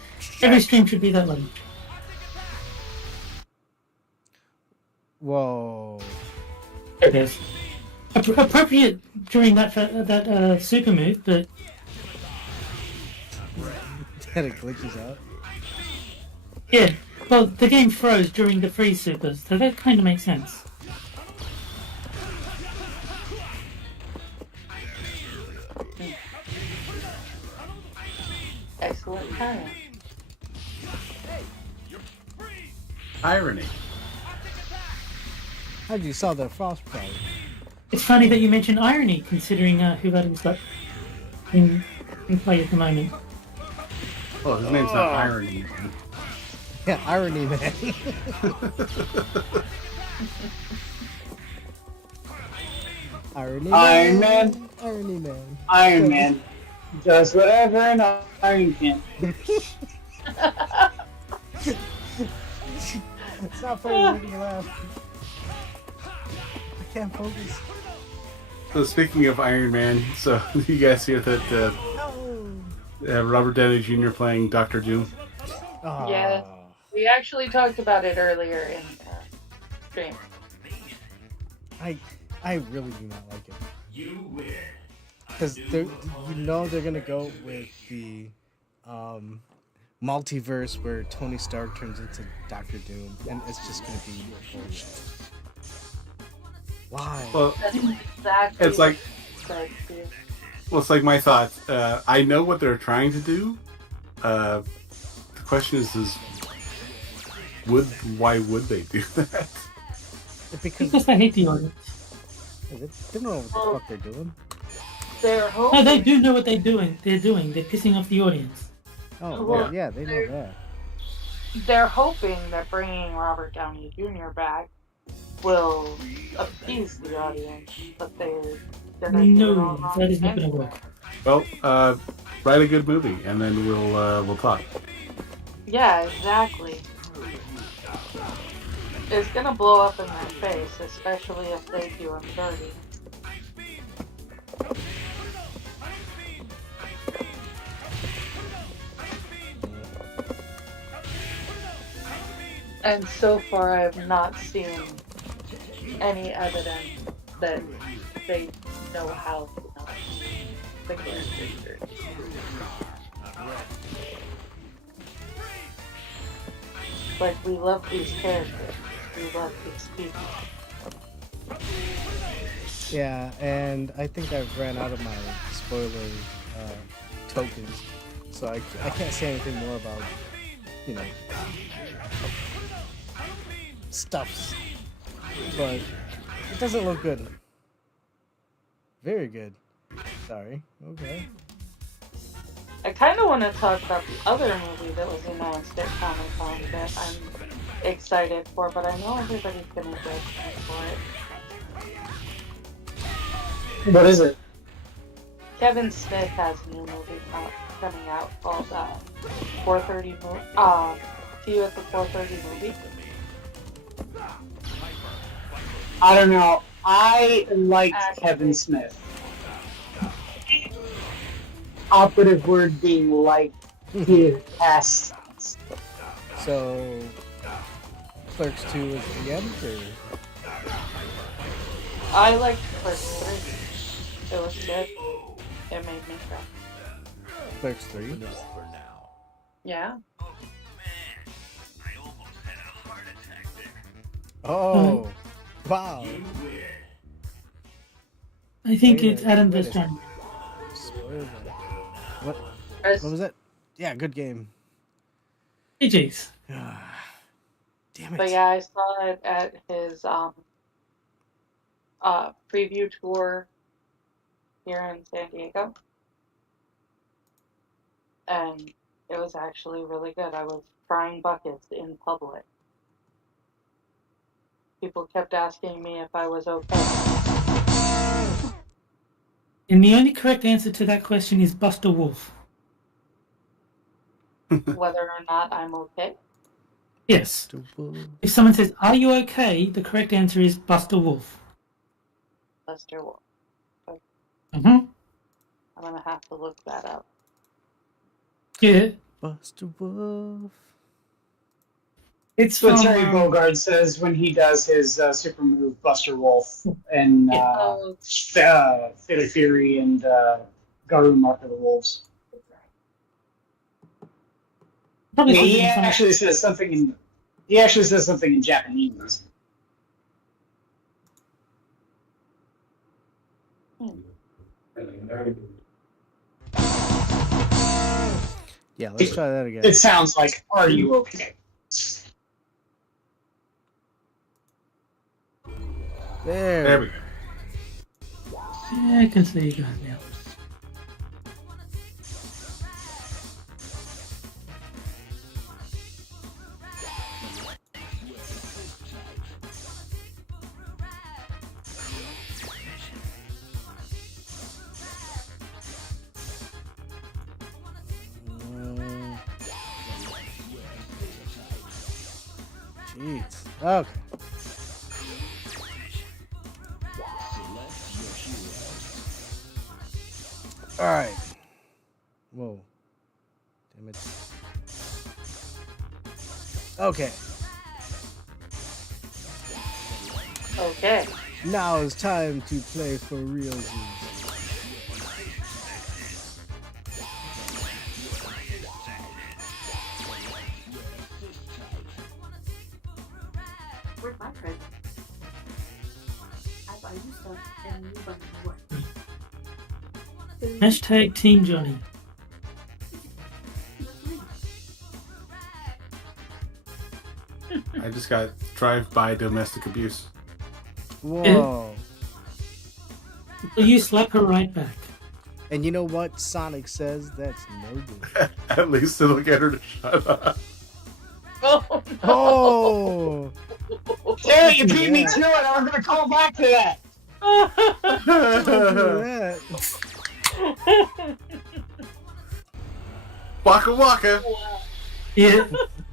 every stream should be that way. Whoa. It is appropriate during that super move, but That it glitches out. yeah. Well, the game froze during the free supers, so that kind of makes sense. Excellent time. Irony. How did you solve that frost problem? It's funny that you mentioned irony, considering who Adam's got in play at the moment. Oh, his name's not Irony. Yeah, irony, man. Irony Iron Man. Irony man. Iron Man does whatever an Iron can. It's not funny making you laugh. I can't focus. So speaking of Iron Man, so you guys hear that No. Robert Downey Jr. playing Doctor Doom? Aw. Yeah. We actually talked about it earlier in stream. I really do not like it. You win. Because they're gonna go with the multiverse where Tony Stark turns into Doctor Doom, and it's just gonna be bullshit. Why? Well, That's exactly it's like, what I said, too. well, it's like my thought. I know what they're trying to do. The question is why would they do that? Because I hate the audience. They don't know what the fuck they're doing. They're No, hoping. they do know what they're doing. They're pissing off the audience. Oh, Well, yeah, they know that. they're hoping that bringing Robert Downey Jr. back will appease the audience, but they're gonna do it all No, wrong that is not going to anyway. work. Well, write a good movie, and then we'll talk. Yeah, exactly. It's gonna blow up in their face, especially if they do them dirty. And so far, I have not seen any evidence that they know how to not the characters dirty. Like, we love these characters. We love these people. Yeah, and I think I've ran out of my spoiler tokens, so I can't say anything more about, you know, stuffs. But it doesn't look good. Very good. Sorry. Okay. I kind of want to talk about the other movie that was announced at Comic-Con that I'm excited for, but I know everybody's gonna judge me for it. What is it? Kevin Smith has a new movie coming out called 4:30 See You at the 4:30 movie. I don't know. I liked Actually. Kevin Smith. Operative word being like his past. So, Clerks 2 is the end, or? I liked Clerks 3. It was good. It made me cry. Clerks 3? Yeah. Oh, wow. I think Wait a- it's Adam wait a this time. Spoiler. What As- was that? Yeah, good game. AJ's. Damn it. But yeah, I saw it at his preview tour here in San Diego. And it was actually really good. I was frying buckets in public. People kept asking me if I was okay. And the only correct answer to that question is Buster Wolf. Whether or not I'm okay. Yes. If someone says, "Are you okay?" the correct answer is Buster Wolf. Buster Wolf. Mm-hmm. I'm gonna have to look that up. Yeah. Buster Wolf. It's What from, Terry Bogard says when he does his super move, Buster Wolf, and Fatal Fury and Garu Mark of the Wolves. probably Yeah, he something from- actually says something in. He actually says something in Japanese. Yeah, let's try that again. It sounds like, "Are you okay?" There we go. Yeah, I can see you guys now. Jeez. Okay. All right. Whoa. Damn it. Okay. Okay. Now it's time to play for realsies. Where's my present? I buy you stuff and you buy me what? Hashtag Team Johnny. I just got drive-by domestic abuse. Whoa. Will you slap her right back? And you know what Sonic says? That's no good. At least it'll get her to shut up. Oh, no. Oh! Terry, you beat me to it. I was gonna call back to that. Don't do that. Waka waka. Yeah.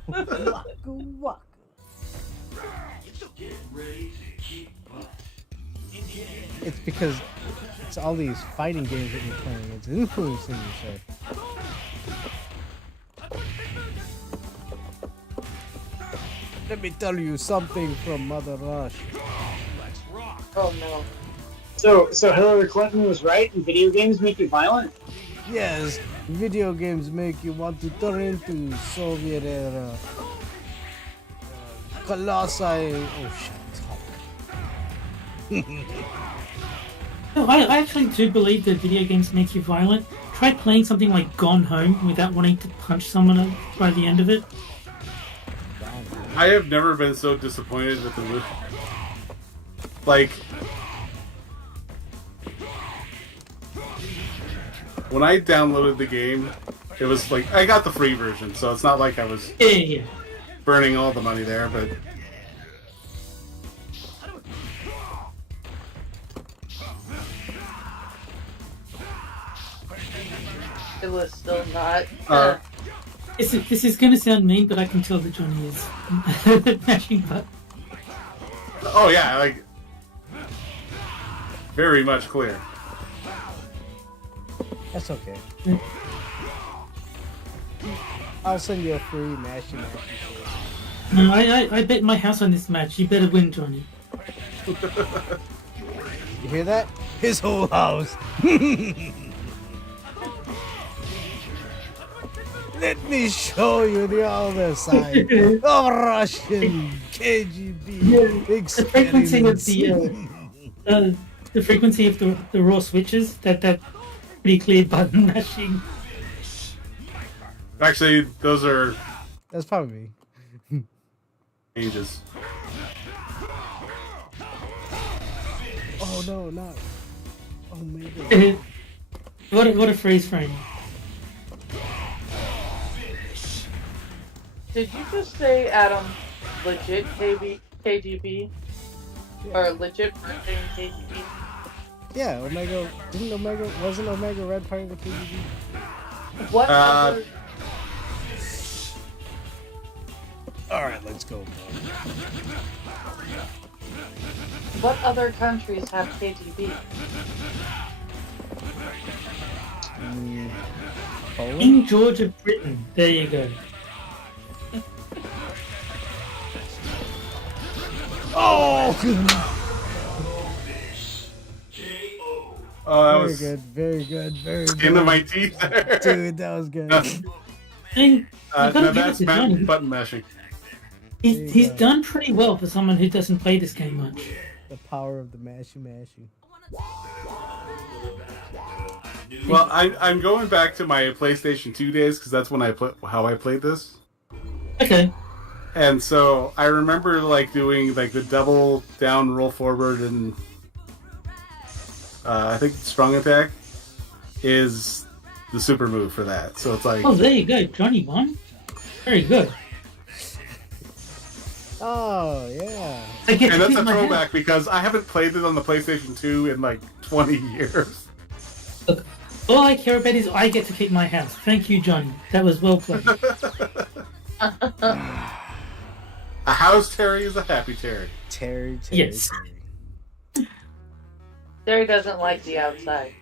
Waka waka. Get ready to kick butt. It's because it's all these fighting games that you're playing. It's influencing you, sir. Let me tell you something from Mother Rush. Oh no. So Hillary Clinton was right, and video games make you violent? Yes, video games make you want to turn into Soviet era. Colossi. Oh shit. No, I actually do believe that video games make you violent. Try playing something like Gone Home without wanting to punch someone by the end of it. I have never been so disappointed with the movie. Like, when I downloaded the game, it was like, I got the free version, so it's not like I was Yeah. burning all the money there, but It was still not. This is going to sound mean, but I can tell that Johnny is mashing butt. oh yeah, like, very much clear. That's okay. I'll send you a free mashy mashy. No, I bet my house on this match. You better win, Johnny. You hear that? His whole house. Let me show you the other side of Russian KGB The frequency of experiments. the frequency of the raw switches, that pretty clear button mashing. Actually, those are That's probably me. changes. Oh no, not. Oh my god. What a freeze frame. Did you just say, Adam, legit KGB? Or legit Russian KGB? Yeah, Omega. Wasn't Omega Red part of the KGB? What other... Alright, let's go. What other countries have KGB? Poland? King George of Britain. There you go. Oh! Oh, that Very was good, very good, very skin of good. my teeth there. Dude, that was good. And Now I've got to give it that's to Johnny. button mashing. He's done pretty well for someone who doesn't play this game much. The power of the mashy mashy. Well, I'm going back to my PlayStation 2 days because that's when how I played this. Okay. And so I remember like doing like the double down roll forward, and I think strong attack is the super move for that. So it's like, Oh, there you go. Johnny won. Very good. Oh, yeah. I get and to that's keep a my house. throwback because I haven't played it on the PlayStation 2 in like 20 years. Look, all I care about is I get to keep my house. Thank you, Johnny. That was well played. A house Terry is a happy Terry. Terry. Yes. Terry. Terry doesn't like the outside.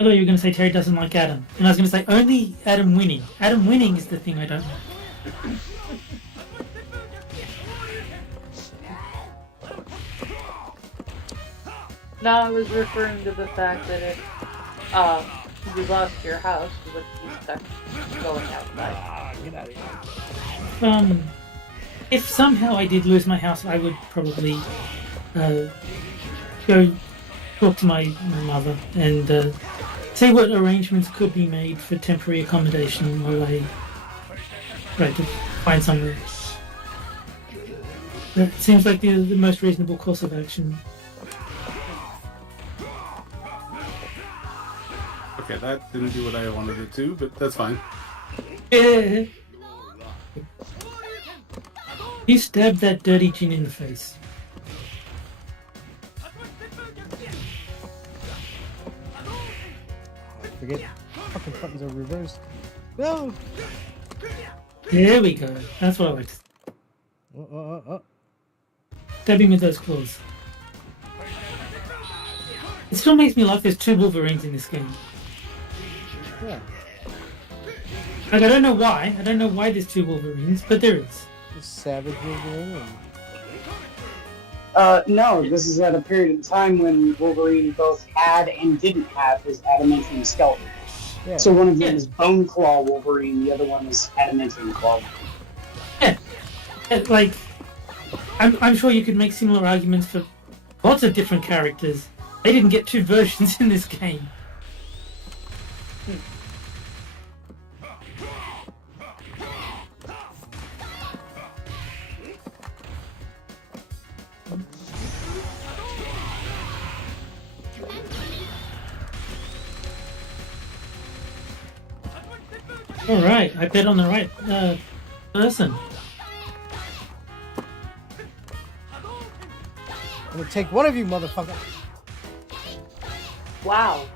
I thought you were going to say Terry doesn't like Adam. And I was going to say only Adam winning. Adam winning is the thing I don't like. No, I was referring to the fact that if you lost your house, you would be stuck going outside. Get out of here. If somehow I did lose my house, I would probably go talk to my mother and see what arrangements could be made for temporary accommodation while I try to find somewhere. That seems like the most reasonable course of action. Okay, that didn't do what I wanted it to, but that's fine. Yeah. You stabbed that dirty Jin in the face. Forget fucking buttons are reversed. No. There we go. That's what I like. Stab him with those claws. It still makes me laugh there's 2 Wolverines in this game. Yeah. Like, I don't know why. I don't know why there's 2 Wolverines, but there is. The Savage Wolverine. No, this is at a period in time when Wolverine both had and didn't have his adamantium skeleton. Yeah. So one of them is Bone Claw Wolverine, the other one is Adamantium Claw. Yeah. Like, I'm sure you could make similar arguments for lots of different characters. They didn't get 2 versions in this game. Alright, I bet on the right person. I'm gonna take one of you, motherfucker. Wow.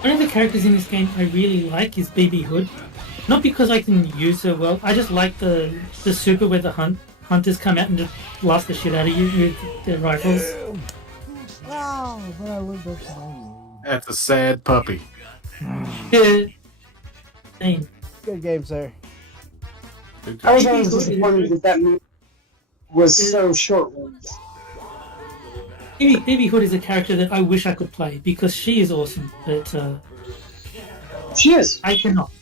One of the characters in this game I really like is BB Hood. Not because I can use her well, I just like the super where the hunters come out and just blast the shit out of you with their rifles. Wow, but I lived up to my That's a sad puppy. Yeah. Same. Good game, sir. Good I was job. always disappointed that movie was so short-lived. BB Hood is a character that I wish I could play because she is awesome, but She is. I cannot.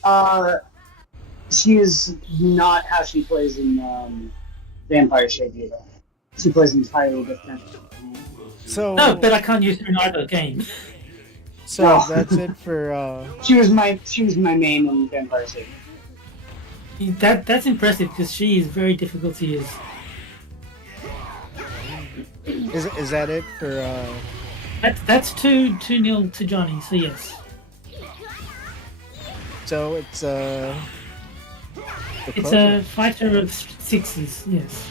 She is not how she plays in Vampire Shade though. She plays entirely different. So No, but I can't use her in either game. so No. that's it for She was my main in Vampire Shade. That's impressive because she is very difficult to use. is that it for That's 2-0 to Johnny, so yes. so it's the It's closer? a fighter of 6s, yes.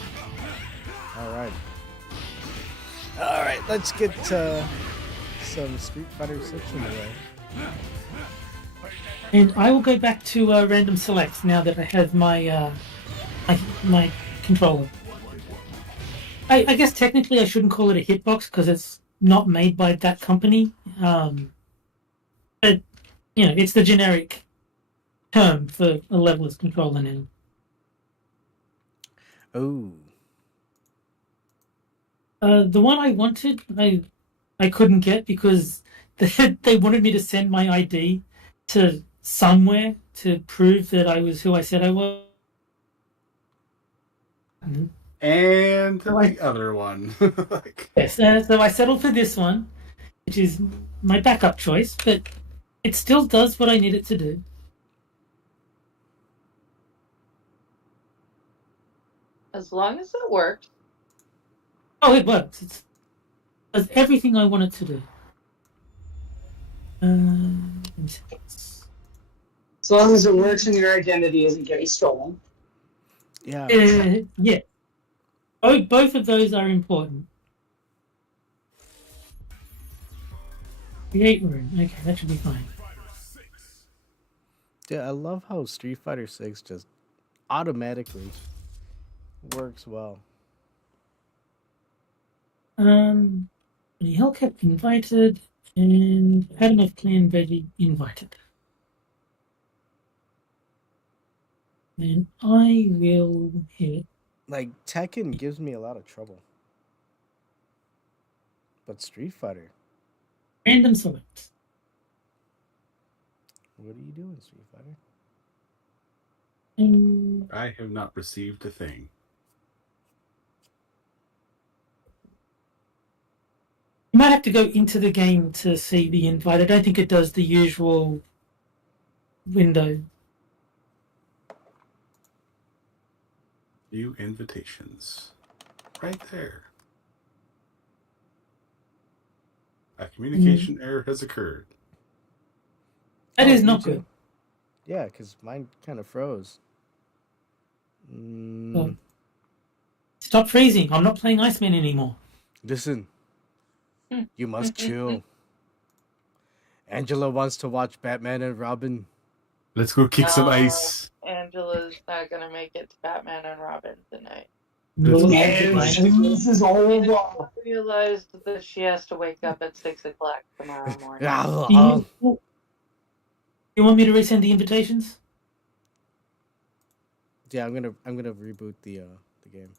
All right, let's get some Street Fighter 6 in the way. And I will go back to random selects now that I have my my controller. I guess technically I shouldn't call it a hitbox because it's not made by that company. But you know, it's the generic term for a levelless controller now. Oh, The one I wanted, I couldn't get because they wanted me to send my ID to somewhere to prove that I was who I said I was. And the other one. Like, Yes, so I settled for this one, which is my backup choice, but it still does what I need it to do. As long as it works. Oh, it works. It does everything I want it to do. As long as it works and your identity isn't getting stolen. yeah. Yeah. Both of those are important. Create room. Okay, that should be fine. Yeah, I love how Street Fighter 6 just automatically works well. The Hellcat invited, and had enough clan Veggie invited. And I will hit. Like Tekken gives me a lot of trouble, but Street Fighter, Random select. what are you doing, Street Fighter? I have not received a thing. You might have to go into the game to see the invite. I don't think it does the usual window. New invitations. Right there. A communication error has occurred. That Oh, is you not too? good. Yeah, because mine kind of froze. Well, stop freezing. I'm not playing Iceman anymore. Listen, you must chill. Angela wants to watch Batman and Robin. Let's go kick some No. ice. Angela's not gonna make it to Batman and Robin tonight. That's Well, Man, this is over. I realized that she has to wake up at 6 o'clock tomorrow morning. You want me to resend the invitations? Yeah, I'm gonna reboot the game.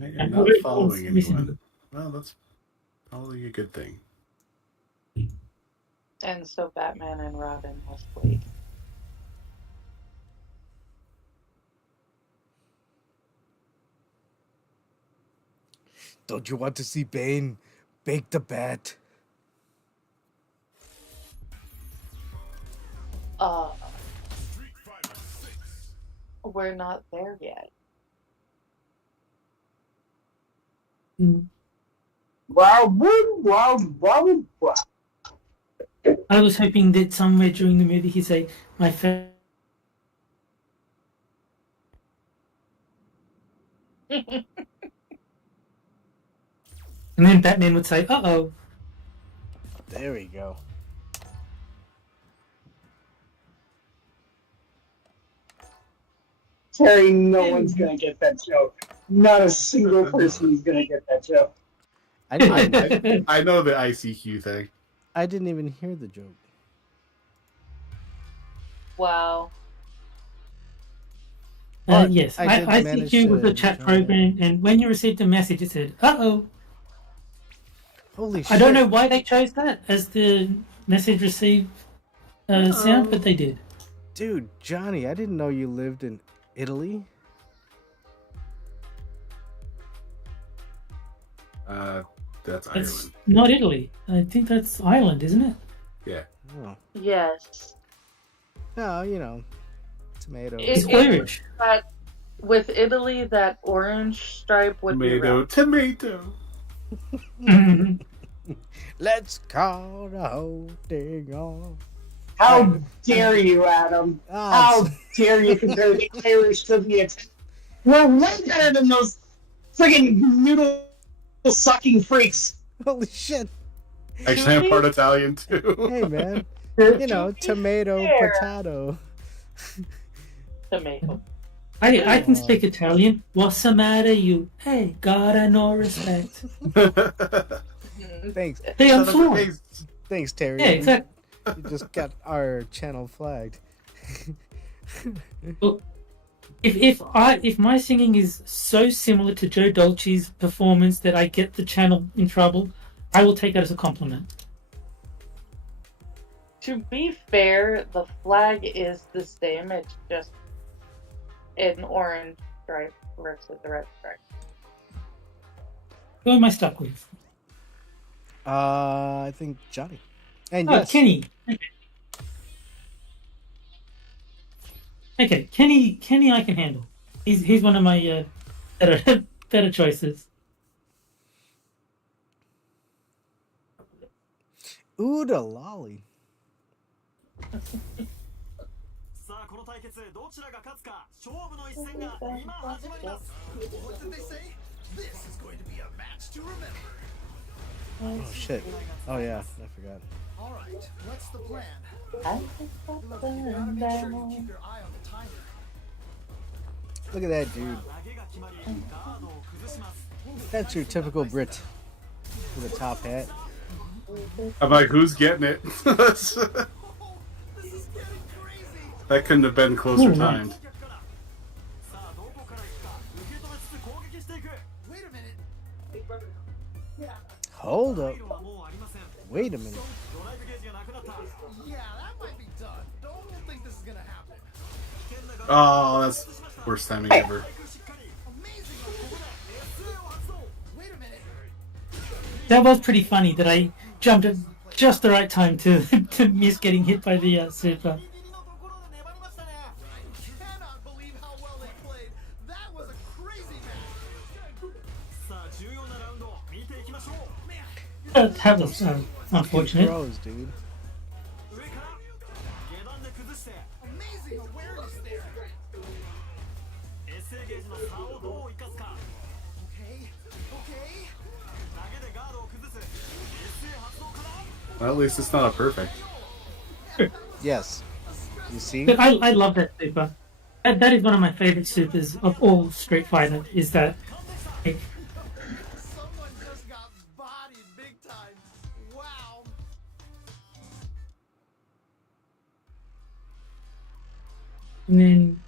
You're not following anyone. Well, that's probably a good thing. And so Batman and Robin must wait. Don't you want to see Bane bake the bat? We're not there yet. Wow, wow, wow, wow. I was hoping that somewhere during the movie he'd say, my favorite. And then Batman would say, uh-oh. There we go. Terry, no one's gonna get that joke. Not a single person is gonna get that joke. I didn't, I know the ICQ thing. I didn't even hear the joke. Wow. But Yes, I did manage ICQ was to a chat join it. program, and when you received a message, it said, uh-oh. Holy shit. I don't know why they chose that as the message receive sound, but they did. Dude, Johnny, I didn't know you lived in Italy. That's It's Ireland. not Italy. I think that's Ireland, isn't it? Yeah. Oh. Yes. No, you know, tomatoes. It's It- Irish. That with Italy, that orange stripe would be Tomato, red. tomato. Let's call the whole thing off. How dare you, Adam? How dare you compare the Irish to the Italians? We're way better than those friggin' noodle sucking freaks. Holy shit. Actually, I'm part Italian too. Hey, man. You know, tomato, fair. potato. Tomato. I can speak Italian. What's the matter, you? Hey, gotta no respect. Thanks. Hey, I'm fluent. Thanks, Terry. Yeah, exactly. You just got our channel flagged. Look, if my singing is so similar to Joe Dolce's performance that I get the channel in trouble, I will take that as a compliment. To be fair, the flag is the same. It's just an orange stripe versus the red stripe. Who am I stuck with? I think Johnny. And Oh, yes, Kenny. Okay, Kenny, I can handle. He's one of my better choices. Ooh, the lolly. さあこの対決どちらが勝つか勝負の一戦が今始まります What did they say? This is going to be a match to remember. Oh, shit. Oh, yeah, I forgot. All right, what's the plan? Look, you gotta make sure you keep your eye on the timer. Look at that dude. 投げが決まりガードを崩します That's your typical Brit with a top hat. I'm like, who's getting it? This is getting crazy. That couldn't have been closer timed. さあどこから行くか受け止めつつ攻撃していく Wait a minute. Hold up. はもうありません Wait a minute. ドライブゲージがなくなった Yeah, that might be done. Don't think this is gonna happen. Oh, that's worst timing ever. Amazing. Wait a minute. That was pretty funny that I jumped at just the right time to to miss getting hit by the super. Cannot believe how well they played. That was a That was unfortunate. Throws, dude. Amazing awareness there. Okay. Well, at least it's not a perfect. Yes. You see? But I love that super. That is one of my favorite supers of all Street Fighter. Is that Someone just got bodied big time. Wow. and then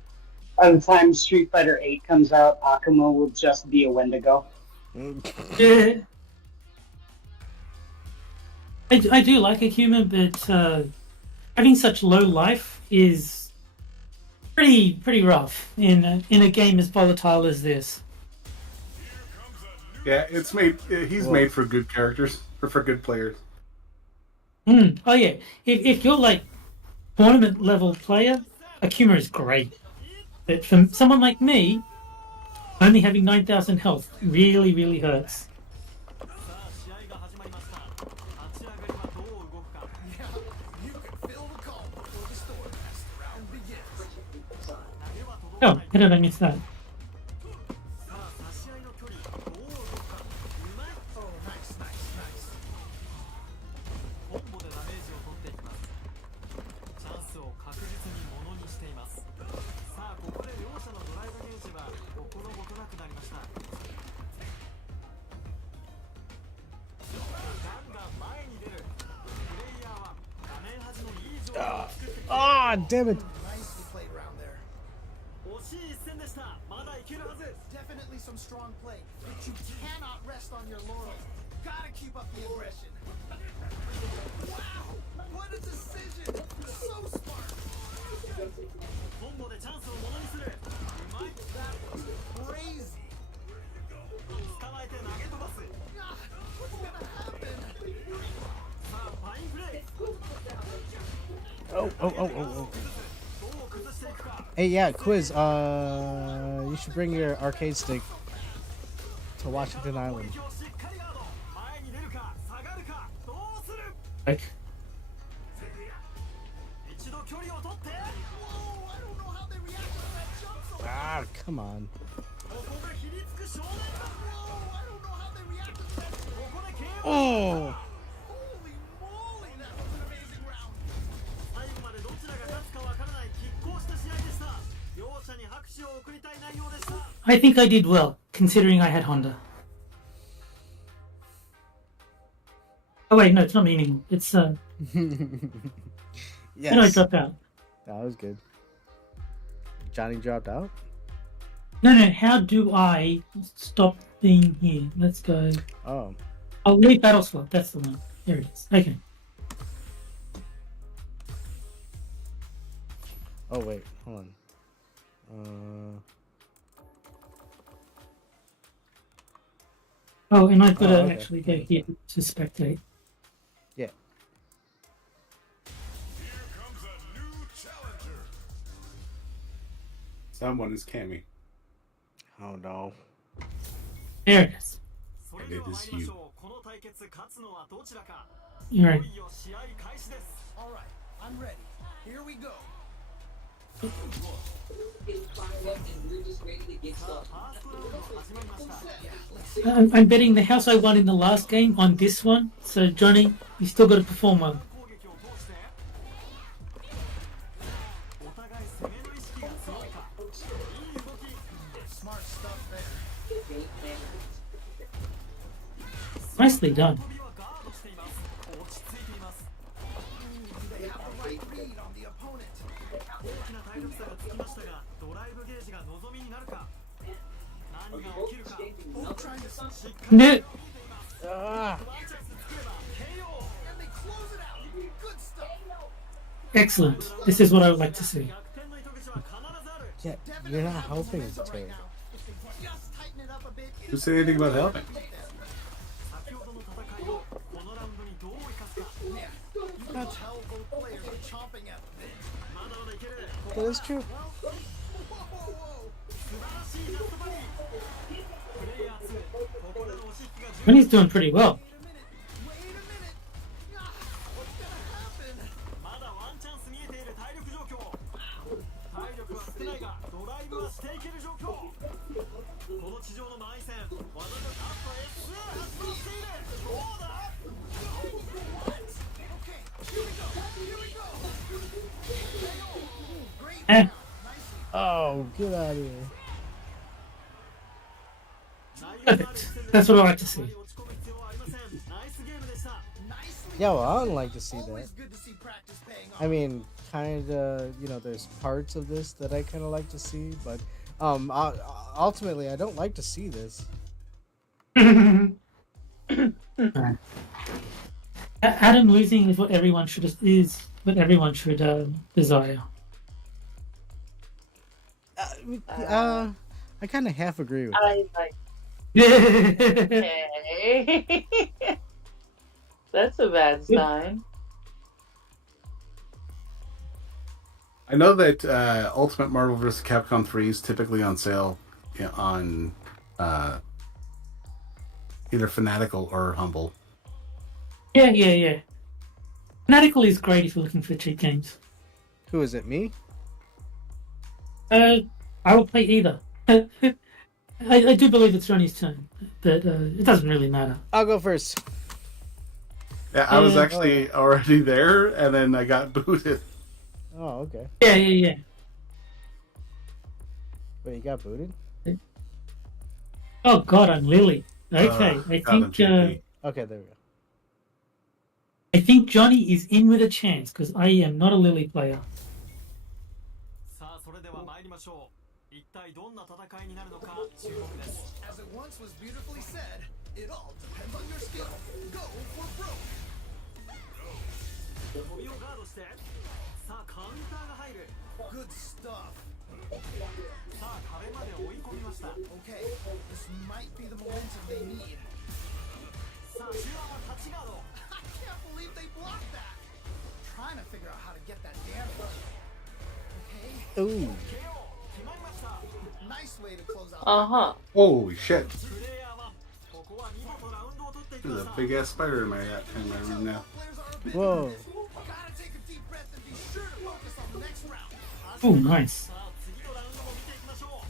By the time Street Fighter 8 comes out, Akuma will just be a Wendigo. yeah. I do like Akuma, but having such low life is pretty rough in a game as volatile as this. Yeah, it's made. He's made for good characters or for good players. Oh yeah, if you're like tournament level player, Akuma is great. But for someone like me, only having 9,000 health really hurts. You can feel the call before the Storymaster round begins. Oh, how did I miss that? Oh, nice. あー、damn it. Nicely played around there. Definitely some strong play, but you cannot rest on your laurels. Gotta keep up the aggression. Wow! What a decision! So smart! That was crazy! Ah, what's gonna happen? Oh. Hey, yeah, quiz. You should bring your arcade stick to Washington Island. Like, Whoa, I don't know how they react to that jump so Ah, come on. Whoa, I don't know how they react to that. Oh. Holy moly, that was an amazing round. I think I did well, considering I had Honda. Oh wait, no, it's not me anymore. It's Yes. no, I dropped out. That was good. Johnny dropped out? No, how do I stop being here? Let's go. Oh. I'll leave battle slot, that's the one. There it is. Okay. Oh, wait. Hold on. Oh, and I've got to okay. actually go here to spectate. Yeah. Someone is Cammy. Oh, no. There it is. And it is you. You're right. All right, I'm ready. Here we go. I'm betting the house I won in the last game on this one. So, Johnny, you still got to perform well. Smart stuff there. Nicely done. They have the right read on the opponent. Both trying to No. and they close it out. Good stuff. Excellent. This is what I would like to see. Yeah, you're not helping, Momentum Terry. right now. If they just tighten it up a bit, Who said anything about helping? yeah, you can tell both players are chomping at the bit. That is true. Johnny's doing pretty well. Wait a minute. Ah, what's gonna happen? まだワンチャンス見えている体力状況。体力は少ないがドライブはしていける状況。この地上のマイ戦、技力アップ S 発動している。どうだ Okay, here we go. Here we go. Great. Eh, Oh, get out of here. perfect. That's what I like to see. 落ち込む必要はありません。ナイスゲームでした。 Nicely. Yeah, well, I don't like to see Always that. good to see practice paying off. I mean, kind of, you know, there's parts of this that I kind of like to see, but ultimately, I don't like to see this. Right. Adam losing is what everyone should desire. I kind of half agree with. I like. Yeah. Okay. That's a bad sign. I know that Ultimate Marvel vs. Capcom 3 is typically on sale on either Fanatical or Humble. Yeah. Fanatical is great if you're looking for cheap games. Who is it? Me? I will play either. I do believe it's Johnny's turn, but it doesn't really matter. I'll go first. Yeah, I was actually already there, and then I got booted. Oh, okay. Yeah. Wait, you got booted? Oh God, I'm Lily. Okay, Okay, there we go. I think Johnny is in with a chance because I am not a Lily player. さあそれでは参りましょう。一体どんな戦いになるのか注目です。 As it once was beautifully said, it all depends on your skill. Go for broke. 飛びをガードして、さあカウンターが入る。 Good stuff. さあ壁まで追い込みました。 Okay, this might be the momentum they need. さあ中盤はタッチガード。 I can't believe they blocked that. Trying to figure out how to get that damage. Okay, Ooh. 決まりました。 nice way to close out. Uh huh. Holy shit! プレイヤー1、ここは見事ラウンドを取っていき There's ま a した。 big ass spider in my room now. Players are a bit Whoa. Gotta take a deep breath and be sure to focus on the next round. Oh, nice. さあ次のラウンドも見ていきましょう。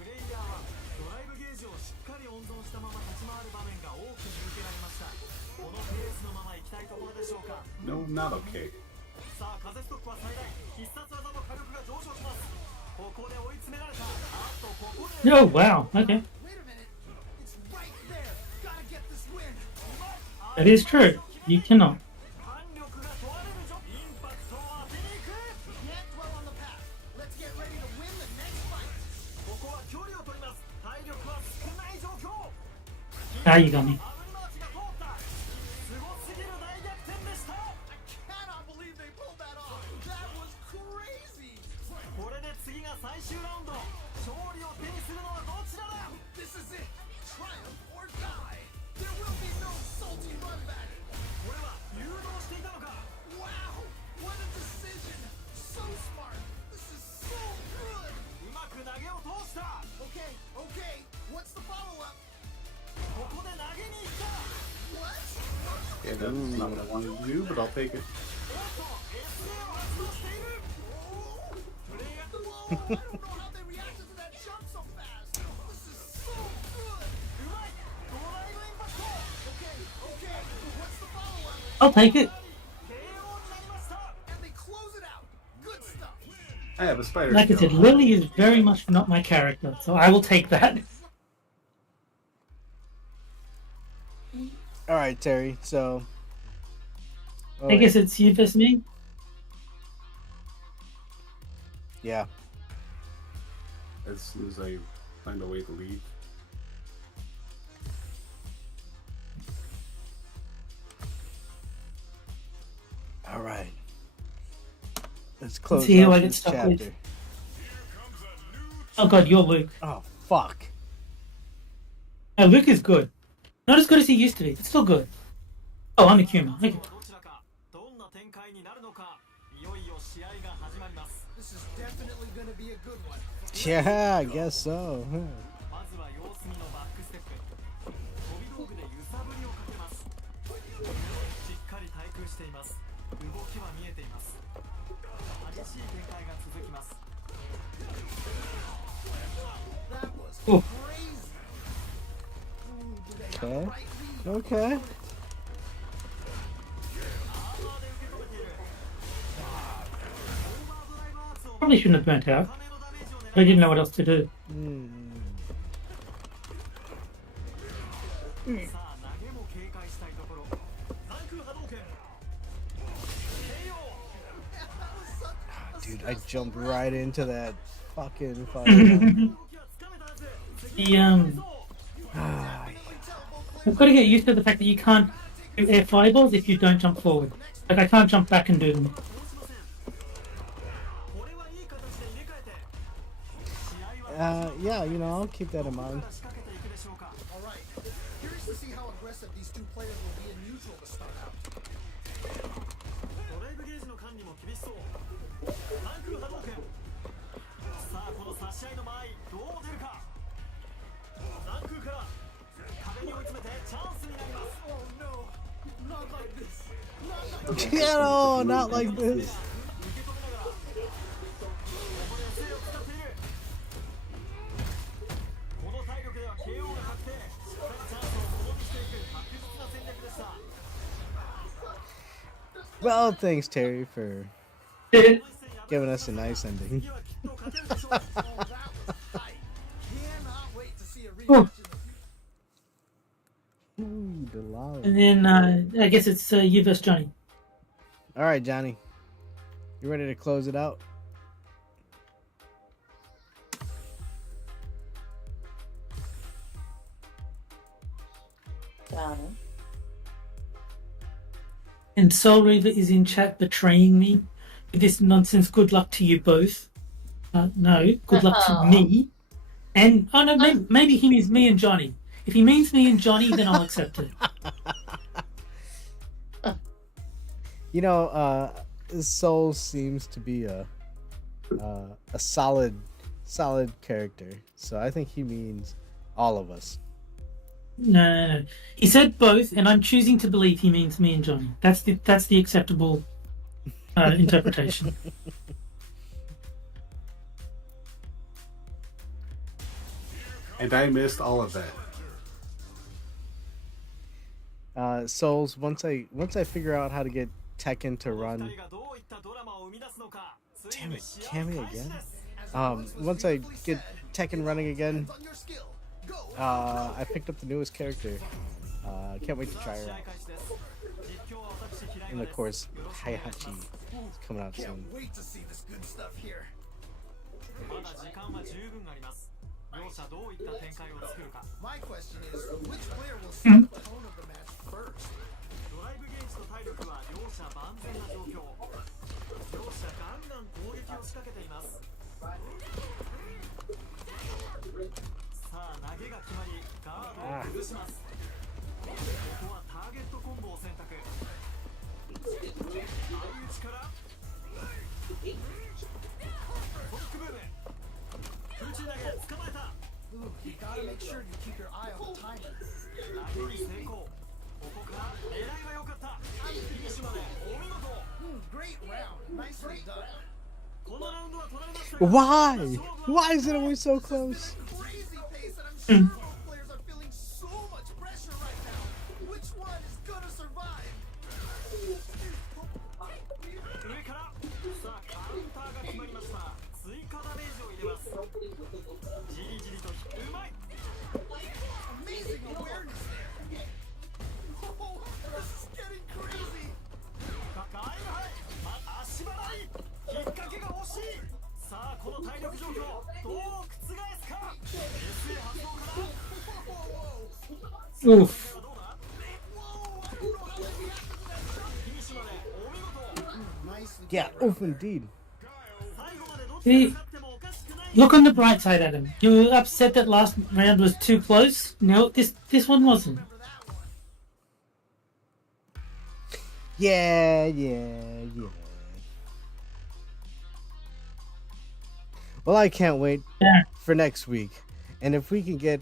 プレイヤーはドライブゲージをしっかり温存したまま立ち回る場面が多く見受けられました。このペースのまま行きたいところでしょうか。 No, not okay. さあ風ストックは最大。必殺技の火力が上昇します。ここで追い詰められた。あっとここで。 Oh wow. Okay, Wait a minute. It's right there. Gotta get this win. that is true. You cannot. 反力が問われるぞ。インパクトを当てに行く。 Can't dwell on the past. Let's get ready to win the next fight. ここは距離を取ります。体力は少ない状況。 Ah, you got me. アブリマーチが通った。すごすぎる大逆転でした。 I cannot believe they pulled that off. That was crazy. これで次が最終ラウンド。勝利を手にするのはどちらだ。 This is it. Triumph or die. There will be no salty run back. これは誘導していたのか。 Wow. What a decision. So smart. This is so good. うまく投げを通した。 Okay. What's the follow-up? ここで投げに行った。 What? Yeah, that's not what I wanted to do, but I'll take it. おっと SA を発動している。 プレイヤー Whoa, I don't know how they reacted to that jump so fast. This is so good. うまい。ドライブインパクト。 Okay. What's the follow-up? I'll take it. KO になりました。 And they close it out. Good stuff. I have a spider. Like I said, still. Lily is very much not my character, so I will take that. All right, Terry. So. Oh, I guess it's you versus me. Yeah. As soon as I find a way to leave. All right. Let's close see who out I get this stuck chapter. with. Oh God, you're Luke. Oh fuck. No, Luke is good. Not as good as he used to be, but still good. Oh, I'm Akuma. Okay. どちらかどんな展開になるのか。いよいよ試合が始まります。 This is definitely going to be a good one. Yeah, I guess so. Huh. まずは様子見のバックステップ。飛び道具で揺さます動きは見えています激しい展開が続きます That was Oh. crazy. Ooh, do they have Okay. the right lead? Okay. Probably shouldn't have burnt out. But I didn't know what else to do. Hmm. さあ投げも警戒したいところ残空波動拳 Dude, I jumped right into that fucking fire. I've got to get used to the fact that you can't do air fireballs if you don't jump forward. Like I can't jump back and do them. Yeah, you know, I'll keep that in mind. All right. Curious to see how aggressive these two players will be in neutral to start out. ドライブゲージの管理も厳しそう残空波動拳さあこの差し合いの間合いどう出るか残空から壁に追い詰めてチャンスになります Oh no, not like this. Not like this. No, not like this. 受け止めながらここで精を使っているこの体力では KO が確定しっかりチャンスをものにしていく確実な戦略でした Well, thanks, Terry, for giving us a nice ending. 次はきっと勝てるでしょう Oh, that was tight. Cannot wait to see a rematch in the future. Ooh, Delala. And then I guess it's you versus Johnny. All right, Johnny. You ready to close it out? Johnny. And Soul Reaver is in chat betraying me with this nonsense. Good luck to you both. No, good luck to me. And oh no, maybe he means me and Johnny. If he means me and Johnny, then I'll accept it. You know, Soul seems to be a solid character. So I think he means all of us. No. He said both, and I'm choosing to believe he means me and Johnny. That's the acceptable interpretation. And I missed all of that. Souls, once I figure out how to get Tekken to run. 二人がどういったドラマを生み出すのか Damn it, Cammy again? Once I get Tekken running again, On your skill. Go. I picked up the newest character. Can't wait to try her out. 開始です実況は私平 And 山 of です course, Heihachi is coming out soon. Can't wait to see this good stuff here. まだ時間は十分あります両者どういった展開を作るか My question is, which player will set the tone of the match first? ドライブゲージと体力は両者万全な状況両者ガンガン攻撃を仕掛けていますさあ投げが決まりガードを崩しますここはターゲットコンボを選択相打ちからフォックブーム空中投げ捕まえた Ooh, you gotta make sure you keep your eye on the timing. 投げに成功ここから狙いが良かったフィニッシュまでお見事 Great round. Nicely done. このラウンドは取られましたが Why? Why is it always so close? Crazy pace, and I'm sure all players are feeling so much pressure right now. Which one is gonna survive? 上からさあカウンターが決まりました追加ダメージを入れますじりじりとうまい Amazing awareness there. Oh, this is getting crazy. 高い足払い引っ掛けが欲しいさあこの体力状況どう覆すか SA 発動から Oof. どうだフィニッシュまでお見事 Nicely Yeah, oof indeed. 最後までどっち See, が勝ってもおかしくない look on the bright side, Adam. You were upset that last round was too close. No, this one wasn't. Yeah. Well, I can't wait Yeah. for next week, and if we can get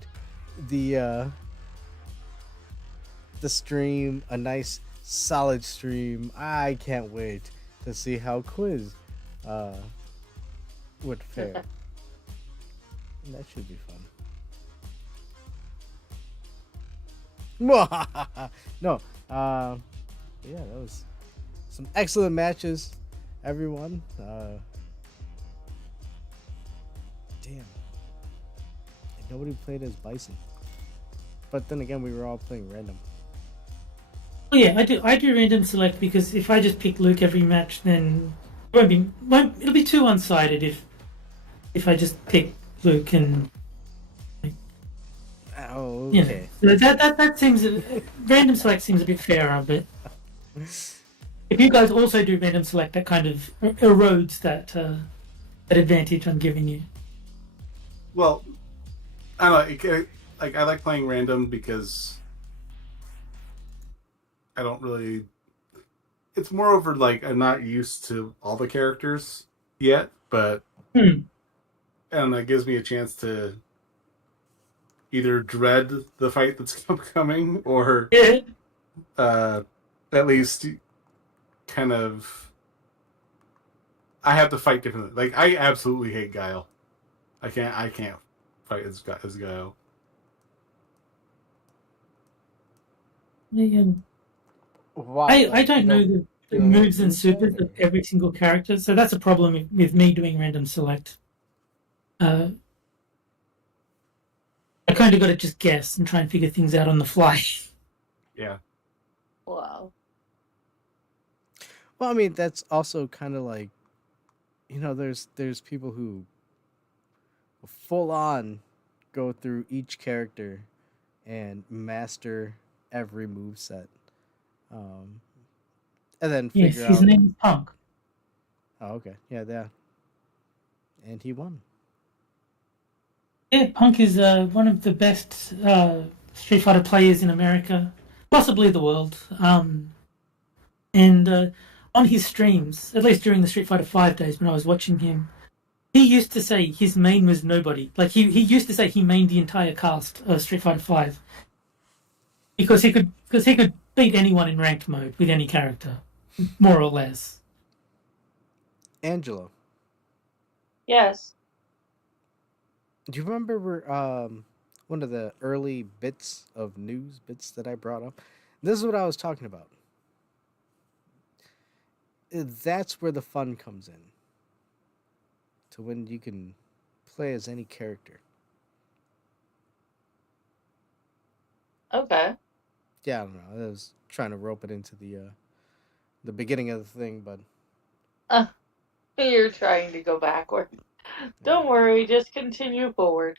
the stream a nice solid stream. I can't wait to see how Quiz would fare. That should be fun. No, yeah, that was some excellent matches, everyone. Damn, and nobody played as Bison. But then again, we were all playing random. Oh yeah, I do random select because if I just pick Luke every match, then it'll be too one-sided if I just pick Luke and Oh, you okay. know, that seems random select seems a bit fairer, but if you guys also do random select, that kind of erodes that advantage I'm giving you. Well, I don't know. I like playing random because I don't really. It's more over like I'm not used to all the characters yet, but and that gives me a chance to either dread the fight that's coming or at least kind of I have to fight differently. Like I absolutely hate Guile. I can't fight as Guile. Why? I don't know the feel moves and moveset, supers of every single character, so that's a problem with me doing random select. I kind of got to just guess and try and figure things out on the fly. Yeah. Wow. Well, I mean, that's also kind of like, there's people who full on go through each character and master every move set, and then Yes, figure his out. name is Punk. Oh, okay, yeah, and he won. Yeah, Punk is one of the best Street Fighter players in America, possibly the world. And on his streams, at least during the Street Fighter 5 days when I was watching him, he used to say his main was nobody. Like he used to say he mained the entire cast of Street Fighter 5 because he could beat anyone in ranked mode with any character, more or less. Angelo, Yes. do you remember one of the early bits that I brought up? This is what I was talking about. That's where the fun comes in. To when you can play as any character. Okay. Yeah, I don't know. I was trying to rope it into the beginning of the thing, but You're trying to go backward. Don't worry, just continue forward.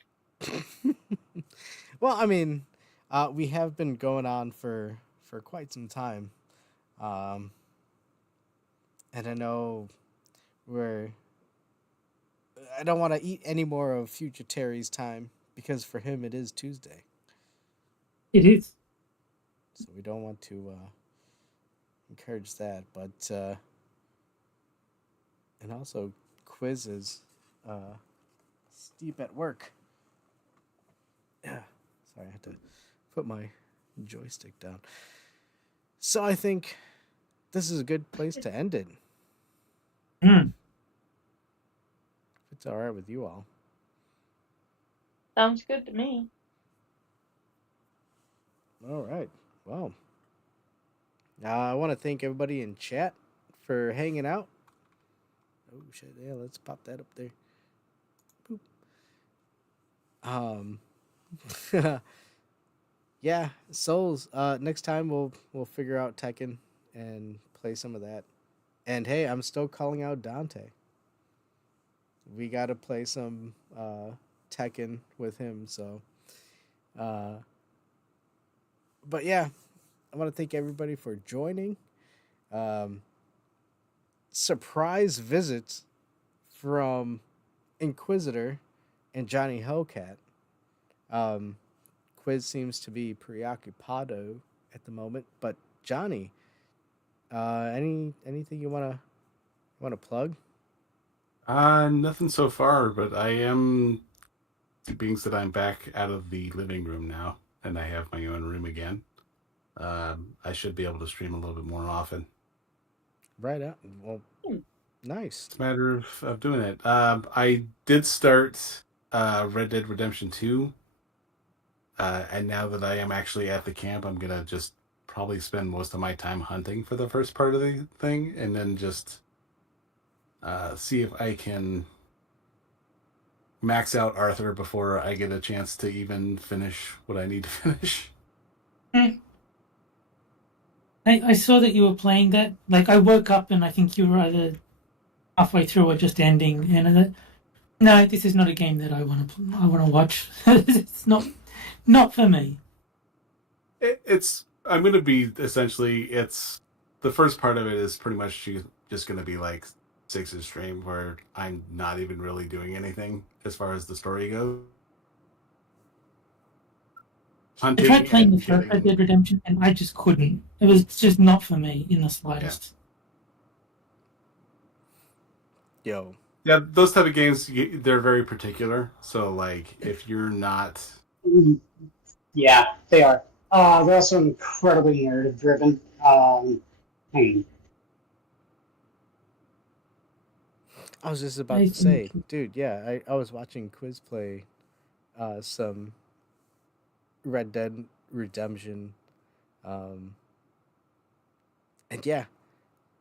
well, I mean, we have been going on for quite some time, and I know we're. I don't want to eat any more of future Terry's time because for him it is Tuesday, It is. so we don't want to encourage that. But and also quizzes steep at work. Yeah, sorry, I had to put my joystick down. So I think this is a good place to end it. Mm. If it's all right with you all. Sounds good to me. All right. Well, I want to thank everybody in chat for hanging out. Oh shit! Yeah, let's pop that up there. Boop. Yeah, Souls. Next time we'll figure out Tekken and play some of that. And hey, I'm still calling out Dante. We got to play some Tekken with him. So, but yeah, I want to thank everybody for joining. Surprise visits from Inquisitor and Johnny Hellcat. Quiz seems to be preoccupado at the moment, but Johnny, anything you wanna plug? Nothing so far, but I am being that I'm back out of the living room now, and I have my own room again. I should be able to stream a little bit more often. Right out. Well, nice. It's a matter of doing it. I did start Red Dead Redemption 2. And now that I am actually at the camp, I'm going to just probably spend most of my time hunting for the first part of the thing, and then just see if I can max out Arthur before I get a chance to even finish what I need to finish. I saw that you were playing that. Like, I woke up and I think you were either halfway through or just ending. And I thought, no, this is not a game that I want to watch. It's not for me. I'm going to be essentially, it's the first part of it is pretty much just going to be like Six's stream, where I'm not even really doing anything as far as the story goes. I tried playing the first Red Dead Redemption and I just couldn't. It was just not for me in the slightest. Yo. Yeah, those type of games, they're very particular. So, like, if you're not... Yeah, they are. They're also incredibly narrative driven. I was just about to say, dude, yeah, I was watching Quiz play some Red Dead Redemption. And yeah,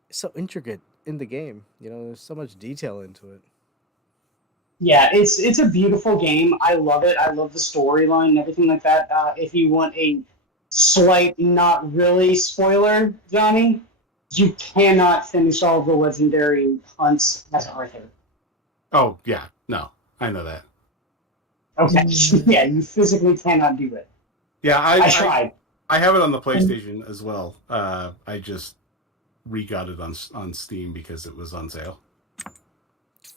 it's so intricate in the game. You know, there's so much detail into it. Yeah, it's a beautiful game. I love it. I love the storyline and everything like that. If you want a slight, not really spoiler, Johnny, you cannot finish all of the legendary hunts as Arthur. Oh, yeah. No, I know that. Okay. Yeah, you physically cannot do it. Yeah, I tried. I have it on the PlayStation as well. I just re-got it on Steam because it was on sale.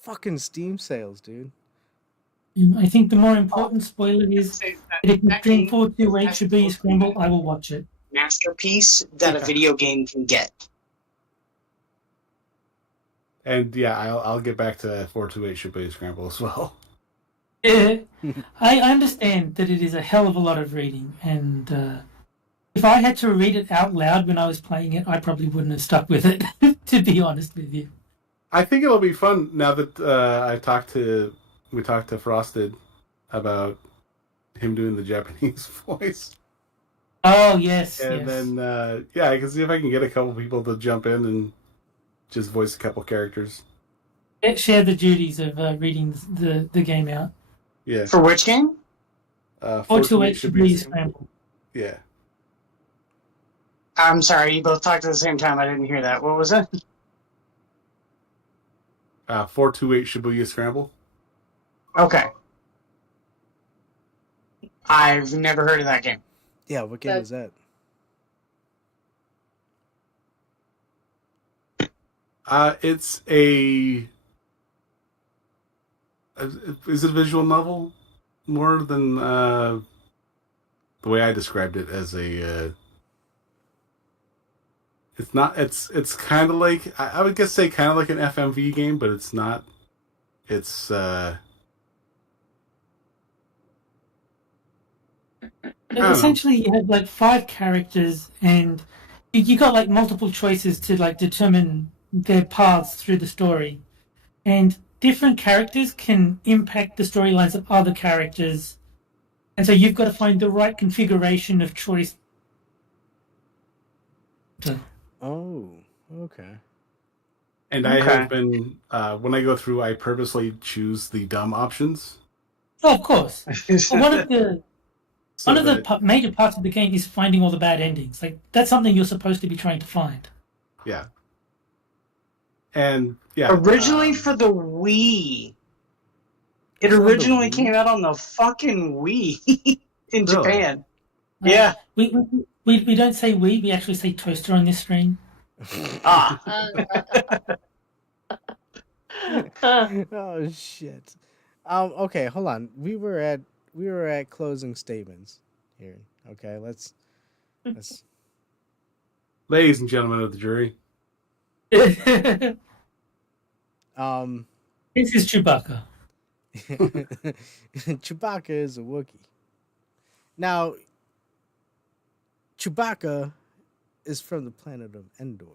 Fucking Steam sales, dude. I think the more important spoiler is that if you stream 428 should be a scramble, I will watch it. Masterpiece that a video game can get. And yeah, I'll get back to 428 should be a scramble as well. I understand that it is a hell of a lot of reading, and if I had to read it out loud when I was playing it, I probably wouldn't have stuck with it, to be honest with you. I think it'll be fun now that we talked to Frosted about him doing the Japanese voice. Oh, yes. And then, I can see if I can get a couple people to jump in and just voice a couple characters. Share the duties of reading the game out. Yeah. For which game? 428 should be a scramble. Yeah. I'm sorry, you both talked at the same time. I didn't hear that. What was it? 428 Shibuya Scramble. Okay. I've never heard of that game. Yeah, what game is that? It's a... Is it a visual novel? More than... the way I described it as a... It's not. It's kind of like, I would guess say kind of like an FMV game, but it's not. It's essentially you have like 5 characters, and you got like multiple choices to like determine their paths through the story, and different characters can impact the storylines of other characters, and so you've got to find the right configuration of choice. Oh, okay. And I have been, when I go through, I purposely choose the dumb options. Oh, of course. One of the major parts of the game is finding all the bad endings. Like, that's something you're supposed to be trying to find. Yeah. And, yeah. Originally for the Wii. It originally came out on the fucking Wii in Japan. Yeah. We don't say we actually say toaster on this stream. Oh shit. Okay, hold on. We were at closing statements here. Okay, let's Ladies and gentlemen of the jury. This is Chewbacca. Chewbacca is a Wookiee. Now, Chewbacca is from the planet of Endor,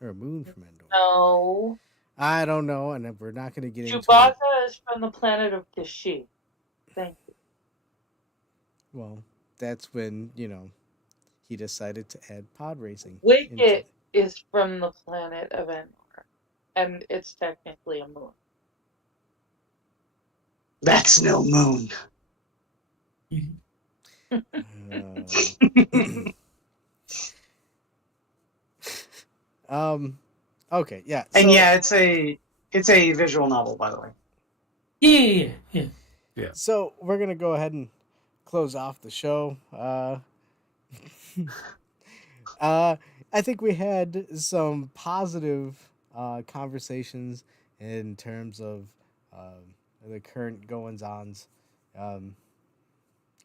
or a moon from Endor. No. I don't know, and we're not going to get into it. Chewbacca is from the planet of Kashyyyk. Thank you. Well, that's when he decided to add pod racing. Wicket is from the planet of Endor, and it's technically a moon. That's no moon. Okay, yeah. And yeah, it's a visual novel, by the way. Yeah. So we're gonna go ahead and close off the show. I think we had some positive conversations in terms of the current goings-ons.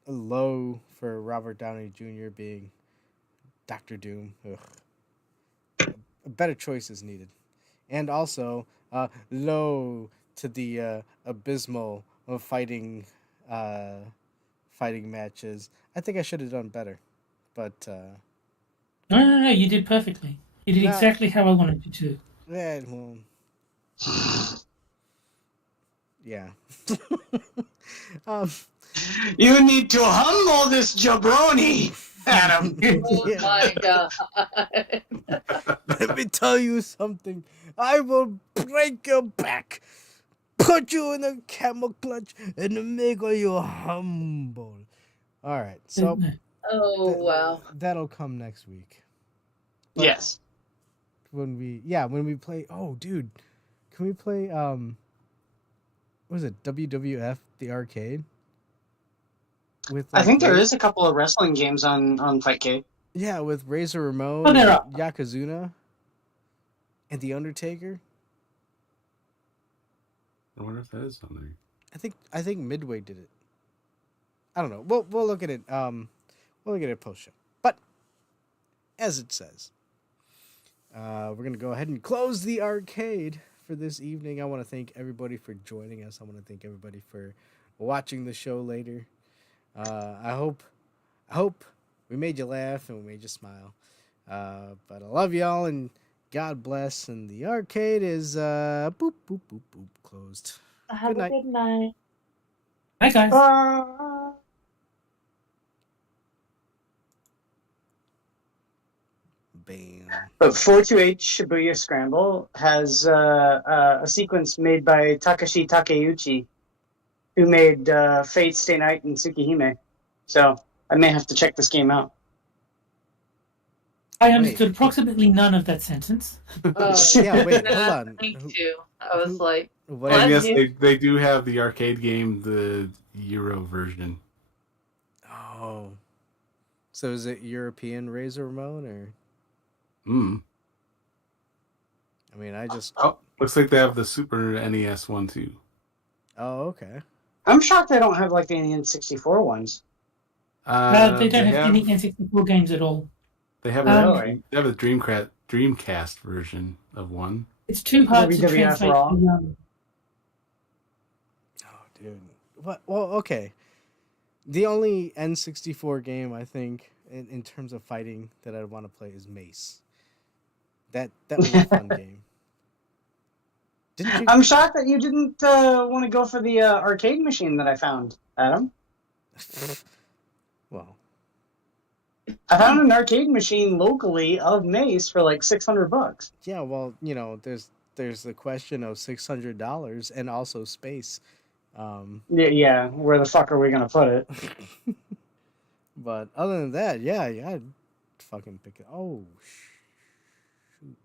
Low for Robert Downey Jr. being Doctor Doom. Ugh. A better choice is needed. And also, low to the abysmal fighting matches. I think I should have done better. But No, you did perfectly. You did Nah. exactly how I wanted you to. yeah, well, yeah. You need to humble this jabroni, Adam. Oh Yeah. my god. Let me tell you something. I will break your back, put you in a camel clutch, and make you humble. All right, so Oh wow. that'll come next week. But Yes. when we play. Oh, dude, can we play? What was it? WWF the arcade. With I think there is a couple of wrestling games on Fightcade. Yeah, with Razor Ramon, Oh, there and are. Yokozuna, and the Undertaker. I wonder if that is on there. I think Midway did it. I don't know. We'll look at it. We'll look at it post show. But as it says, we're gonna go ahead and close the arcade for this evening. I want to thank everybody for joining us. I want to thank everybody for watching the show later. I hope we made you laugh and we made you smile. But I love y'all and God bless. And the arcade is closed. Have Good a night. good night. Hi, guys. Bam. But 428 Shibuya Scramble has a sequence made by Takashi Takeuchi, who made Fate, Stay Night, and Tsukihime. So I may have to check this game out. I understood approximately none of that sentence. Yeah, wait, hold on. Me too. I was like, What Well, And is yes, you- they do have the arcade game, the Euro version. Oh. So is it European Razor Ramon or? I mean, I just. Oh, looks like they have the Super NES one too. Oh, okay. I'm shocked they don't have like the N64 ones. They don't have any N64 games at all. They have Really? they have a Dreamcast version of one. It's too hard to WWF translate. Raw. Oh, dude. What? Well, okay. The only N64 game I think in terms of fighting that I'd want to play is Mace. That was a fun game. Didn't you? I'm shocked that you didn't want to go for the arcade machine that I found, Adam. Well, I found an arcade machine locally of Mace for like $600. yeah. Well, there's the question of $600 and also space. Yeah. Where the fuck are we gonna put it? But other than that, yeah, I'd fucking pick it. Oh, shoot.